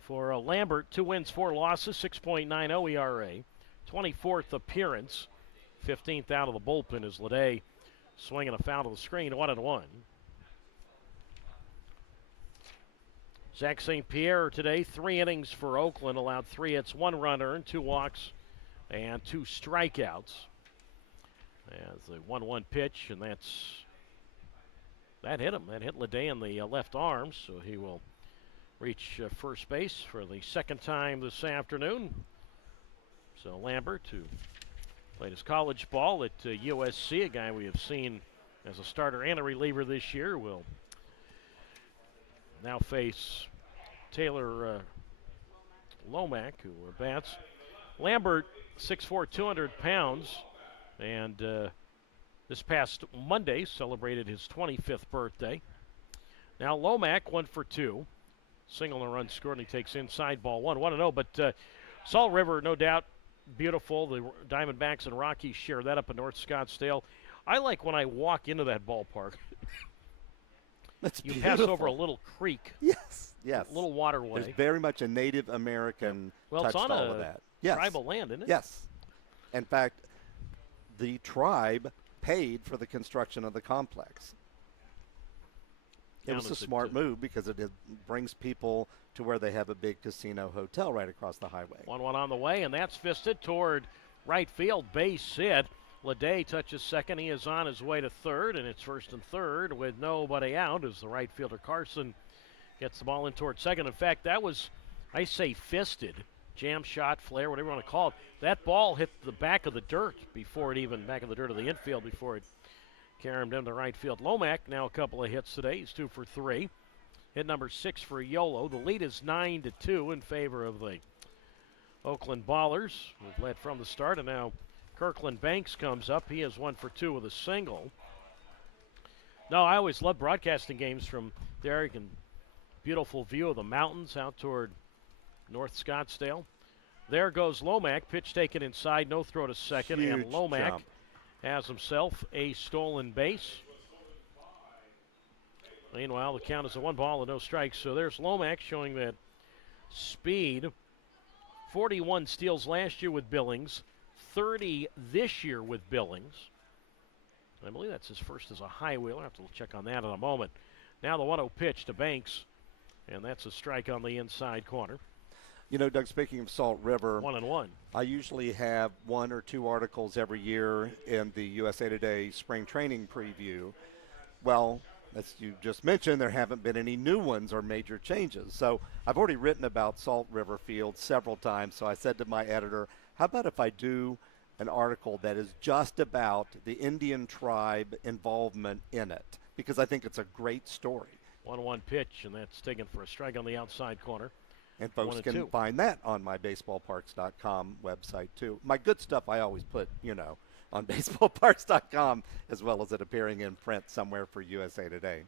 for Lambert. 2 wins, 4 losses, 6.90 ERA. 24th appearance, 15th out of the bullpen is Leday swinging a foul to the screen, 1-1. Zach St. Pierre today, 3 innings for Oakland, allowed 3 hits, 1 run earned, 2 walks, and 2 strikeouts. As the 1-1 pitch, and that hit him. That hit Leday in the left arm, so he will reach first base for the second time this afternoon. So Lambert, who played his college ball at USC, a guy we have seen as a starter and a reliever this year, will now face Taylor Lomack, who bats. Lambert, 6'4", 200 pounds, and this past Monday celebrated his 25th birthday. Now Lomack, 1 for 2. Single and a run scored, and he takes inside, ball 1. 1-0, but Salt River, no doubt, beautiful. The Diamondbacks and Rockies share that up in North Scottsdale. I like when I walk into that ballpark. That's you beautiful. pass over a little creek. Yes. A little waterway. There's very much a Native American touch it's on to all of that. Yes. Tribal land, isn't it? Yes. In fact, the tribe paid for the construction of the complex. It was a smart move because it brings people to where they have a big casino hotel right across the highway. 1-1 on the way, and that's fisted toward right field. Base hit. Leday touches second. He is on his way to third, and it's first and third with nobody out as the right fielder Carson gets the ball in toward second. In fact, that was, I say fisted, jam shot, flare, whatever you want to call it. That ball hit the back of the dirt back of the dirt of the infield before it carried him to right field. Lomack now a couple of hits today. He's 2 for 3. Hit number 6 for Yolo. The lead is 9-2 in favor of the Oakland Ballers. We've led from the start, and now Kirkland Banks comes up. He is 1 for 2 with a single. No, I always love broadcasting games from there. You can beautiful view of the mountains out toward North Scottsdale. There goes Lomack. Pitch taken inside. No throw to second. Huge and Lomack jump. Has himself a stolen base. Meanwhile, the count is a 1 ball and no strikes. So there's Lomack showing that speed. 41 steals last year with Billings. 30 this year with Billings. I believe that's his first as a high wheeler. I'll have to check on that in a moment. Now the 1-0 pitch to Banks. And that's a strike on the inside corner. You know, Doug, speaking of Salt River, 1-1. I usually have 1 or 2 articles every year in the USA Today spring training preview. Well, as you just mentioned, there haven't been any new ones or major changes. So I've already written about Salt River Field several times. So I said to my editor, how about if I do an article that is just about the Indian tribe involvement in it? Because I think it's a great story. 1-1 pitch, and that's taken for a strike on the outside corner. And folks 1-2. can find that on my baseballparks.com website, too. My good stuff I always put, on baseballparks.com, as well as it appearing in print somewhere for USA Today.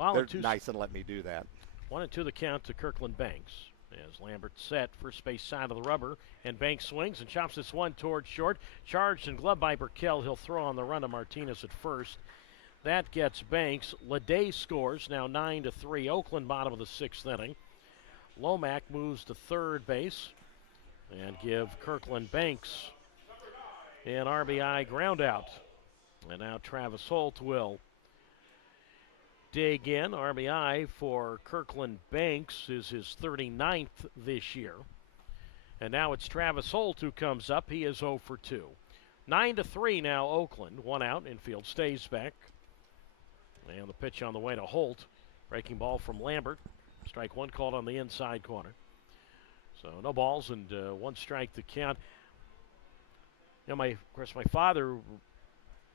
They're nice and let me do that. 1-2 the count to Kirkland Banks. As Lambert set first base side of the rubber, and Banks swings and chops this one towards short. Charged and gloved by Burkell. He'll throw on the run to Martinez at first. That gets Banks. Leday scores, now 9-3. Oakland bottom of the 6th inning. Lomack moves to third base and give Kirkland Banks an RBI ground out. And now Travis Holt will dig in. RBI for Kirkland Banks is his 39th this year. And now it's Travis Holt who comes up. He is 0 for 2. 9-3 now Oakland. 1 out. Infield stays back. And the pitch on the way to Holt. Breaking ball from Lambert. Strike one called on the inside corner. So no balls and 1 strike to count. Of course, my father,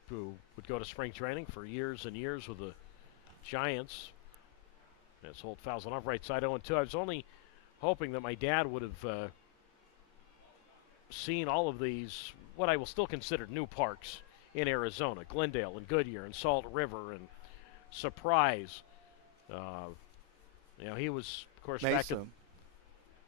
who would go to spring training for years and years with the Giants, as Holt fouls it off right side 0-2. I was only hoping that my dad would have seen all of these, what I will still consider new parks in Arizona, Glendale and Goodyear and Salt River and Surprise. He was, of course, Mesa. back in.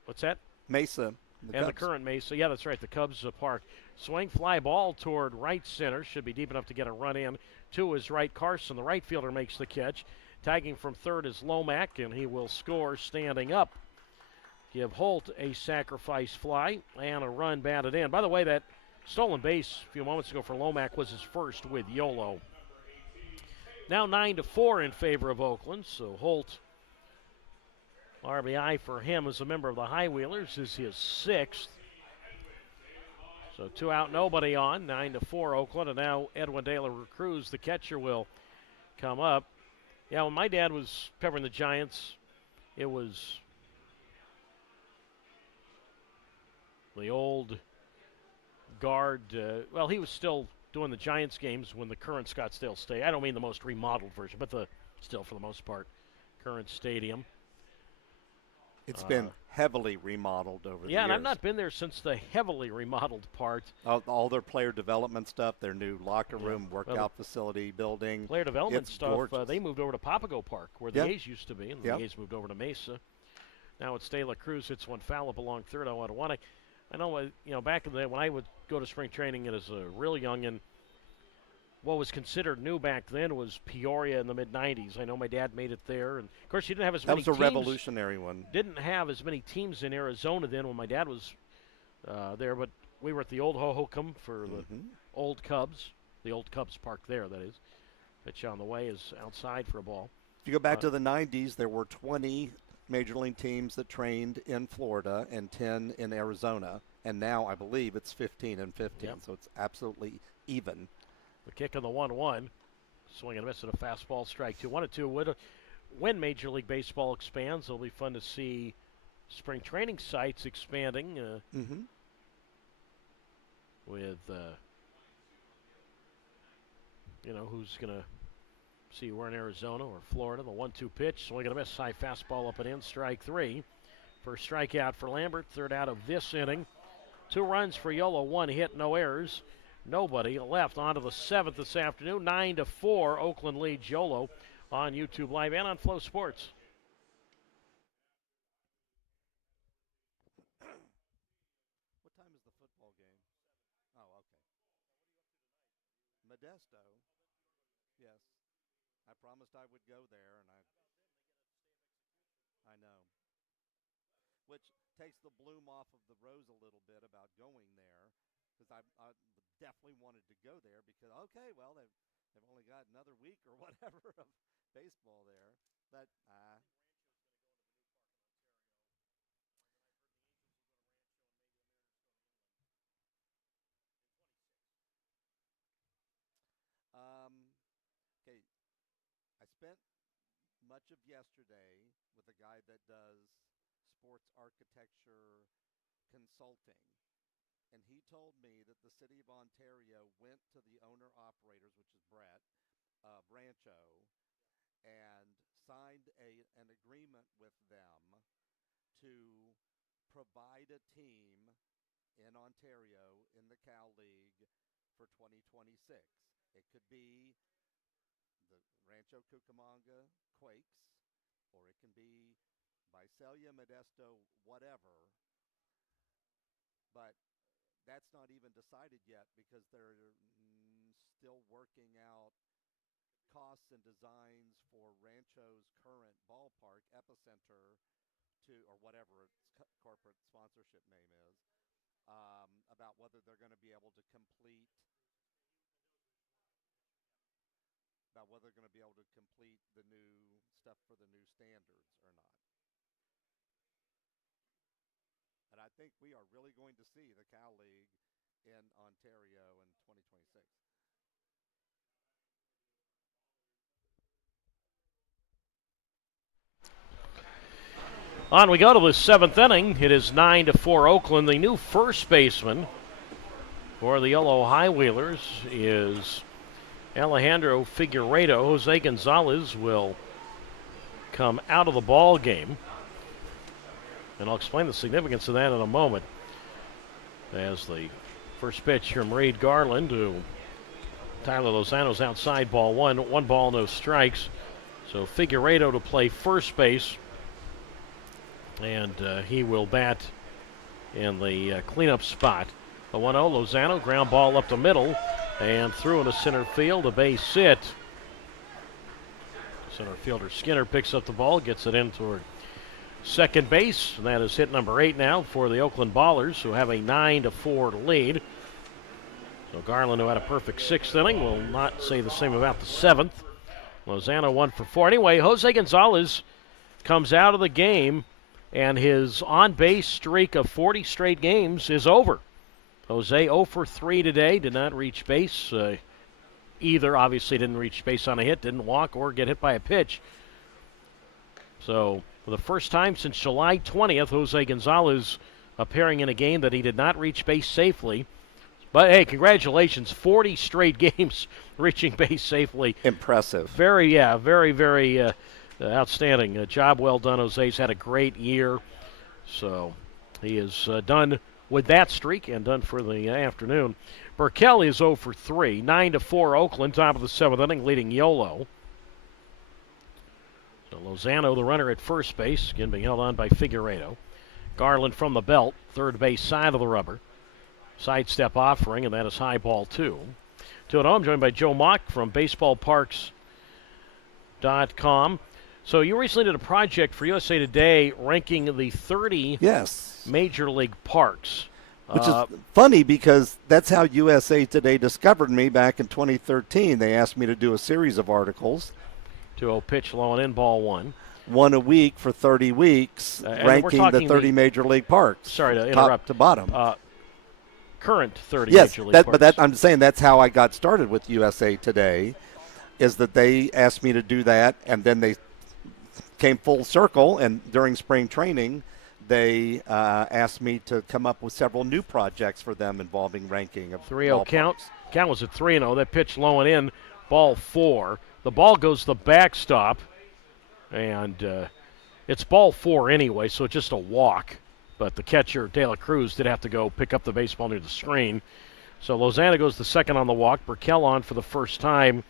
What's that? Mesa. The current Mesa. Yeah, that's right. The Cubs park. Swing, fly ball toward right center. Should be deep enough to get a run in. To his right, Carson, the right fielder, makes the catch. Tagging from third is Lomack, and he will score standing up. Give Holt a sacrifice fly and a run batted in. By the way, that stolen base a few moments ago for Lomack was his first with Yolo. Now 9-4 in favor of Oakland, so Holt, RBI for him as a member of the High Wheelers, is his 6th. So 2 out, nobody on. 9-4 Oakland, and now Edwin De La Cruz, the catcher, will come up. Yeah, when my dad was covering the Giants, it was the old guard. He was still doing the Giants games when the current Scottsdale Stadium. I don't mean the most remodeled version, but still for the most part, current stadium. It's been heavily remodeled over the years. Yeah, and I've not been there since the heavily remodeled part. All their player development stuff, their new locker room, workout facility, building. Player development it's stuff, gorgeous. They moved over to Papago Park, where the A's used to be, and the A's moved over to Mesa. Now it's De La Cruz hits one foul up along third. 0-1. I know, back in the day when I would go to spring training as a real youngin', what was considered new back then was Peoria in the mid-'90s. I know my dad made it there. And, of course, he didn't have as many teams. That was a revolutionary one. Didn't have as many teams in Arizona then when my dad was there. But we were at the old Hohokam for the old Cubs. The old Cubs park there, that is. Pitch on the way is outside for a ball. If you go back to the 90s, there were 20 Major League teams that trained in Florida and 10 in Arizona. And now I believe it's 15 and 15. So it's absolutely even. The kick on the 1-1. Swing and a miss at a fastball, strike 2. 1-2. When Major League Baseball expands, it'll be fun to see spring training sites expanding with, who's going to see we're in Arizona or Florida. The 1-2 pitch. Swing and a miss. High fastball up and in, strike 3. First strikeout for Lambert. Third out of this inning. 2 runs for Yolo. 1 hit, no errors. Nobody left. On to the 7th this afternoon. 9-4. Oakland leads Yolo on YouTube Live and on Flow Sports. What time is the football game? Oh, okay. Modesto. Yes. I promised I would go there, and I know. Which takes the bloom off of the rose a little bit about going there, because I definitely wanted to go there because, okay, well, they've only got another week or whatever of baseball there. But much of yesterday with a guy that does sports architecture consulting. And he told me that the city of Ontario went to the owner-operators, which is Brett, of Rancho, and signed an agreement with them to provide a team in Ontario in the Cal League for 2026. It could be the Rancho Cucamonga Quakes, or it can be Visalia, Modesto, whatever. But that's not even decided yet because they're still working out costs and designs for Rancho's current ballpark, Epicenter, or whatever its corporate sponsorship name is, about whether they're going to be able to complete the new stuff for the new standards or not. And I think we are really going to see the Cal League in Ontario in 2026. On we go to the seventh inning. It is 9-4 Oakland. The new first baseman for the Yolo High Wheelers is Alejandro Figueiredo. Jose Gonzalez will come out of the ball game. And I'll explain the significance of that in a moment. As the first pitch from Reed Garland to Tyler Lozano's outside, ball one. 1 ball, no strikes. So Figueiredo to play first base. And he will bat in the cleanup spot. The 1-0, Lozano, ground ball up the middle and through into center field, a base hit. Center fielder Skinner picks up the ball, gets it in toward second base. And that is hit number 8 now for the Oakland Ballers, who have a 9-4 lead. So Garland, who had a perfect 6th inning, will not say the same about the 7th. Lozano 1 for 4. Anyway, Jose Gonzalez comes out of the game, and his on-base streak of 40 straight games is over. Jose 0 for 3 today, did not reach base either. Obviously didn't reach base on a hit, didn't walk or get hit by a pitch. So for the first time since July 20th, Jose Gonzalez appearing in a game that he did not reach base safely. But hey, congratulations, 40 straight games reaching base safely. Impressive. Very outstanding. Job well done. Jose's had a great year. So he is done with that streak and done for the afternoon. Burkell is 0 for 3. 9-4 Oakland, top of the 7th inning, leading Yolo. So Lozano, the runner at first base, again being held on by Figueiredo. Garland from the belt, third base side of the rubber. Sidestep offering, and that is high ball 2. 2-0, I'm joined by Joe Mock from baseballparks.com. So you recently did a project for USA Today ranking the 30 major league parks. Which is funny because that's how USA Today discovered me back in 2013. They asked me to do a series of articles. 2-0 pitch, low and in, ball 1. One a week for 30 weeks, ranking the 30 major league parks. Sorry to interrupt. Top to bottom. Current 30 major league parks. But I'm saying that's how I got started with USA Today, is that they asked me to do that, and then they came full circle, and during spring training, they asked me to come up with several new projects for them involving ranking of 3-0 count. Count was at 3-0. That pitch low and in, ball 4. The ball goes to the backstop, and it's ball 4 anyway, so it's just a walk. But the catcher, De La Cruz, did have to go pick up the baseball near the screen. So Lozano goes to second on the walk. Burkell on for the first time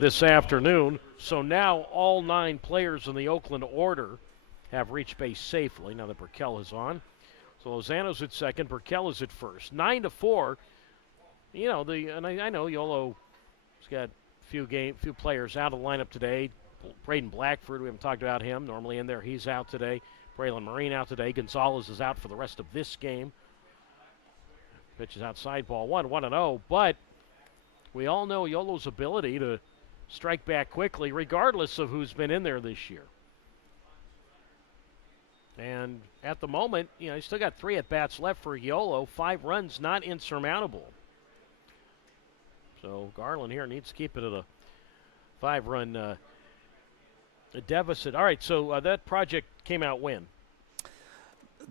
this afternoon. So now all 9 players in the Oakland order have reached base safely now that Burkell is on. So Lozano's at second, Burkell is at first. 9-4. You know, I know Yolo's got a few players out of the lineup today. Braden Blackford, we haven't talked about him. Normally in there, he's out today. Braylon Marine out today. Gonzalez is out for the rest of this game. Pitch is outside, ball 1, 1-0. But we all know Yolo's ability to strike back quickly, regardless of who's been in there this year. And at the moment, he's still got 3 at-bats left for Yolo. 5 runs, not insurmountable. So Garland here needs to keep it at a 5-run A deficit. All right, so that project came out when?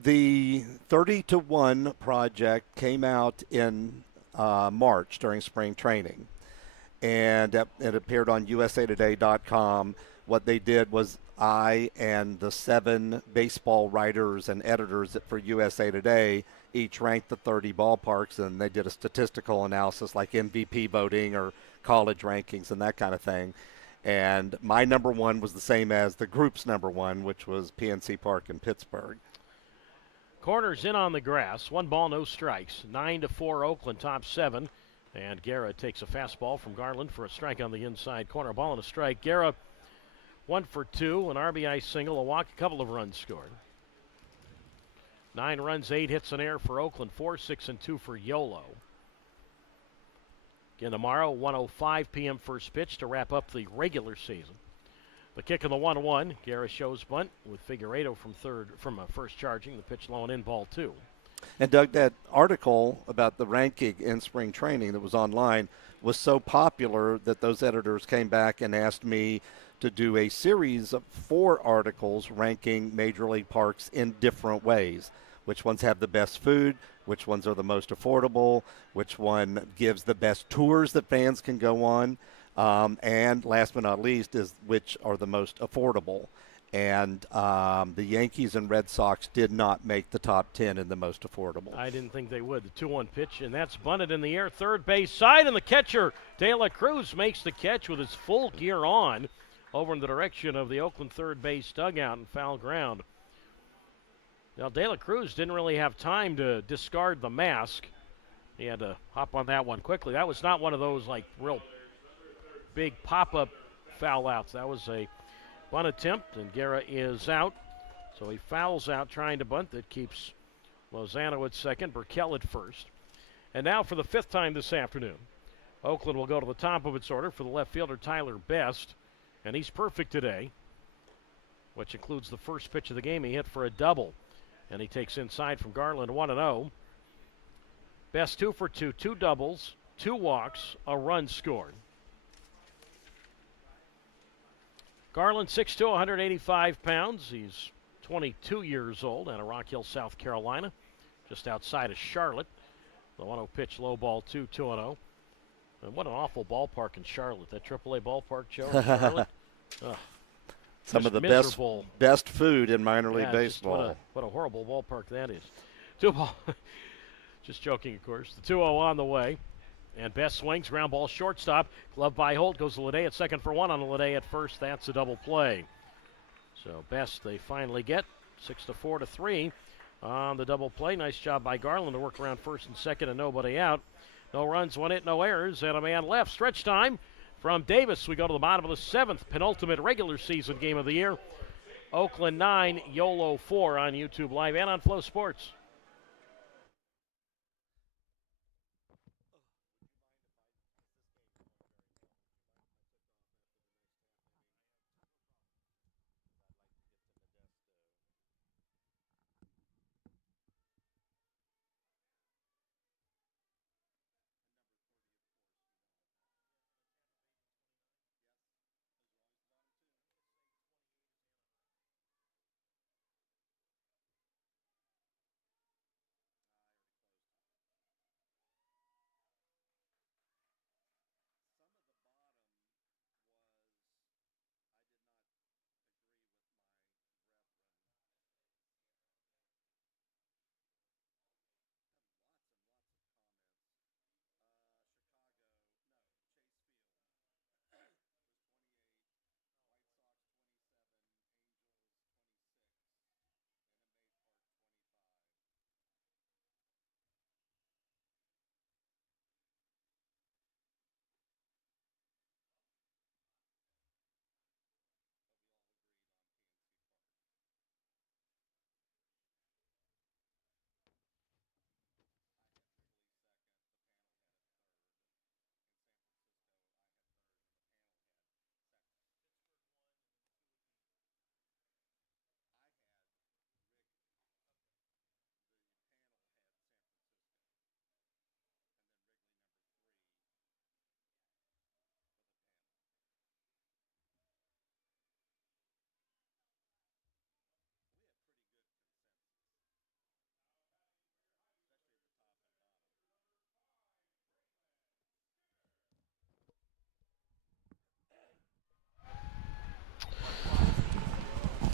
The 30-1 project came out in March during spring training, and it appeared on usatoday.com. What they did was I and the 7 baseball writers and editors for USA Today each ranked the 30 ballparks, and they did a statistical analysis like MVP voting or college rankings and that kind of thing. And my number one was the same as the group's number one, which was PNC Park in Pittsburgh. Corners in on the grass. 1 ball, no strikes. 9-4 Oakland, top 7. And Guerra takes a fastball from Garland for a strike on the inside corner. Ball and a strike. Guerra 1 for 2, an RBI single, a walk, a couple of runs scored. 9 runs, 8 hits in air for Oakland. 4, 6, and 2 for Yolo. Again tomorrow, 1:05 p.m. first pitch to wrap up the regular season. The kick of the 1-1. Guerra shows bunt with Figueiredo from first charging. The pitch low and in, ball 2. And Doug, that article about the ranking in spring training that was online was so popular that those editors came back and asked me to do a series of 4 articles ranking Major League parks in different ways. Which ones have the best food, which ones are the most affordable, which one gives the best tours that fans can go on, and last but not least is which are the most affordable. And the Yankees and Red Sox did not make the top 10 in the most affordable. I didn't think they would. The 2-1 pitch, and that's bunted in the air, third base side, and the catcher, De La Cruz, makes the catch with his full gear on over in the direction of the Oakland third base dugout and foul ground. Now, De La Cruz didn't really have time to discard the mask. He had to hop on that one quickly. That was not one of those, like, real big pop-up foul outs. That was a bunt attempt, and Guerra is out. So he fouls out trying to bunt. That keeps Lozano at second, Burkell at first. And now for the 5th time this afternoon, Oakland will go to the top of its order for the left fielder Tyler Best, and he's perfect today, which includes the first pitch of the game. He hit for a double, and he takes inside from Garland, 1-0. Best 2 for 2, 2 doubles, 2 walks, a run scored. Garland, 6'2", 185 pounds. He's 22 years old out of Rock Hill, South Carolina, just outside of Charlotte. The 1-0 pitch, low ball 2, 2-0. And what an awful ballpark in Charlotte. That AAA ballpark, Joe, in Charlotte. Some of the best food in minor league baseball. What a horrible ballpark that is. 2 ball. Just joking, of course. The 2-0 on the way. And Best swings, ground ball, shortstop. Glove by Holt, goes to Lede at second for 1 on Lede at first. That's a double play. So Best they finally get 6-4-3 on the double play. Nice job by Garland to work around first and second and nobody out. No runs, 1 hit, no errors, and a man left. Stretch time from Davis. We go to the bottom of the 7th, penultimate regular season game of the year. Oakland 9, Yolo 4 on YouTube Live and on Flow Sports.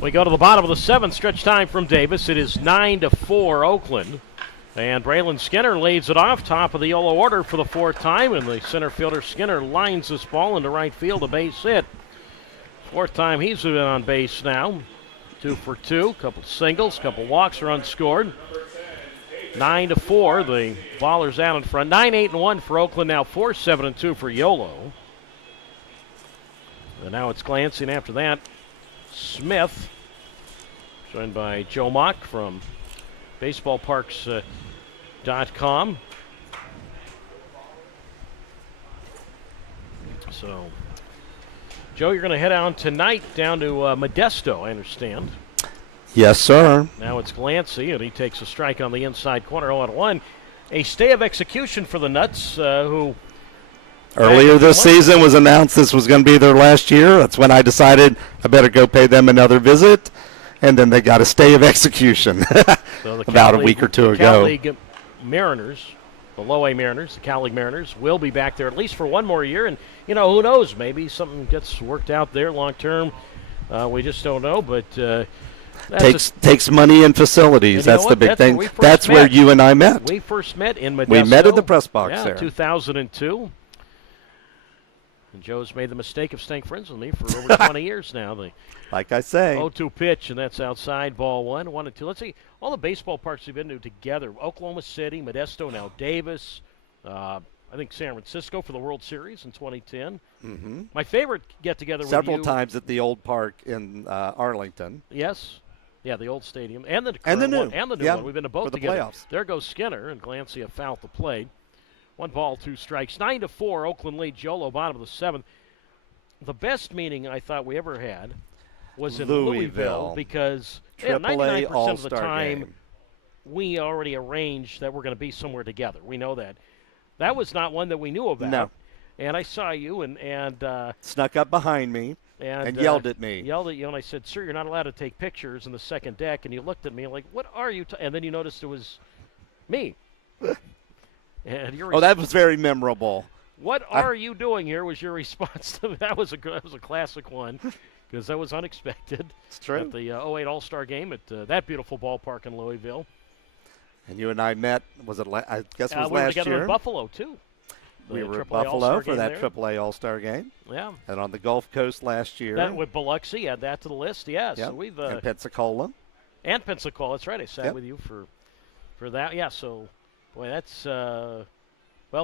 We go to the bottom of the 7th. Stretch time from Davis. It is 9-4 Oakland. And Braylon Skinner leads it off, top of the Yolo order for the 4th time. And the center fielder Skinner lines this ball into right field, a base hit. 4th time he's been on base now. 2 for 2, couple singles, couple walks are unscored. 9-4, the Ballers out in front. 9-8-1 for Oakland now, 4-7-2 for Yolo. And now it's glancing after that. Smith, joined by Joe Mock from baseballparks.com. So, Joe, you're going to head out tonight down to Modesto, I understand. Yes, sir. Now it's Glancy, and he takes a strike on the inside corner, 0-1. A stay of execution for the Nuts, who earlier this season was announced this was going to be their last year. That's when I decided I better go pay them another visit. And then they got a stay of execution so about a week or two ago. Cal League Mariners, the Low A Mariners, the Cal League Mariners, will be back there at least for one more year. And, who knows? Maybe something gets worked out there long term. We just don't know. But takes money and facilities. And that's the big thing. That's where you and I met. We first met in Modesto. We met in the press box there. there. 2002. And Joe's made the mistake of staying friends with me for over 20 years now. Like I say. 0-2 pitch, and that's outside, ball 1, 1-2. Let's see, all the baseball parks we've been to together, Oklahoma City, Modesto, now Davis, I think San Francisco for the World Series in 2010. Mm-hmm. My favorite get-together several times at the old park in Arlington. Yes. Yeah, the old stadium. And the new one. And the new one. We've been to both for the together. Playoffs. There goes Skinner, and Glancy a foul to play. 1 ball, 2 strikes. 9-4, Oakland leads Yolo, bottom of the 7th. The best meeting I thought we ever had was in Louisville because 99% of the time game. We already arranged that we're going to be somewhere together. We know that. That was not one that we knew about. No. And I saw you and snuck up behind me and yelled at me. Yelled at you, and I said, "Sir, you're not allowed to take pictures in the second deck." And you looked at me like, "What are you?" And then you noticed it was me. And that was very memorable. What are you doing here? Was your response to that? Was a classic one because that was unexpected. It's true. At the 08 All-Star game at that beautiful ballpark in Louisville. And you and I met. Was it? I guess it was we were last together year. in Buffalo too. We were at AAA Buffalo All-Star for that there. AAA All-Star game. Yeah. And on the Gulf Coast last year. That with Biloxi, add that to the list. Yeah. Yep. So we've and Pensacola. And Pensacola. That's right. I sat Yep. with you for that. Yeah. So, boy, that's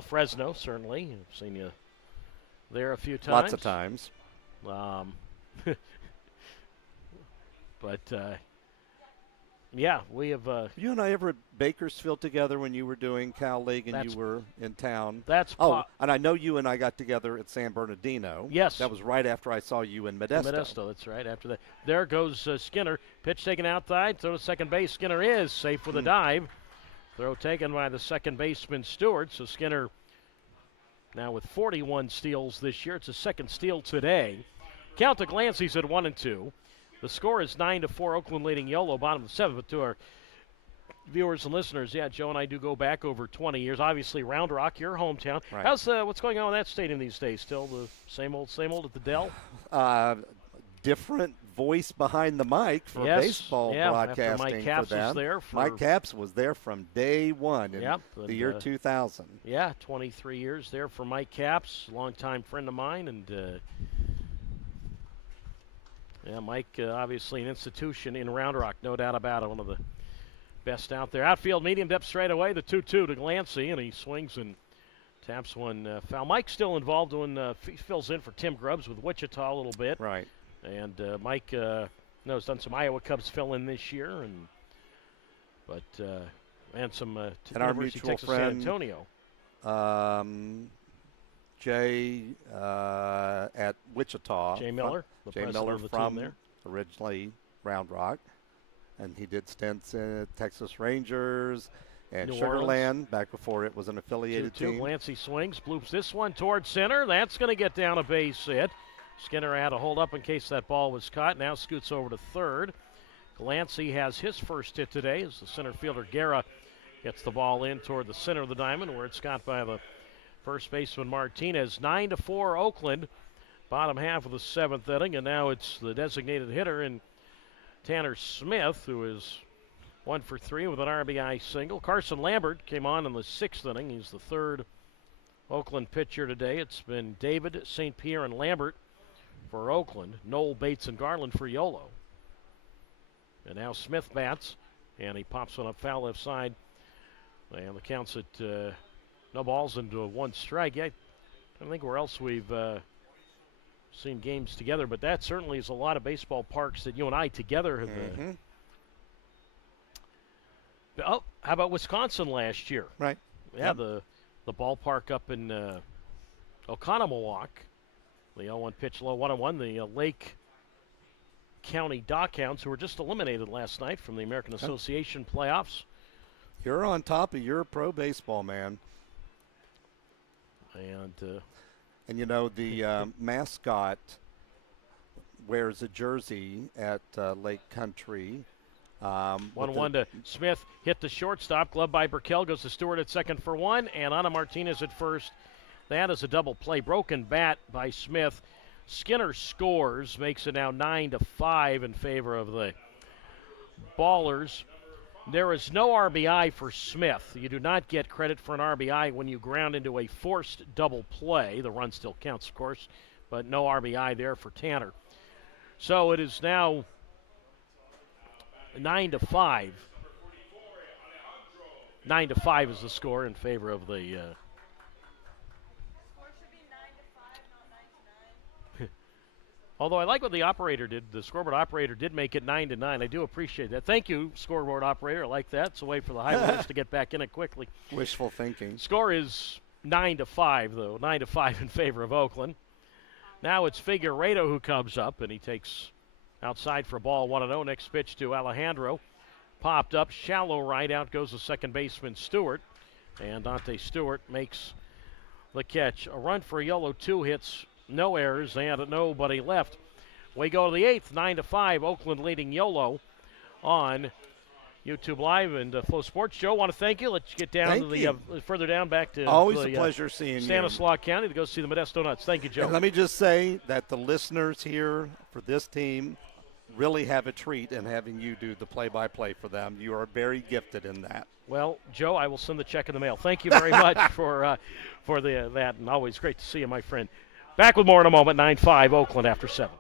Fresno certainly. I've seen you there a few times. Lots of times. But yeah, we have. You and I ever at Bakersfield together when you were doing Cal League and you were in town? And I know you and I got together at San Bernardino. Yes. That was right after I saw you in Modesto. Modesto, that's right. After that, there goes Skinner. Pitch taken outside. Throw to second base. Skinner is safe with a dive. Throw taken by the second baseman Stewart. So Skinner now with 41 steals this year. It's his second steal today. Count to Glancy's at 1-2. The score is 9-4. Oakland leading Yolo, bottom of the 7th. But to our viewers and listeners, yeah, Joe and I do go back over 20 years. Obviously, Round Rock, your hometown. Right. How's what's going on with that stadium these days? Still the same old at the Dell? Different voice behind the mic for baseball broadcasting. Mike Capps for them. was there. Mike Capps was there from day one in the year 2000. Yeah, 23 years there for Mike Capps, longtime friend of mine, and Mike obviously an institution in Round Rock, no doubt about it. One of the best out there. Outfield medium depth straight away, the 2-2 to Glancy, and he swings and taps one foul. Mike's still involved when he fills in for Tim Grubbs with Wichita a little bit. Right. And Mike has done some Iowa Cubs fill in this year, and some and University our of mutual Texas friend, San Antonio. Jay at Wichita. Jay Miller, the Jay president Miller of the from team there. Originally Round Rock, and he did stints in Texas Rangers and New Sugar Orleans. Land back before it was an affiliated 2-2. team. Glancy swings, bloops this one towards center. That's going to get down a base hit. Skinner had to hold up in case that ball was caught. Now scoots over to third. Glancy has his first hit today as the center fielder Guerra gets the ball in toward the center of the diamond where it's got by the first baseman Martinez. 9-4 Oakland, bottom half of the 7th inning, and now it's the designated hitter and Tanner Smith, who is 1 for 3 with an RBI single. Carson Lambert came on in the 6th inning. He's the third Oakland pitcher today. It's been David, St. Pierre, and Lambert for Oakland. Noel, Bates, and Garland for Yolo. And now Smith bats, and he pops one up foul left side. And the count's at no balls into 1 strike. Yeah, I don't think where else we've seen games together, but that certainly is a lot of baseball parks that you and I together have. Oh, how about Wisconsin last year? Right. Yeah, Yep. the ballpark up in Oconomowoc. The 0-1 pitch low, 1-1. The Lake County Dockhounds, who were just eliminated last night from the American Association playoffs. You're on top of your pro baseball, man. And you know, the mascot wears a jersey at Lake Country. 1-1 to Smith. Hit the shortstop. Glove by Burkell. Goes to Stewart at second for 1. And Ana Martinez at first. That is a double play. Broken bat by Smith. Skinner scores. Makes it now 9-5 in favor of the Ballers. There is no RBI for Smith. You do not get credit for an RBI when you ground into a forced double play. The run still counts, of course, but no RBI there for Tanner. So it is now 9-5. 9-5 is the score in favor of the. Although I like what the operator did, the scoreboard operator did make it 9-9. I do appreciate that. Thank you, scoreboard operator. I like that. It's a way for the Highlanders to get back in it quickly. Wishful thinking. Score is 9-5, though. 9-5 in favor of Oakland. Now it's Figueiredo who comes up, and he takes outside for ball 1-0. Next pitch to Alejandro. Popped up, shallow right. Out goes the second baseman Stewart. And Dante Stewart makes the catch. A run for Yolo, 2 hits, no errors, and nobody left. We go to the 8th, 9-5. Oakland leading Yolo on YouTube Live and Flow Sports. Joe, want to thank you. Let's get down Thank to the you. Further down back to Always the, a pleasure seeing you. Stanislaus County to go see the Modesto Nuts. Thank you, Joe. And let me just say that the listeners here for this team really have a treat in having you do the play-by-play for them. You are very gifted in that. Well, Joe, I will send the check in the mail. Thank you very much for that, and always great to see you, my friend. Back with more in a moment. 9-5 Oakland after 7.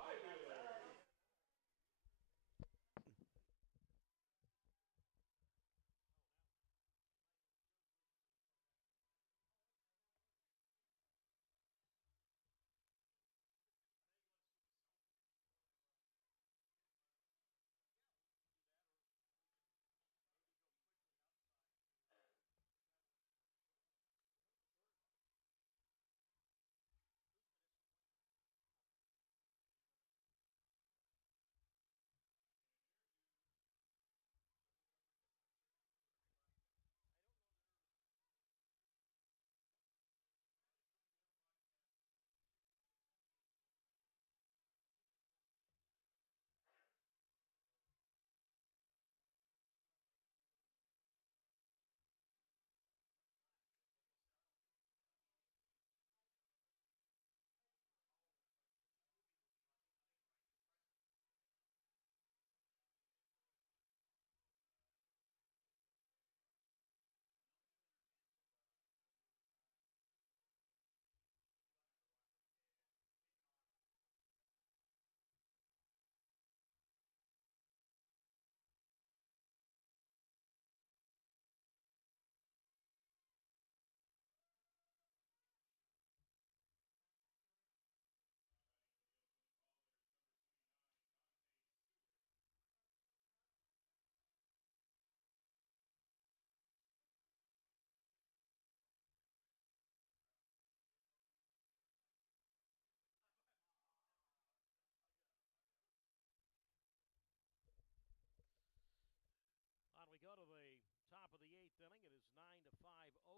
We go to the top of the 8th inning. It is 9-5 Oakland. Greenwald with you on YouTube Live and on Flow Sports. And the first pitch on the way is inside to Dante Stewart, ball 1, 1-0.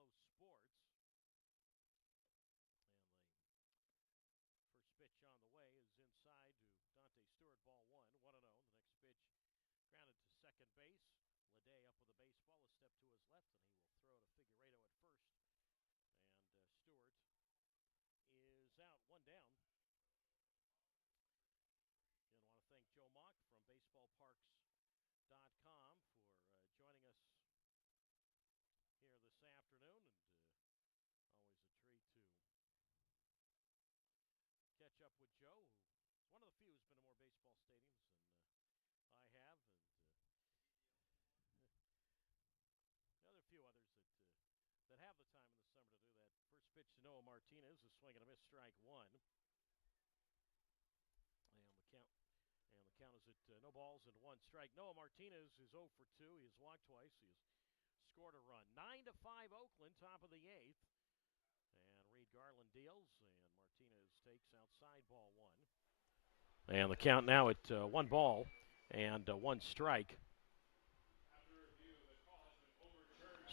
The next pitch grounded to second base. Leday up with the baseball, a step to his left, and he will throw to Figueiredo at first. And Stewart is out. 1-2. Martinez is swinging a miss, strike one. And the count is at no balls and one strike. Noah Martinez is 0 for 2. He has walked twice. He has scored a run. 9-5 Oakland, top of the eighth. And Reed Garland deals, and Martinez takes outside, ball one. And the count now at 1 ball and 1 strike.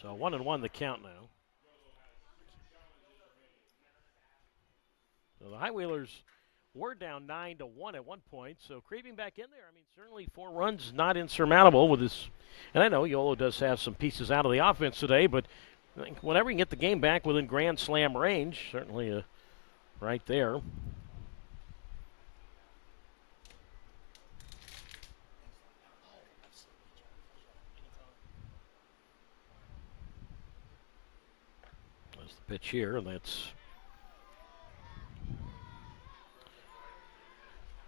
So 1-1 the count now. So the High Wheelers were down 9-1 at one point, so creeping back in there. I mean, certainly 4 runs not insurmountable with this. And I know Yolo does have some pieces out of the offense today, but I think whenever you can get the game back within Grand Slam range, certainly right there. That's the pitch here, and that's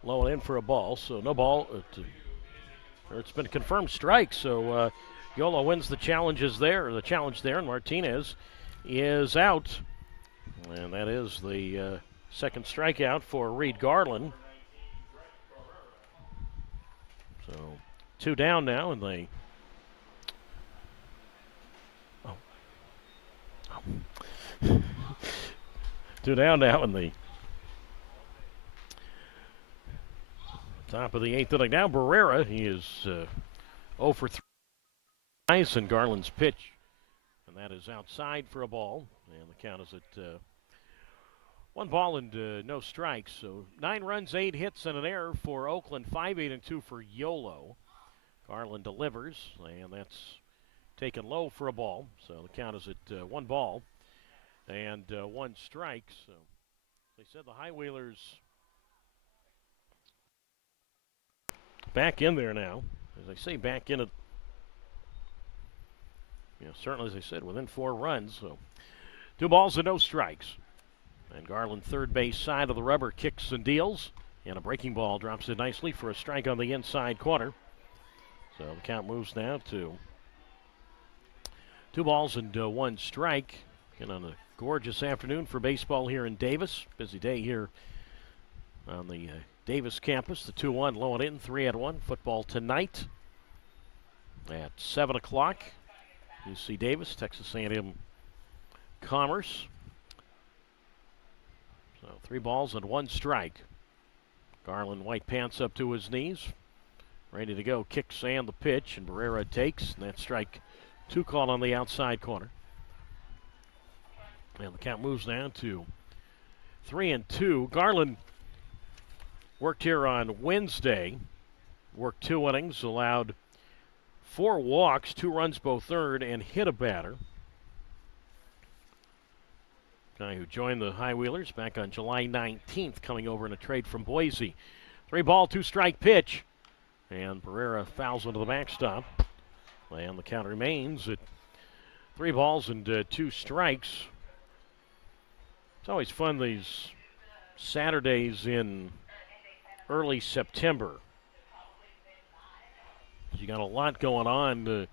low and in for a ball, so no ball. It's been a confirmed strike, so Yolo wins the challenge there, and Martinez is out. And that is the second strikeout for Reed Garland. So 2 down now, and they. Oh. 2 down now, and the top of the eighth inning. Now Barrera, he is 0 for 3. Nice, and Garland's pitch, and that is outside for a ball. And the count is at 1 ball and no strikes. So 9 runs, 8 hits, and an error for Oakland. 5-8-2 for Yolo. Garland delivers, and that's taken low for a ball. So the count is at 1 ball and 1 strike. So they said the High Wheelers back in there now. As I say, back in it. Certainly, as I said, within 4 runs. So 2 balls and no strikes. And Garland, third base side of the rubber, kicks and deals. And a breaking ball drops it nicely for a strike on the inside corner. So the count moves now to 2 balls and 1 strike. And on a gorgeous afternoon for baseball here in Davis. Busy day here on the Davis campus. The 2-1 low and in, 3-1. Football tonight at 7 o'clock. UC Davis, Texas A&M Commerce. So 3 balls and 1 strike. Garland, white pants up to his knees. Ready to go. Kicks and the pitch, and Barrera takes. And that strike 2 call on the outside corner. And the count moves now to 3-2. Garland worked here on Wednesday. Worked 2 innings, allowed 4 walks, 2 runs both earned, and hit a batter. Guy who joined the High Wheelers back on July 19th, coming over in a trade from Boise. 3 ball, 2 strike pitch. And Barrera fouls into the backstop. And the count remains at 3 balls and 2 strikes. It's always fun these Saturdays in early September. You got a lot going on. Of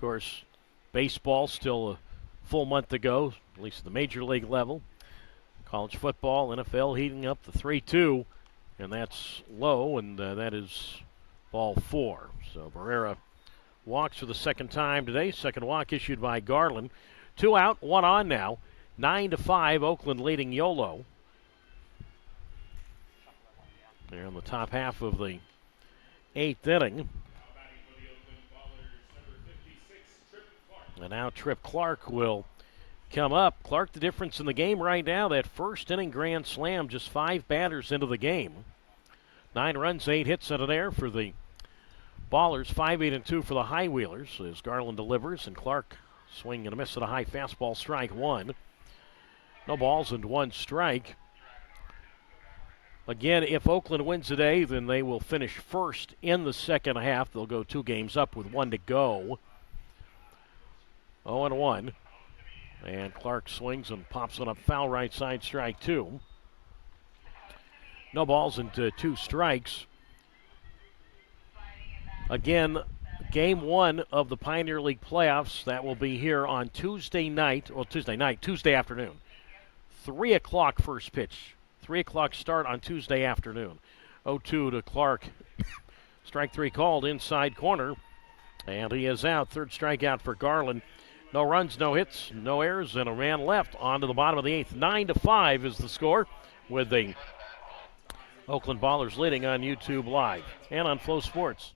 course, baseball still a full month to go, at least at the major league level. College football, NFL heating up the 3-2, and that's low, and that is ball 4. So Barrera walks for the second time today. Second walk issued by Garland. 2 out, 1 on now. 9-5, Oakland leading Yolo. They're in the top half of the 8th inning. And now Trip Clark will come up. Clark, the difference in the game right now, that first inning grand slam, just 5 batters into the game. 9 runs, 8 hits, and an error for the Ballers. 5-8-2 for the High Wheelers as Garland delivers, and Clark swinging and a miss at a high fastball, strike 1. No balls and 1 strike. Again, if Oakland wins today, then they will finish first in the second half. They'll go 2 games up with 1 to go. 0-1. And Clark swings and pops one up foul right side, strike 2. No balls and 2 strikes. Again, game 1 of the Pioneer League playoffs. That will be here on Tuesday afternoon. 3 o'clock first pitch. 3 o'clock start on Tuesday afternoon. 0-2 to Clark. Strike 3 called inside corner. And he is out. Third strikeout for Garland. No runs, no hits, no errors, and a man left. On to the bottom of the 8th. 9-5 is the score, with the Oakland Ballers leading on YouTube Live and on Flow Sports.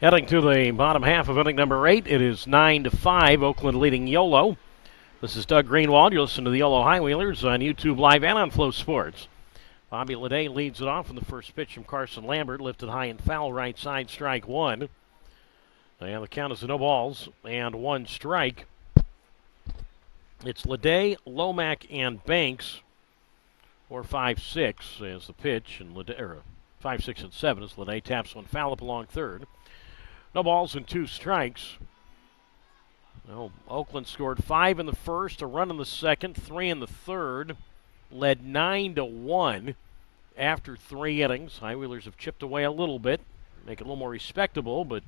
Heading to the bottom half of inning number 8, it is 9-5, Oakland leading Yolo. This is Doug Greenwald. You're listening to the Yolo High Wheelers on YouTube Live and on Flow Sports. Bobby Leday leads it off in the first pitch from Carson Lambert, lifted high and foul right side, strike 1. And the count is no balls and 1 strike. It's Leday, Lomack, and Banks, or 5-6 as the pitch, and 5, 6, and 7 as Leday taps one foul up along third. No balls and 2 strikes. Well, Oakland scored 5 in the first, a run in the second, 3 in the third, led 9-1 after 3 innings. High Wheelers have chipped away a little bit, make it a little more respectable, but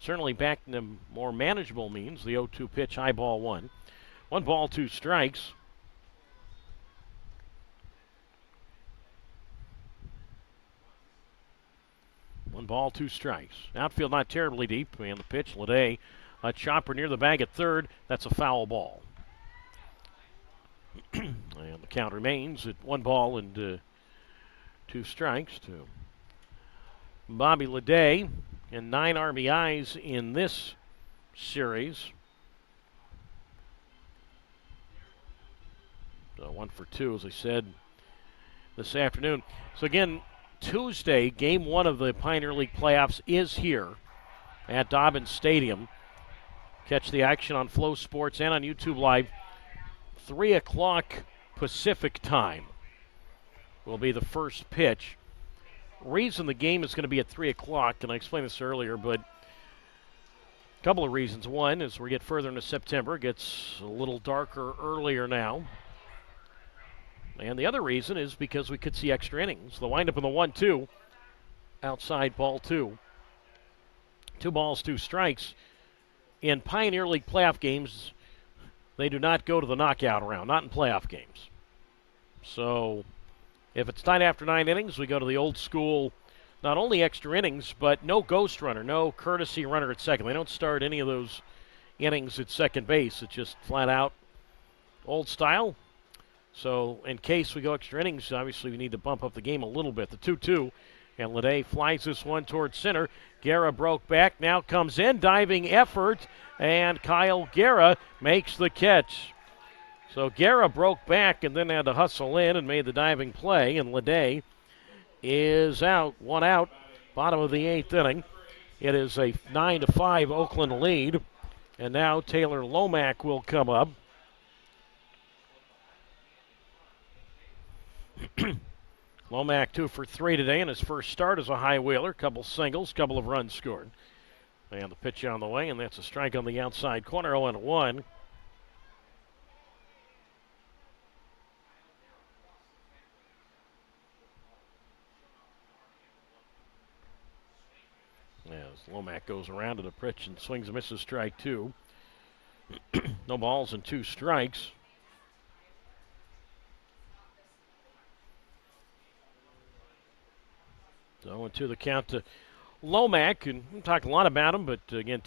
certainly back in the more manageable means. The 0-2 pitch, high ball 1. 1 ball, 2 strikes. One ball, 2 strikes. Outfield not terribly deep. And the pitch, Leday, a chopper near the bag at third. That's a foul ball. And the count remains at 1 ball and 2 strikes to Bobby Leday, and 9 RBIs in this series. So 1 for 2, as I said, this afternoon. So again, Tuesday, Game 1 of the Pioneer League playoffs is here at Dobbins Stadium. Catch the action on Flow Sports and on YouTube Live. 3 o'clock Pacific time will be the first pitch. Reason the game is going to be at 3 o'clock, and I explained this earlier, but a couple of reasons. One, as we get further into September, it gets a little darker earlier now. And the other reason is because we could see extra innings. The windup in the 1-2, outside ball 2. 2 balls, 2 strikes. In Pioneer League playoff games, they do not go to the knockout round, not in playoff games. So if it's 9 after 9 innings, we go to the old school, not only extra innings, but no ghost runner, no courtesy runner at second. They don't start any of those innings at second base. It's just flat out old style. So in case we go extra innings, obviously we need to bump up the game a little bit. The 2-2, and Leday flies this one towards center. Guerra broke back, now comes in, diving effort, and Kyle Guerra makes the catch. So Guerra broke back and then had to hustle in and made the diving play, and Leday is out, 1 out, bottom of the 8th inning. It is a 9-5 Oakland lead And now Taylor Lomack will come up. Lomack 2 for 3 today in his first start as a high wheeler. Couple singles, couple of runs scored. And the pitch on the way, and that's a strike on the outside corner, 0-1. As Lomack goes around to the pitch and swings and misses, strike 2. No balls and 2 strikes. So into the count to Lomack, and we talked a lot about him, but again,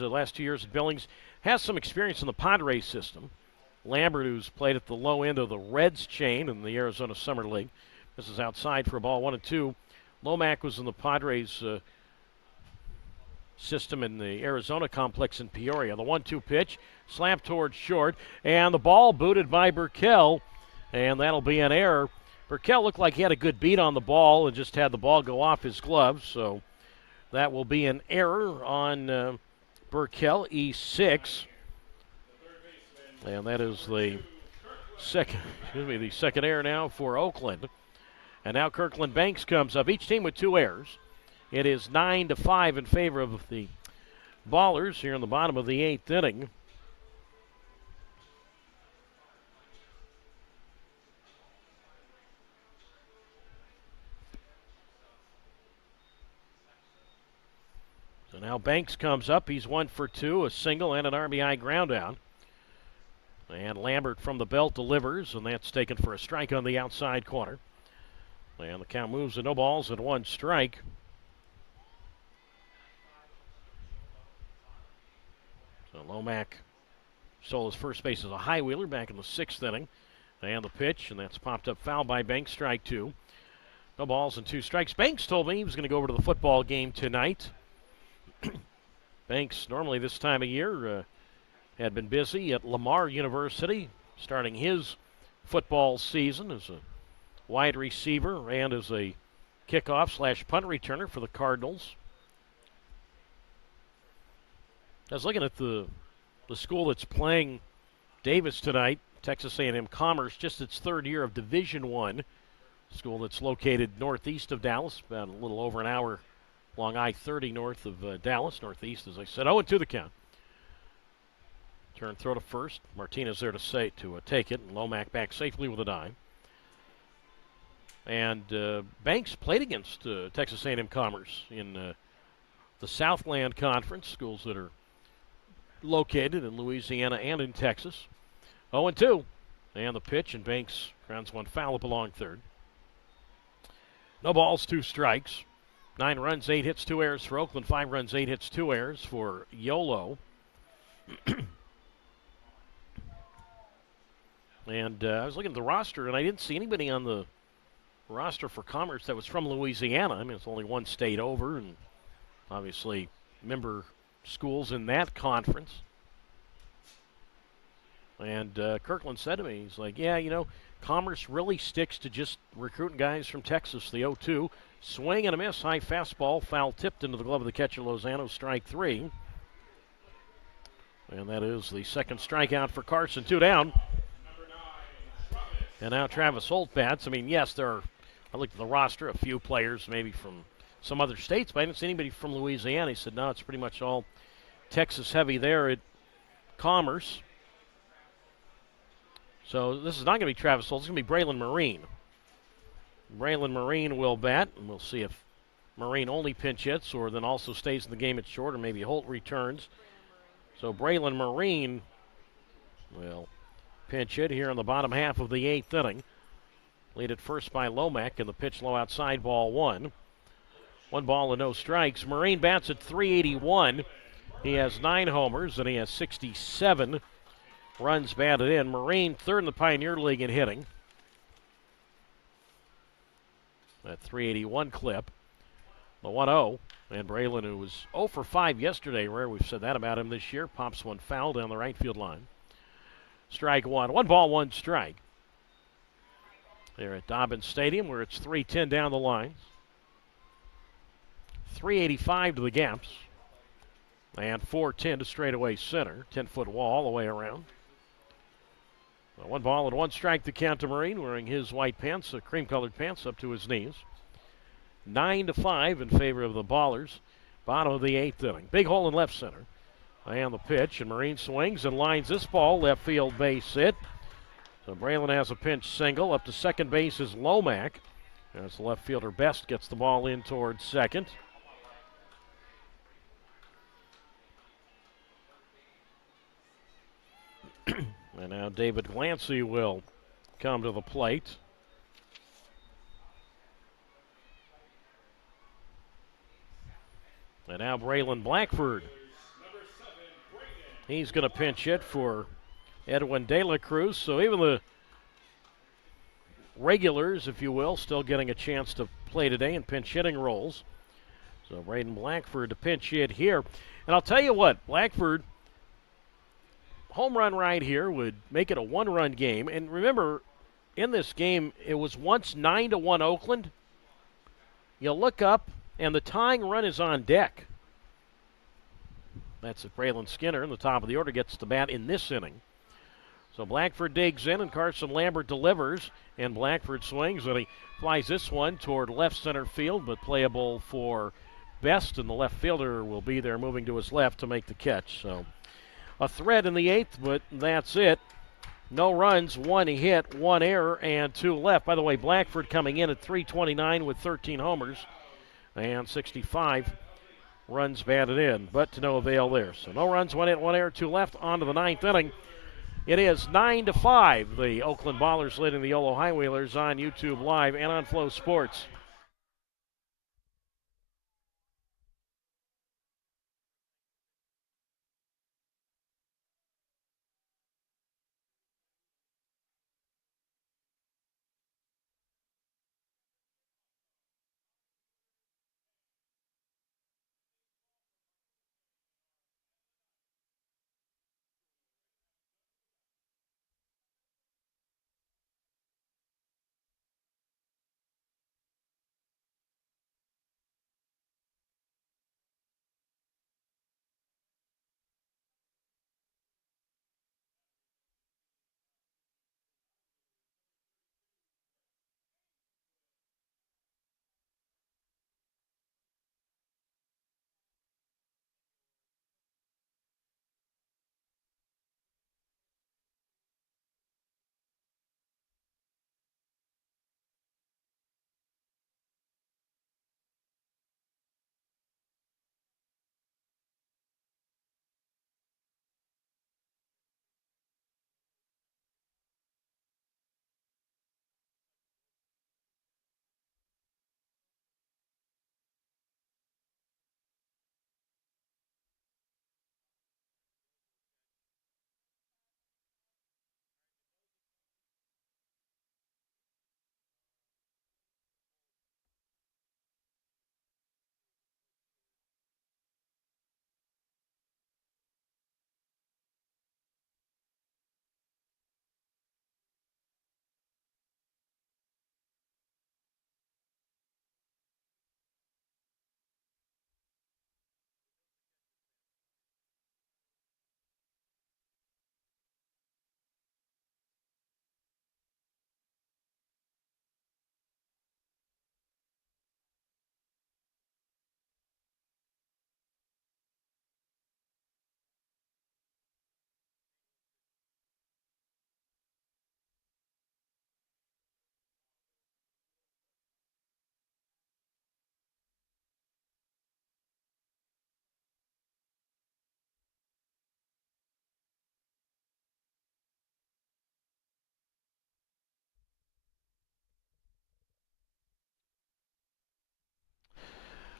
last 2 years at Billings, has some experience in the Padres system. Lambert, who's played at the low end of the Reds chain in the Arizona Summer League. This is outside for a ball, 1-2. Lomack was in the Padres system in the Arizona complex in Peoria. The 1-2 pitch, slapped towards short, and the ball booted by Burkell, and that'll be an error. Burkell looked like he had a good beat on the ball and just had the ball go off his glove, so that will be an error on Burkell, E6. And that is the second error now for Oakland. And now Kirkland Banks comes up. Each team with 2 errors. It is 9-5 in favor of the Ballers here in the bottom of the 8th inning. So now Banks comes up. He's 1 for 2, a single and an RBI ground out. And Lambert from the belt delivers, and that's taken for a strike on the outside corner. And the count moves to no balls and 1 strike. So Lomack stole his first base as a high wheeler back in the 6th inning. And the pitch, and that's popped up foul by Banks, strike 2. No balls and 2 strikes. Banks told me he was going to go over to the football game tonight. Banks, normally this time of year, had been busy at Lamar University, starting his football season as a wide receiver and as a kickoff/punt returner for the Cardinals. I was looking at the school that's playing Davis tonight, Texas A&M Commerce, just its 3rd year of Division I. School that's located northeast of Dallas, about a little over an hour along I-30 north of Dallas, northeast, as I said. 0-2 the count. Turn throw to first. Martinez there to take it. And Lomack back safely with a dime. And Banks played against Texas A&M Commerce in the Southland Conference, schools that are located in Louisiana and in Texas. 0-2. And the pitch, and Banks grounds 1 foul up along third. No balls, 2 strikes. 9 runs, 8 hits, 2 errors for Oakland. 5 runs, 8 hits, 2 errors for Yolo. And I was looking at the roster, and I didn't see anybody on the roster for Commerce that was from Louisiana. I mean, it's only one state over, and obviously member schools in that conference. And Kirkland said to me, he's like, yeah, Commerce really sticks to just recruiting guys from Texas. The 0-2. Swing and a miss, high fastball, foul tipped into the glove of the catcher, Lozano, strike 3. And that is the second strikeout for Carson, 2 down. And now Travis Holt bats. I mean, yes, I looked at the roster, a few players maybe from some other states, but I didn't see anybody from Louisiana. He said, no, it's pretty much all Texas heavy there at Commerce. So this is not going to be Travis Holt. It's going to be Braylon Marine. Braylon Marine will bat, and we'll see if Marine only pinch hits or then also stays in the game at short, or maybe Holt returns. So Braylon Marine will pinch hit here in the bottom half of the 8th inning. Lead at first by Lomack, and the pitch low outside, ball 1. 1 ball and no strikes. Marine bats at .381. He has 9 homers, and he has 67 runs batted in. Marine 3rd in the Pioneer League in hitting. That .381 clip. The 1-0. And Braylon, who was 0 for 5 yesterday, rare we've said that about him this year, pops 1 foul down the right field line. Strike 1. 1 ball, 1 strike. There at Dobbins Stadium, where it's 3-10 down the lines. .385 to the gaps. And 4-10 to straightaway center. 10-foot wall all the way around. So 1 ball and 1 strike to count to Marine, wearing his white pants, cream-colored pants up to his knees. 9-5 in favor of the Ballers. Bottom of the 8th inning. Big hole in left center. And the pitch, and Marine swings and lines this ball. Left field base hit. So Braylon has a pinch single. Up to second base is Lomack. As the left fielder Best gets the ball in towards second. And now David Glancy will come to the plate. And now Braylon Blackford. He's going to pinch hit for Edwin De La Cruz. So even the regulars, if you will, still getting a chance to play today in pinch hitting roles. So Braylon Blackford to pinch hit here. And I'll tell you what, Blackford, home run right here would make it a 1-run game. And remember, in this game, it was once 9-1 Oakland. You look up, and the tying run is on deck. That's if Braylon Skinner in the top of the order gets the bat in this inning. So Blackford digs in, and Carson Lambert delivers, and Blackford swings, and he flies this one toward left center field, but playable for Best, and the left fielder will be there moving to his left to make the catch. So a threat in the 8th, but that's it. No runs, 1 hit, 1 error, and 2 left. By the way, Blackford coming in at .329 with 13 homers and 65 runs batted in, but to no avail there. So no runs, 1 hit, 1 error, 2 left. On to the 9th inning. It is 9-5. The Oakland Ballers leading the Yolo High Wheelers on YouTube Live and on Flow Sports.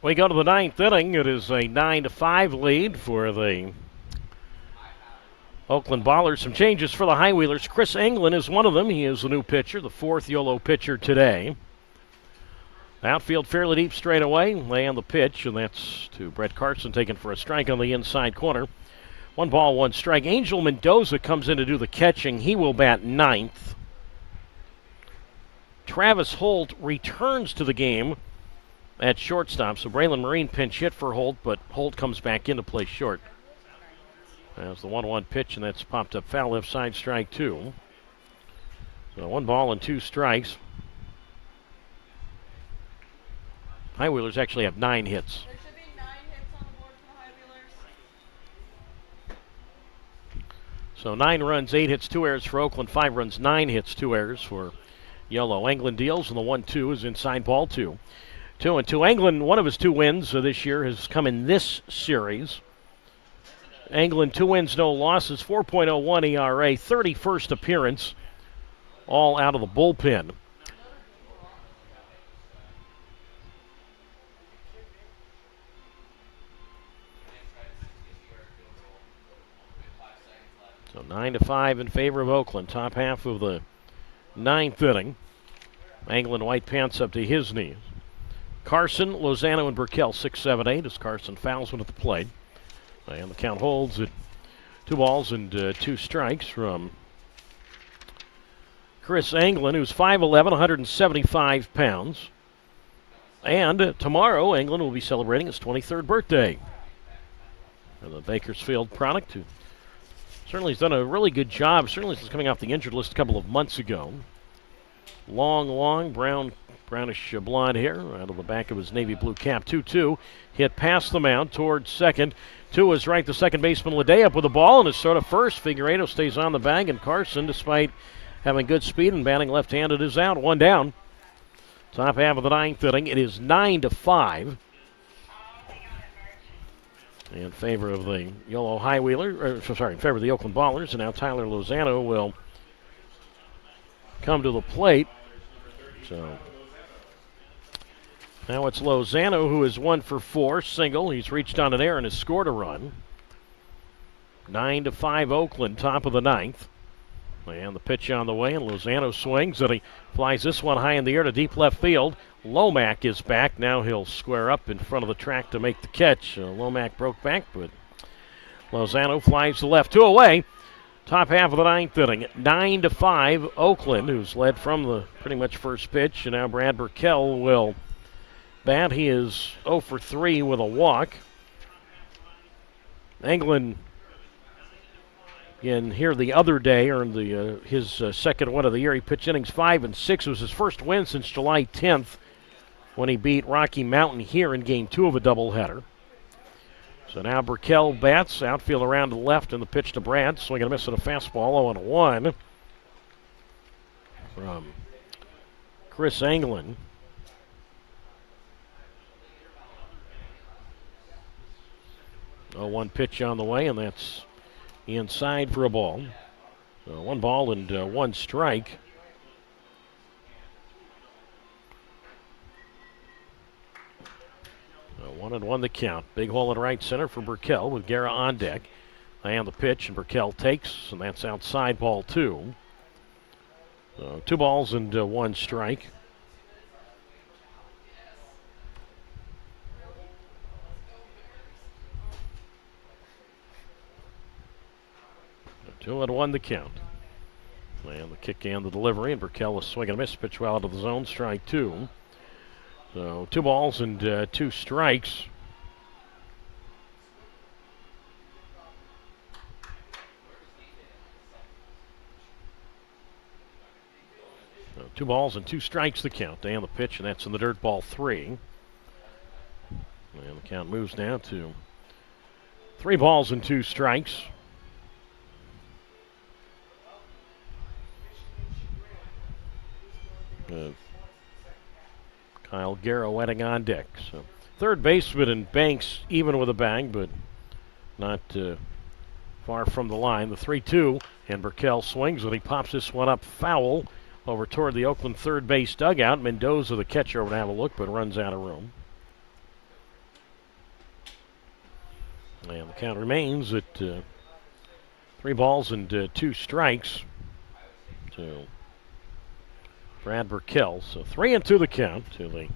We go to the 9th inning. It is a 9-5 lead for the Oakland Ballers. Some changes for the High Wheelers. Chris Englund is one of them. He is the new pitcher, the 4th Yolo pitcher today. Outfield fairly deep straight away. Lay on the pitch, and that's to Brett Carson, taken for a strike on the inside corner. 1 ball, 1 strike. Angel Mendoza comes in to do the catching. He will bat 9th. Travis Holt returns to the game at shortstop. So Braylon Marine pinch hit for Holt, but Holt comes back in to play short. That's the 1-1 pitch, and that's popped up foul left side, strike two. So 1 ball and 2 strikes. High Wheelers actually have 9 hits. There should be 9 hits on the board for the High Wheelers. So 9 runs, 8 hits, 2 errors for Oakland. 5 runs, 9 hits, 2 errors for Yolo. England deals, and the 1-2 is inside ball 2. 2-2. England, one of his 2 wins this year has come in this series. England 2 wins, no losses, 4.01 ERA, 31st appearance, all out of the bullpen. So 9-5 in favor of Oakland. Top half of the 9th inning. England white pants up to his knees. Carson, Lozano, and Burkell 6-7-8 as Carson fouls one at the plate. And the count holds at 2 balls and 2 strikes from Chris England, who's 5'11", 175 pounds. And tomorrow, England will be celebrating his 23rd birthday. And the Bakersfield product, who certainly has done a really good job, certainly since coming off the injured list a couple of months ago. Long, brownish blonde hair out of the back of his navy blue cap. 2-2, hit past the mound towards second. 2 is right, the second baseman Ledea up with the ball and is sort of first. Figueredo stays on the bag, and Carson, despite having good speed and batting left-handed, is out. 1 down. Top half of the 9th inning. It is 9-5 in favor of the Yolo High Wheeler, in favor of the Oakland Ballers. And now Tyler Lozano will come to the plate. So now it's Lozano, who is 1 for 4, single. He's reached on an error and has scored a run. 9-5 Oakland, top of the 9th. And the pitch on the way, and Lozano swings, and he flies this one high in the air to deep left field. Lomack is back. Now he'll square up in front of the track to make the catch. Lomack broke back, but Lozano flies to left. 2 away. Top half of the 9th inning. 9-5 Oakland, who's led from the pretty much first pitch. And now Brad Burkell will bat. He is 0 for 3 with a walk. England in here the other day earned his second win of the year. He pitched innings 5 and 6. It was his first win since July 10th when he beat Rocky Mountain here in Game 2 of a doubleheader. So now Burkell bats, outfield around to the left, and the pitch to Brad. Swing and a miss at a fastball, 0-1 from Chris England. Oh, 1 pitch on the way, and that's inside for a ball. So 1 ball and 1 strike. So 1-1 the count. Big hole in right center for Burkell with Guerra on deck. And the pitch, and Burkell takes, and that's outside, ball 2. So 2 balls and 1 strike. So 2-1 the count. And the kick and the delivery, and Burkell is swing and a miss. Pitch well out of the zone, strike 2. So 2 balls and 2 strikes. So 2 balls and 2 strikes the count. And the pitch, and that's in the dirt, ball 3. And the count moves now to 3 balls and 2 strikes. Kyle Guerra wetting on deck. So third baseman and Banks even with a bang, but not far from the line. The 3-2, and Burkell swings, and he pops this one up foul over toward the Oakland third base dugout. Mendoza, the catcher, would have a look, but runs out of room. And the count remains at 3 balls and 2 strikes to Brad Burkell. So 3-2 the count to the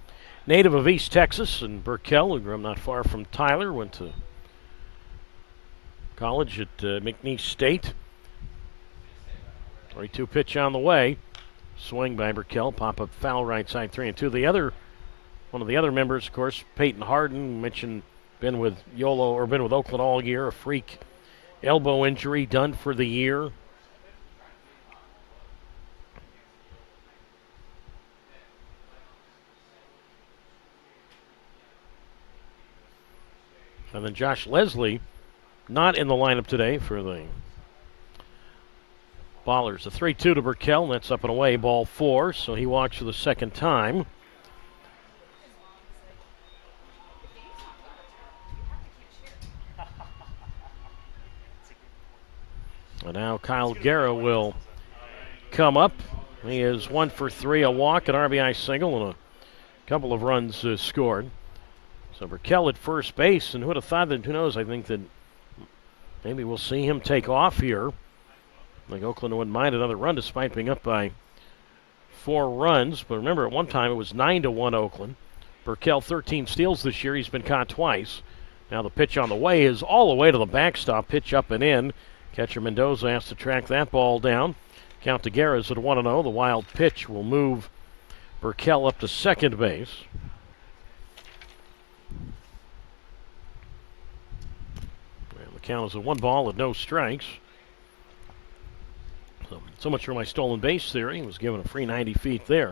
native of East Texas, and Burkell, who grew up not far from Tyler, went to college at McNeese State. 3-2 pitch on the way. Swing by Burkell, pop up foul right side, 3-2. The other One of the other members, of course, Peyton Harden, mentioned been with Yolo or been with Oakland all year, a freak elbow injury, done for the year. And then Josh Leslie, not in the lineup today for the Ballers. The 3-2 to Burkell, and that's up and away, ball 4, so he walks for the second time. And now Kyle Guerra will come up. He is 1 for 3, a walk, an RBI single, and a couple of runs scored. So Burkell at first base, and who would have thought that, who knows, I think that maybe we'll see him take off here. I think Oakland wouldn't mind another run despite being up by 4 runs. But remember, at one time it was 9-1 Oakland. Burkell 13 steals this year. He's been caught twice. Now the pitch on the way is all the way to the backstop. Pitch up and in. Catcher Mendoza has to track that ball down. Count to Guerra's at 1-0. The wild pitch will move Burkell up to second base. And the count is a 1 ball and no strikes. So much for my stolen base theory. He was given a free 90 feet there.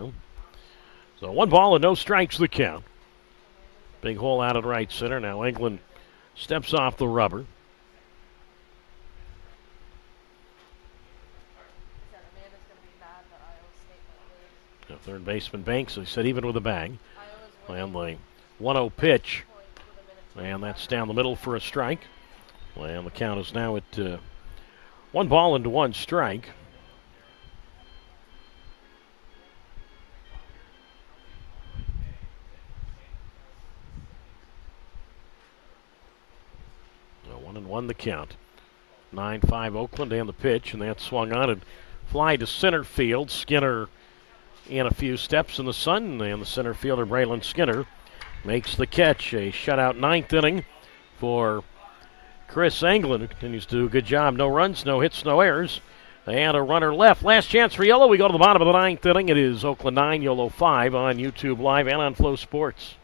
So 1 ball and no strikes the count. Big hole out at right center. Now England steps off the rubber. Now third baseman Banks, he said even with a bag. And the 1-0 pitch. And that's down the middle for a strike. And the count is now at 1 ball and 1 strike. Won the count. 9-5 Oakland and the pitch, and that swung on and fly to center field. Skinner in a few steps in the sun, and the center fielder Braylon Skinner makes the catch. A shutout 9th inning for Chris Englund, who continues to do a good job. No runs, no hits, no errors, and a runner left. Last chance for Yolo. We go to the bottom of the 9th inning. It is Oakland 9, Yolo 5 on YouTube Live and on Flow Sports.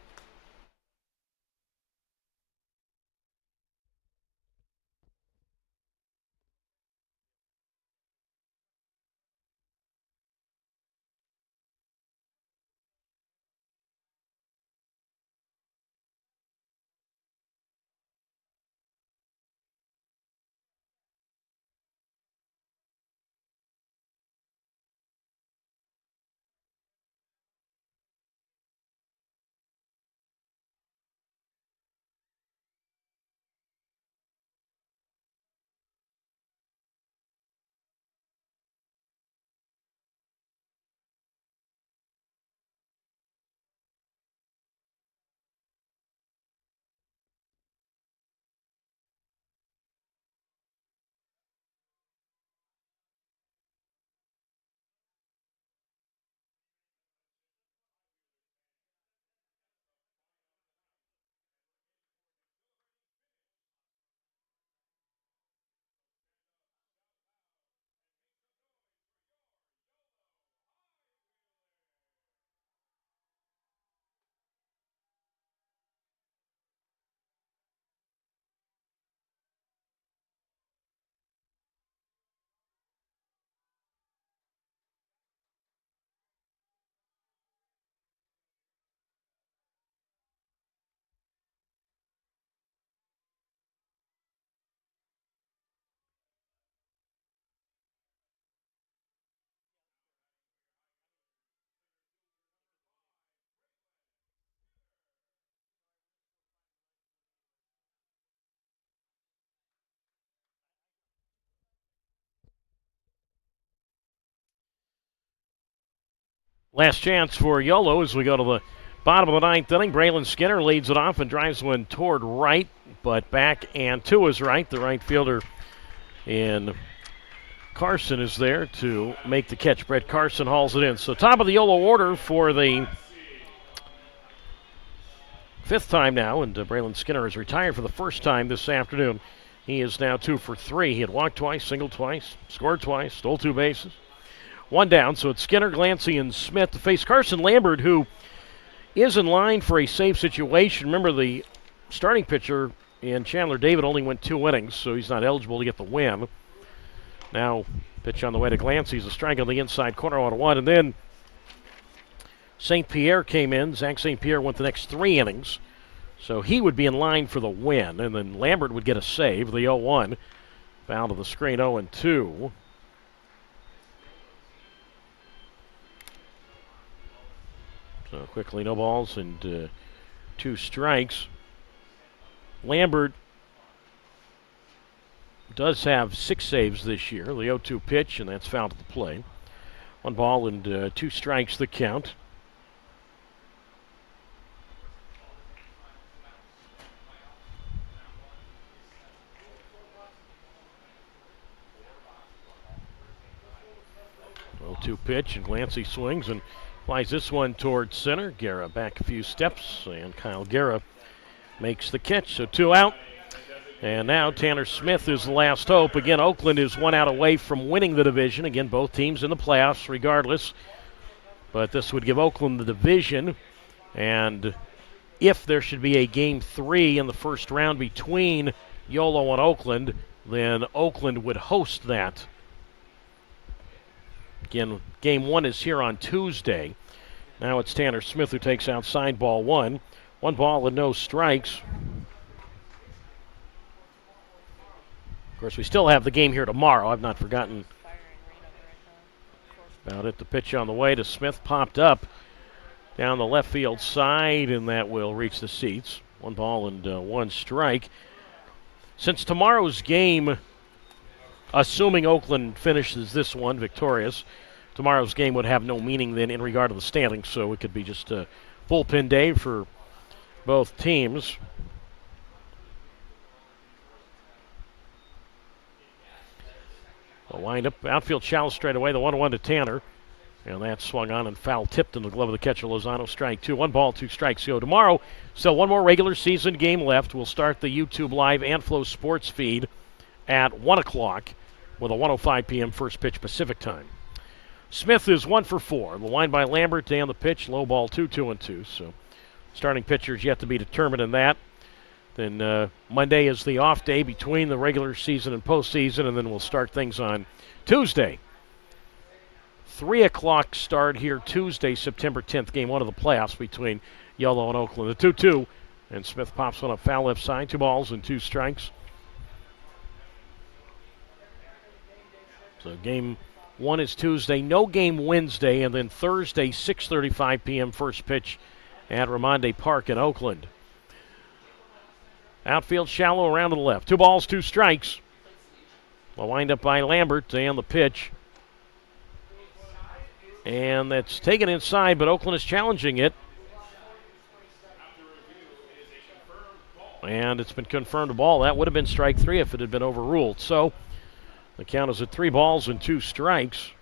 Last chance for Yolo as we go to the bottom of the 9th inning. Braylon Skinner leads it off and drives one toward right, but back and to his right. The right fielder in Carson is there to make the catch. Brett Carson hauls it in. So top of the Yolo order for the 5th time now, and Braylon Skinner has retired for the first time this afternoon. He is now 2 for 3. He had walked twice, singled twice, scored twice, stole 2 bases. 1 down, so it's Skinner, Glancy, and Smith to face Carson Lambert, who is in line for a save situation. Remember, the starting pitcher in Chandler David only went 2 innings, so he's not eligible to get the win. Now, pitch on the way to Glancy's a strike on the inside corner on 1, and then St. Pierre came in. Zach St. Pierre went the next 3 innings, so he would be in line for the win, and then Lambert would get a save, the 0-1. Foul to the screen, 0-2. So quickly, no balls and 2 strikes. Lambert does have 6 saves this year. The 0-2 pitch, and that's fouled to the plate. 1 ball and 2 strikes the count. Two pitch, and Glancy swings and flies this one towards center. Guerra back a few steps, and Kyle Guerra makes the catch. So 2 out. And now Tanner Smith is the last hope. Again, Oakland is 1 out away from winning the division. Again, both teams in the playoffs regardless. But this would give Oakland the division. And if there should be a Game 3 in the first round between Yolo and Oakland, then Oakland would host that. Again, Game 1 is here on Tuesday. Now it's Tanner Smith who takes outside ball 1. 1 ball and no strikes. Of course, we still have the game here tomorrow. I've not forgotten about it. The pitch on the way to Smith popped up down the left field side, and that will reach the seats. 1 ball and 1 strike. Since tomorrow's game, assuming Oakland finishes this one victorious, tomorrow's game would have no meaning then in regard to the standings, so it could be just a bullpen day for both teams. A wind up, outfield shallow straight away, the 1-1 to Tanner. And that swung on and foul tipped in the glove of the catcher, Lozano. Strike 2. 1 ball, 2 strikes. So tomorrow, still 1 more regular season game left. We'll start the YouTube Live and Flow Sports feed at 1 o'clock with a 1:05 p.m. first pitch Pacific time. Smith is 1 for 4. The line by Lambert and the pitch, low ball 2-2-2. So starting pitchers yet to be determined in that. Then Monday is the off day between the regular season and postseason, and then we'll start things on Tuesday. 3 o'clock start here Tuesday, September 10th, Game 1 of the playoffs between Yolo and Oakland. The 2-2, and Smith pops one up foul left side. 2 balls and 2 strikes. So Game 1 is Tuesday. No game Wednesday, and then Thursday, 6:35 p.m. first pitch at Ramonde Park in Oakland. Outfield shallow around to the left. 2 balls, 2 strikes. A wind up by Lambert and the pitch. And that's taken inside, but Oakland is challenging it. And it's been confirmed a ball. That would have been strike 3 if it had been overruled. So the count is at 3 balls and 2 strikes.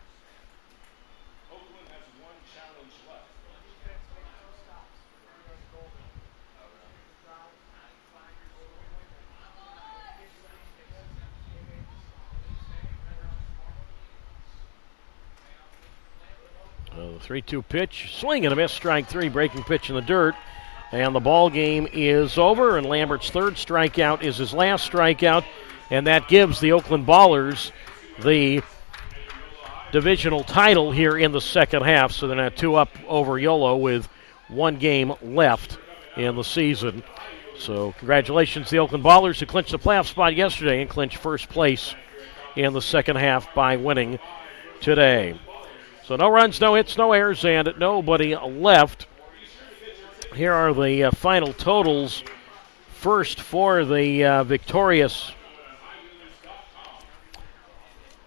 The 3-2 pitch, swing and a miss, strike 3, breaking pitch in the dirt. And the ball game is over, and Lambert's 3rd strikeout is his last strikeout, and that gives the Oakland Ballers the divisional title here in the second half. So they're now 2 up over Yolo with 1 game left in the season. So congratulations to the Oakland Ballers, who clinched the playoff spot yesterday and clinched first place in the second half by winning today. So no runs, no hits, no errors, and nobody left. Here are the final totals. First for the victorious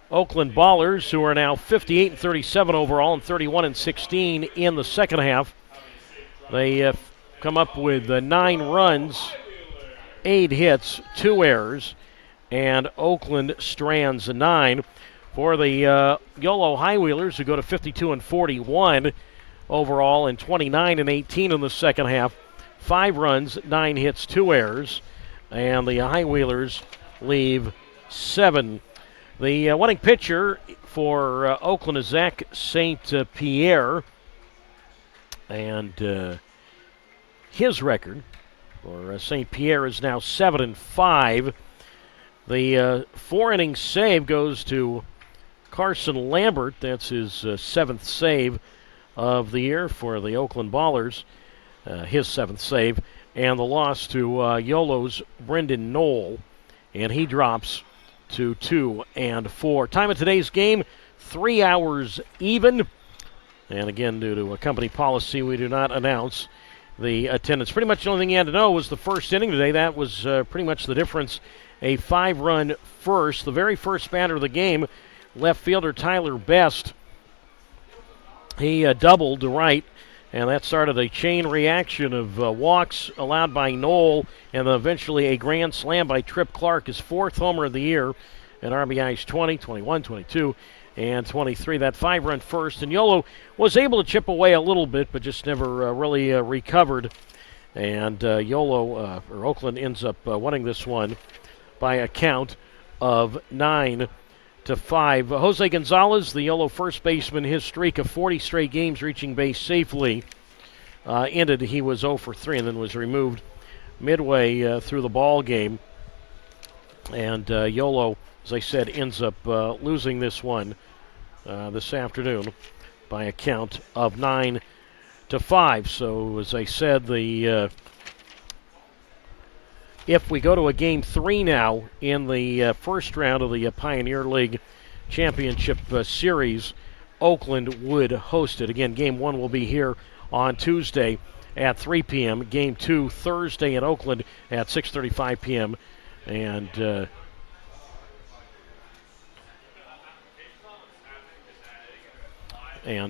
Oakland Ballers, who are now 58-37 overall and 31-16 in the second half. They come up with 9 runs, 8 hits, 2 errors, and Oakland strands 9. For the Yolo Highwheelers, who go to 52-41 overall and 29-18 in the second half. 5 runs, 9 hits, 2 errors, and the Highwheelers leave 7. The winning pitcher for Oakland is Zach St. Pierre, and his record for St. Pierre is now 7-5. The 4-inning save goes to Carson Lambert. That's his 7th save of the year for the Oakland Ballers, his 7th save. And the loss to Yolo's Brendan Knoll, and he drops to 2-4. Time of today's game, 3 hours even. And again, due to a company policy, we do not announce the attendance. Pretty much the only thing you had to know was the first inning today. That was pretty much the difference. A 5-run first. The very first batter of the game, left fielder Tyler Best. He doubled to right, and that started a chain reaction of walks allowed by Knoll, and then eventually a grand slam by Tripp Clark, his 4th homer of the year, and RBIs 20, 21, 22, and 23. That 5-run first, and Yolo was able to chip away a little bit, but just never really recovered. And Oakland ends up winning this one by a count of 9-5. Jose Gonzalez, the Yolo first baseman, his streak of 40 straight games reaching base safely ended. He was 0 for 3 and then was removed midway through the ball game. And Yolo, as I said, ends up losing this one this afternoon by a count of 9-5. So, as I said, if we go to a Game 3 now in the first round of the Pioneer League Championship Series, Oakland would host it. Again, Game 1 will be here on Tuesday at 3 p.m. Game 2 Thursday in Oakland at 6:35 p.m. And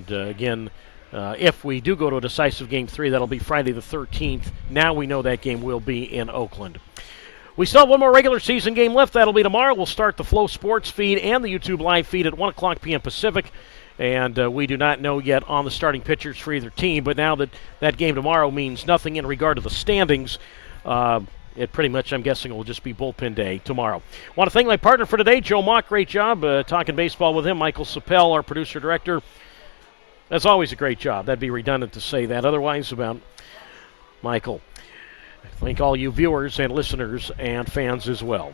again, if we do go to a decisive Game 3, that'll be Friday the 13th. Now we know that game will be in Oakland. We still have one more regular season game left. That'll be tomorrow. We'll start the Flow Sports feed and the YouTube live feed at 1 o'clock p.m. Pacific. And we do not know yet on the starting pitchers for either team. But now that game tomorrow means nothing in regard to the standings. It pretty much, I'm guessing, will just be bullpen day tomorrow. Want to thank my partner for today, Joe Mock. Great job talking baseball with him. Michael Sapel, our producer-director. As always, a great job. That'd be redundant to say that otherwise about Michael. Thank all you viewers and listeners and fans as well.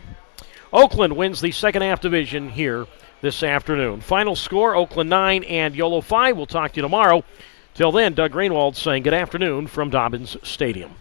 Oakland wins the second half division here this afternoon. Final score, Oakland 9 and Yolo 5. We'll talk to you tomorrow. Till then, Doug Greenwald saying good afternoon from Dobbins Stadium.